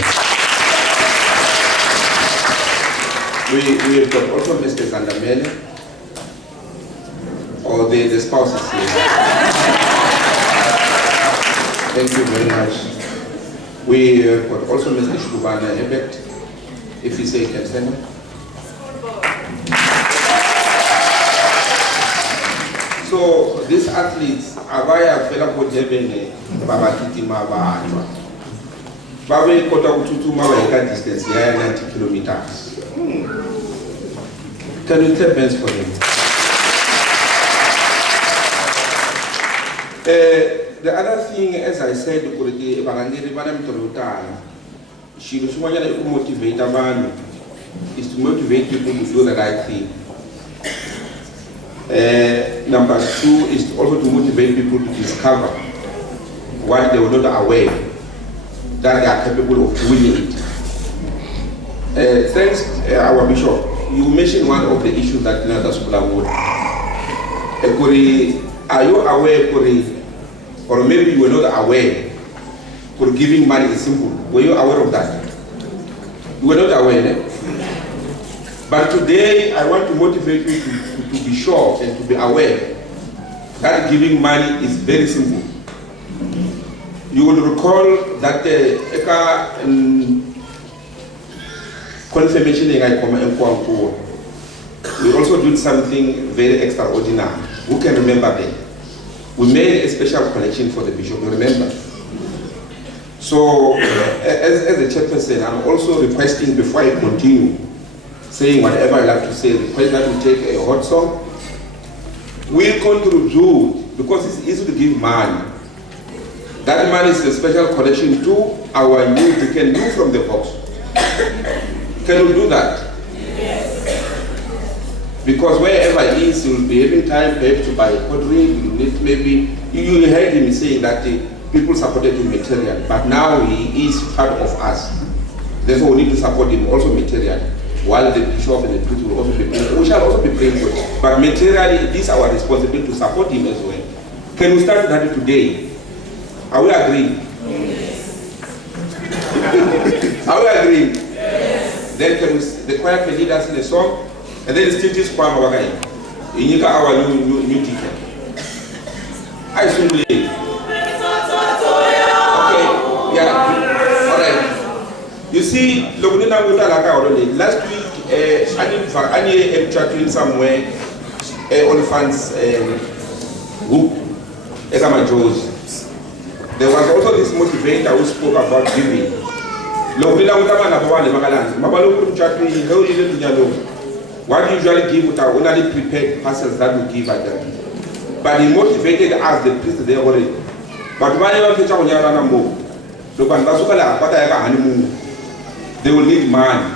We have got also Mr. Zandamele, or the spouse is here. Thank you very much. We have got also Mr. Shubana Ebert, if you say can stand up. So these athletes, Avaya Felapo Jebene, Babakiti Mava, Babe Kota Ututuma distance, 90 kilometers. Can you clap hands for them? The other thing, as I said, she was one to motivate a man is to motivate people to do the right thing. Number two is also to motivate people to discover what they were not aware that they are capable of doing it. Thanks, our bishop. You mentioned one of the issues that would. Are you aware, or maybe you were not aware, for giving money is simple? Were you aware of that? You were not aware, eh? But today, I want to motivate you to be sure and to be aware that giving money is very simple. You will recall that confirmation we also did something very extraordinary. Who can remember that? We made a special collection for the bishop, you remember? So, as a chairperson, I'm also requesting, before I continue saying whatever I like to say, request that we take a hot song. We contribute, because it's easy to give money. That money is a special collection to our new Deacon, new from the box. Can we do that? Yes. Because wherever he is, he will be having time perhaps to buy a pottery. Maybe you heard him saying that people supported him materially, but now he is part of us. Therefore, we need to support him also materially. While the bishop and the priest will also be praying, we shall also be praying for him. But materially, it is our responsibility to support him as well. Can we start that today? Are we agreeing? Yes. Are we agreeing? Yes. Then can we, the choir can lead us in a song, and then still this choir, our new deacon. I sungule. Okay, yeah, all right. You see, last week, I chatting somewhere Oliphant's group, Egama Joes. There was also this motivator who spoke about giving. What you usually give with our only prepared parcels that we give at them. But he motivated us, the priest there already. But when you have they will need money.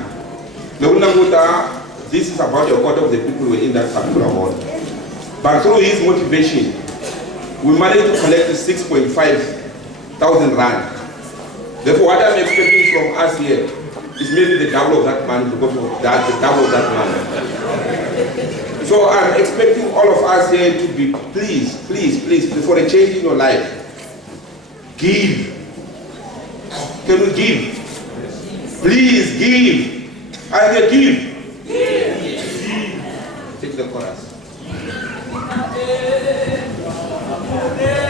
This is about a quarter of the people who were in that particular hall. But through his motivation, we managed to collect 6,500 rand. Therefore, what I'm expecting from us here is maybe the double of that money because of that, the double of that money. So I'm expecting all of us here to be, please, for a change in your life, give. Can we give? Please give. I say give. Take the chorus. Yeah.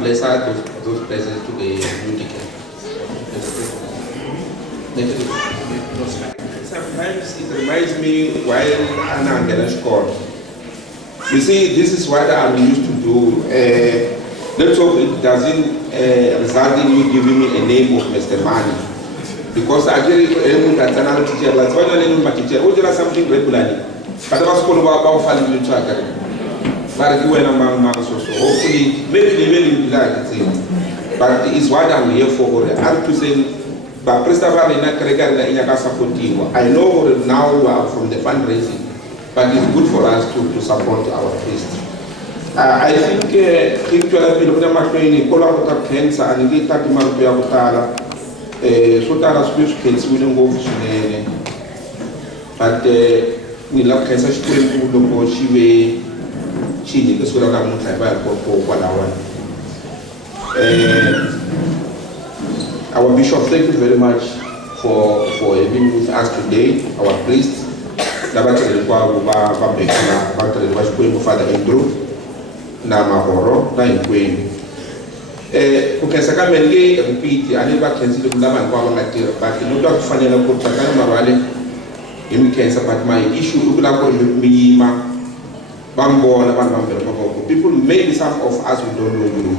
bless out those presents to the new deacon. Sometimes it reminds me while Anna and Ganesh called. You see, this is what I'm used to do. Let's hope it doesn't result in you giving me a name of Mr. Money. Because actually, that's another teacher. That's why I'm a teacher. We do something regularly. But I was calling about family to track. But you were among so hopefully, maybe they will be like it. But it's what I'm here for. I have to say, but I know now we are from the fundraising, but it's good for us to support our priest. I think if you have been able to cancer and we talk about so that speech kids will go but we love cancer school she needs to go down to our bishop, thank you very much for being with us today. Our priest, Father Andrew, na Maroale, na Nkweni. Porque Sacrament repeat, I never cancel the love and power material, but you know that funny enough, Maroale, you can support my issue. Look like me, Bambo, and people, maybe some of us we don't know you.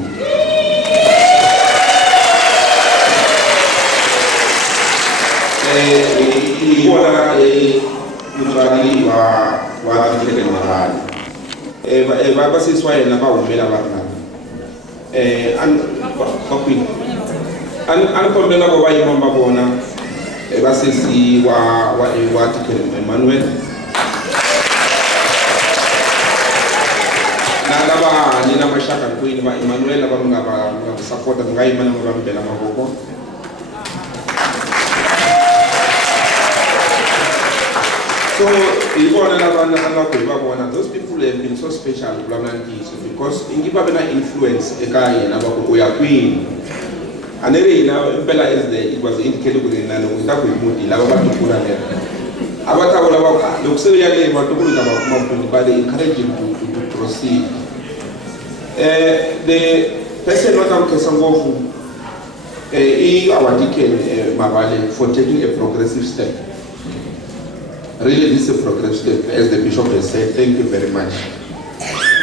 Baba says why na ba umela bana an kombela go wa imamba bona ba sesi wa Deacon Emmanuel na ba ni na mashaka ko ni ba Emmanuel ba ngaba support ngai mana ba mbela maboko. So, those people have been so special because in Gibabena influence, a guy and we are queen. And it was indicated with that we moved the lava to put on there. About but they encourage him to proceed. The person not on Kesangofu, our Deacon Maroale, for taking a progressive step. Really, this is a progressive step, as the bishop has said. Thank you very much.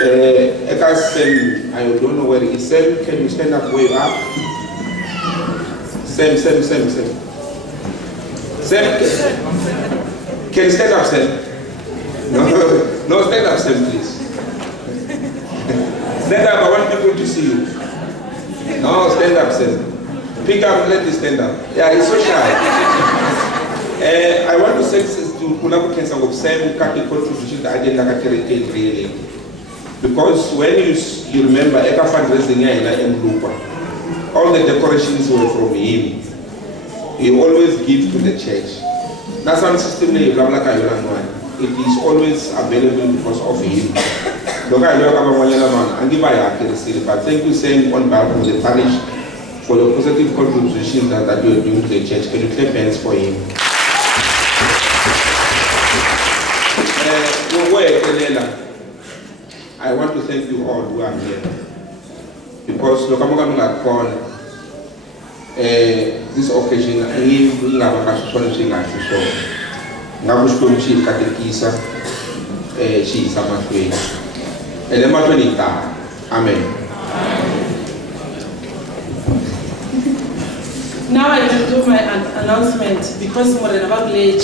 I don't know where it is. Sam, can you stand up way up? Sam. Sam, can you stand up, Sam? No, stand up, Sam, please. Stand up, I want people to see you. No, stand up, Sam. Pick up, let me stand up. Yeah, he's so shy. I want to say this to Kulaku Cancer of Sam contribution to agenda really. Because when you remember Eka fundraising in Ngoako, all the decorations were from him. He always gives to the church. That's one system it is always available because of him. But thank you, Sam, on behalf of the parish for your positive contribution that you are doing to the church. Can you clap hands for him? I want to thank you all who are here because this occasion Amen. Now I can do my announcement because more than about late.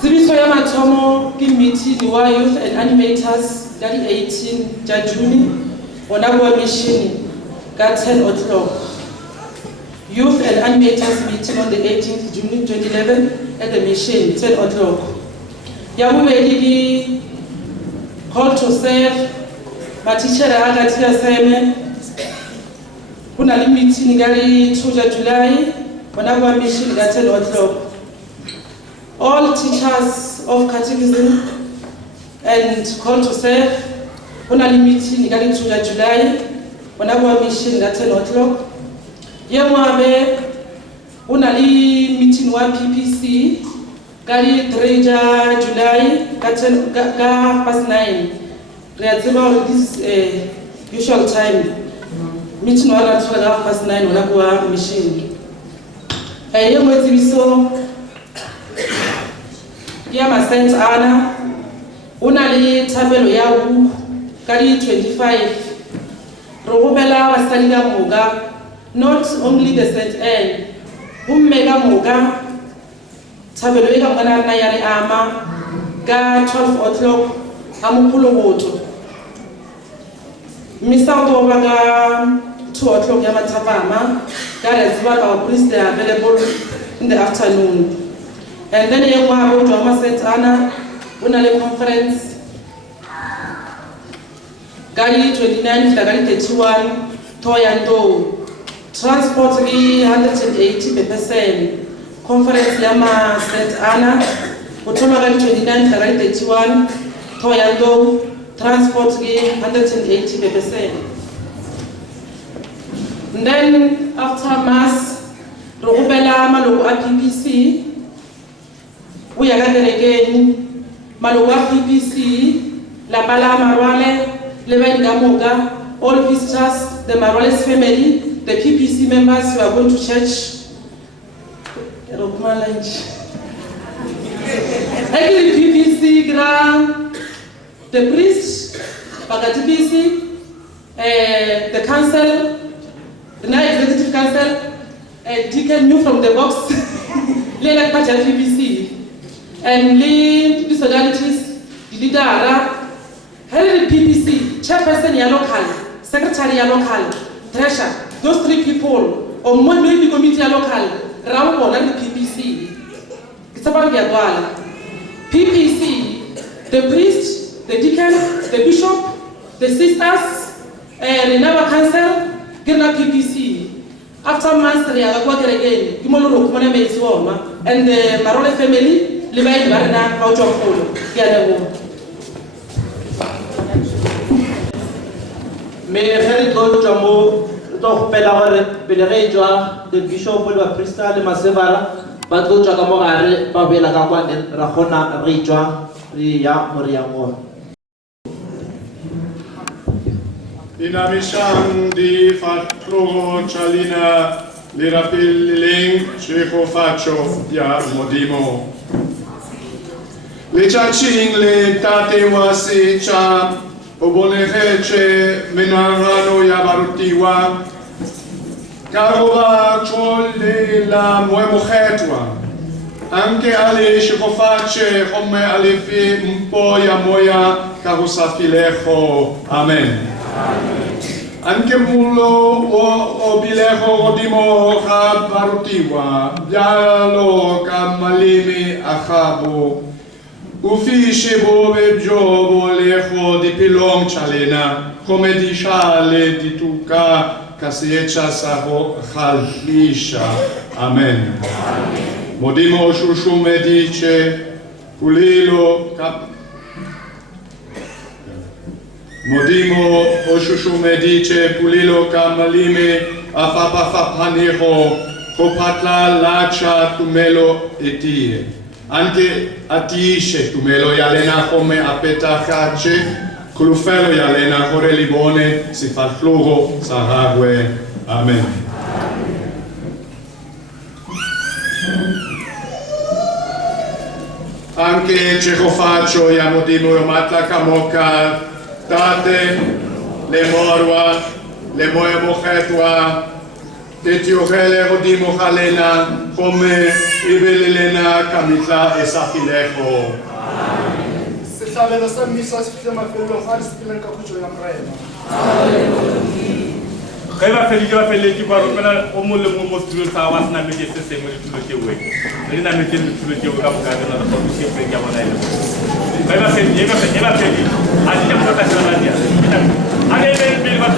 Zibiso ya mathomo ke meeting wa youth and animators ka di 18 ja June ona bo mission ka 10 o'clock. Youth and animators meeting on the 18th June 2011 at the mission 10 o'clock. Ya bobedi di call to serve matitjhere a ka tia seme kuna le meeting ka di 2 July ona bo mission ka 10 o'clock. All teachers of catechism and call to serve, kuna meeting ka 2 July, ona bo mission ka 10 o'clock. Ye moabe una meeting wa PPC ka 3 July ka 9. This usual time. Meeting one at 9:30 when I go machine. I am with you so. Yeah, my Saint Anna. Unali tabelo ya u kali 25. Robela wasaliga moga. Not only the Saint Anne. Mega moga. Tabelo ega mwana na yari ama. Ga 12 o'clock. Amukulo woto. Misaudo waga 2 o'clock ya matapama. God has got our priests they are available in the afternoon. And then you have to Mama Saint Anna, unale conference. Gari 29, Gari 31, Toyando. Transport 180%. Conference Yama Saint Anna. Utoma Gari 29, Gari 31, Toyando. Transport 180%. And then after Mass, Rubela Malu PPC. We are gathered again. Maluwa PPC, La Bala Maroale, Leven Gamoga, all visitors, the Maroale's family, the PPC members who are going to church. Actually, PPC, the priest, PPC, the council, the non-executive council, Deacon new from the box, Lena Pacha PPC. And lead disordalities, leader, head PPC, chairperson ya local, secretary ya local, treasurer, those 3 people, or one maybe committee ya local, Rambo and the PPC. It's about the Adwala. PPC, the priest, the deacon, the bishop, the sisters, the Nava council, Girna PPC. After mastery, I go again, Kimolo Kumana Mezoma, and the Maroale family. Livai barna out of hole. Mais elle doit jamo to pelaware belerejoa de bishop le prista le masevara batlo jakamogare ba bela ka kwa ra khona rejoa ri ya moriamo. Inamishan di fatro chalina lirapilling chefo faccio ya modimo. Le ciacin le tate wasi cha oboneche menarano ya barutiwa karova cholle la muemochetwa anche alle chefofacce come alle fi un po' ya moya carusafilejo amen. Anche mulo o bilejo odimo ha barutiwa dialo kamalimi achabu Uffici bove giovo lejo di pilong chalena, come di shale di tuca, casiecha saho halmisha. Amen. Modimo shushu me dice, pulilo Modimo o shushu me dice, pulilo kamalime, afapafapaniho, kopatla lacha tumelo etie. Anche atisce tu me lo yalena come a petacace, clufelo yalena core libone si fa flugo sarague. Amen. Anche cecofaccio yamodimo matla camoca, tate le morwa, le moemochetua, Tetiogele rodimo halena, come ibelelena kamitla esafilejo. Se sabe la misa sistema fello haris kilan kapucho ya mrema. Kaiba feli jwa feli ki baro mena omole mo mostru sa wasna mi je sese mo tulo ke we. Ni na mi ke tulo ke we kam ga na ko mi se pre jamana ile. Kaiba feli eba feli adi kam ta na dia. Ade be bil ba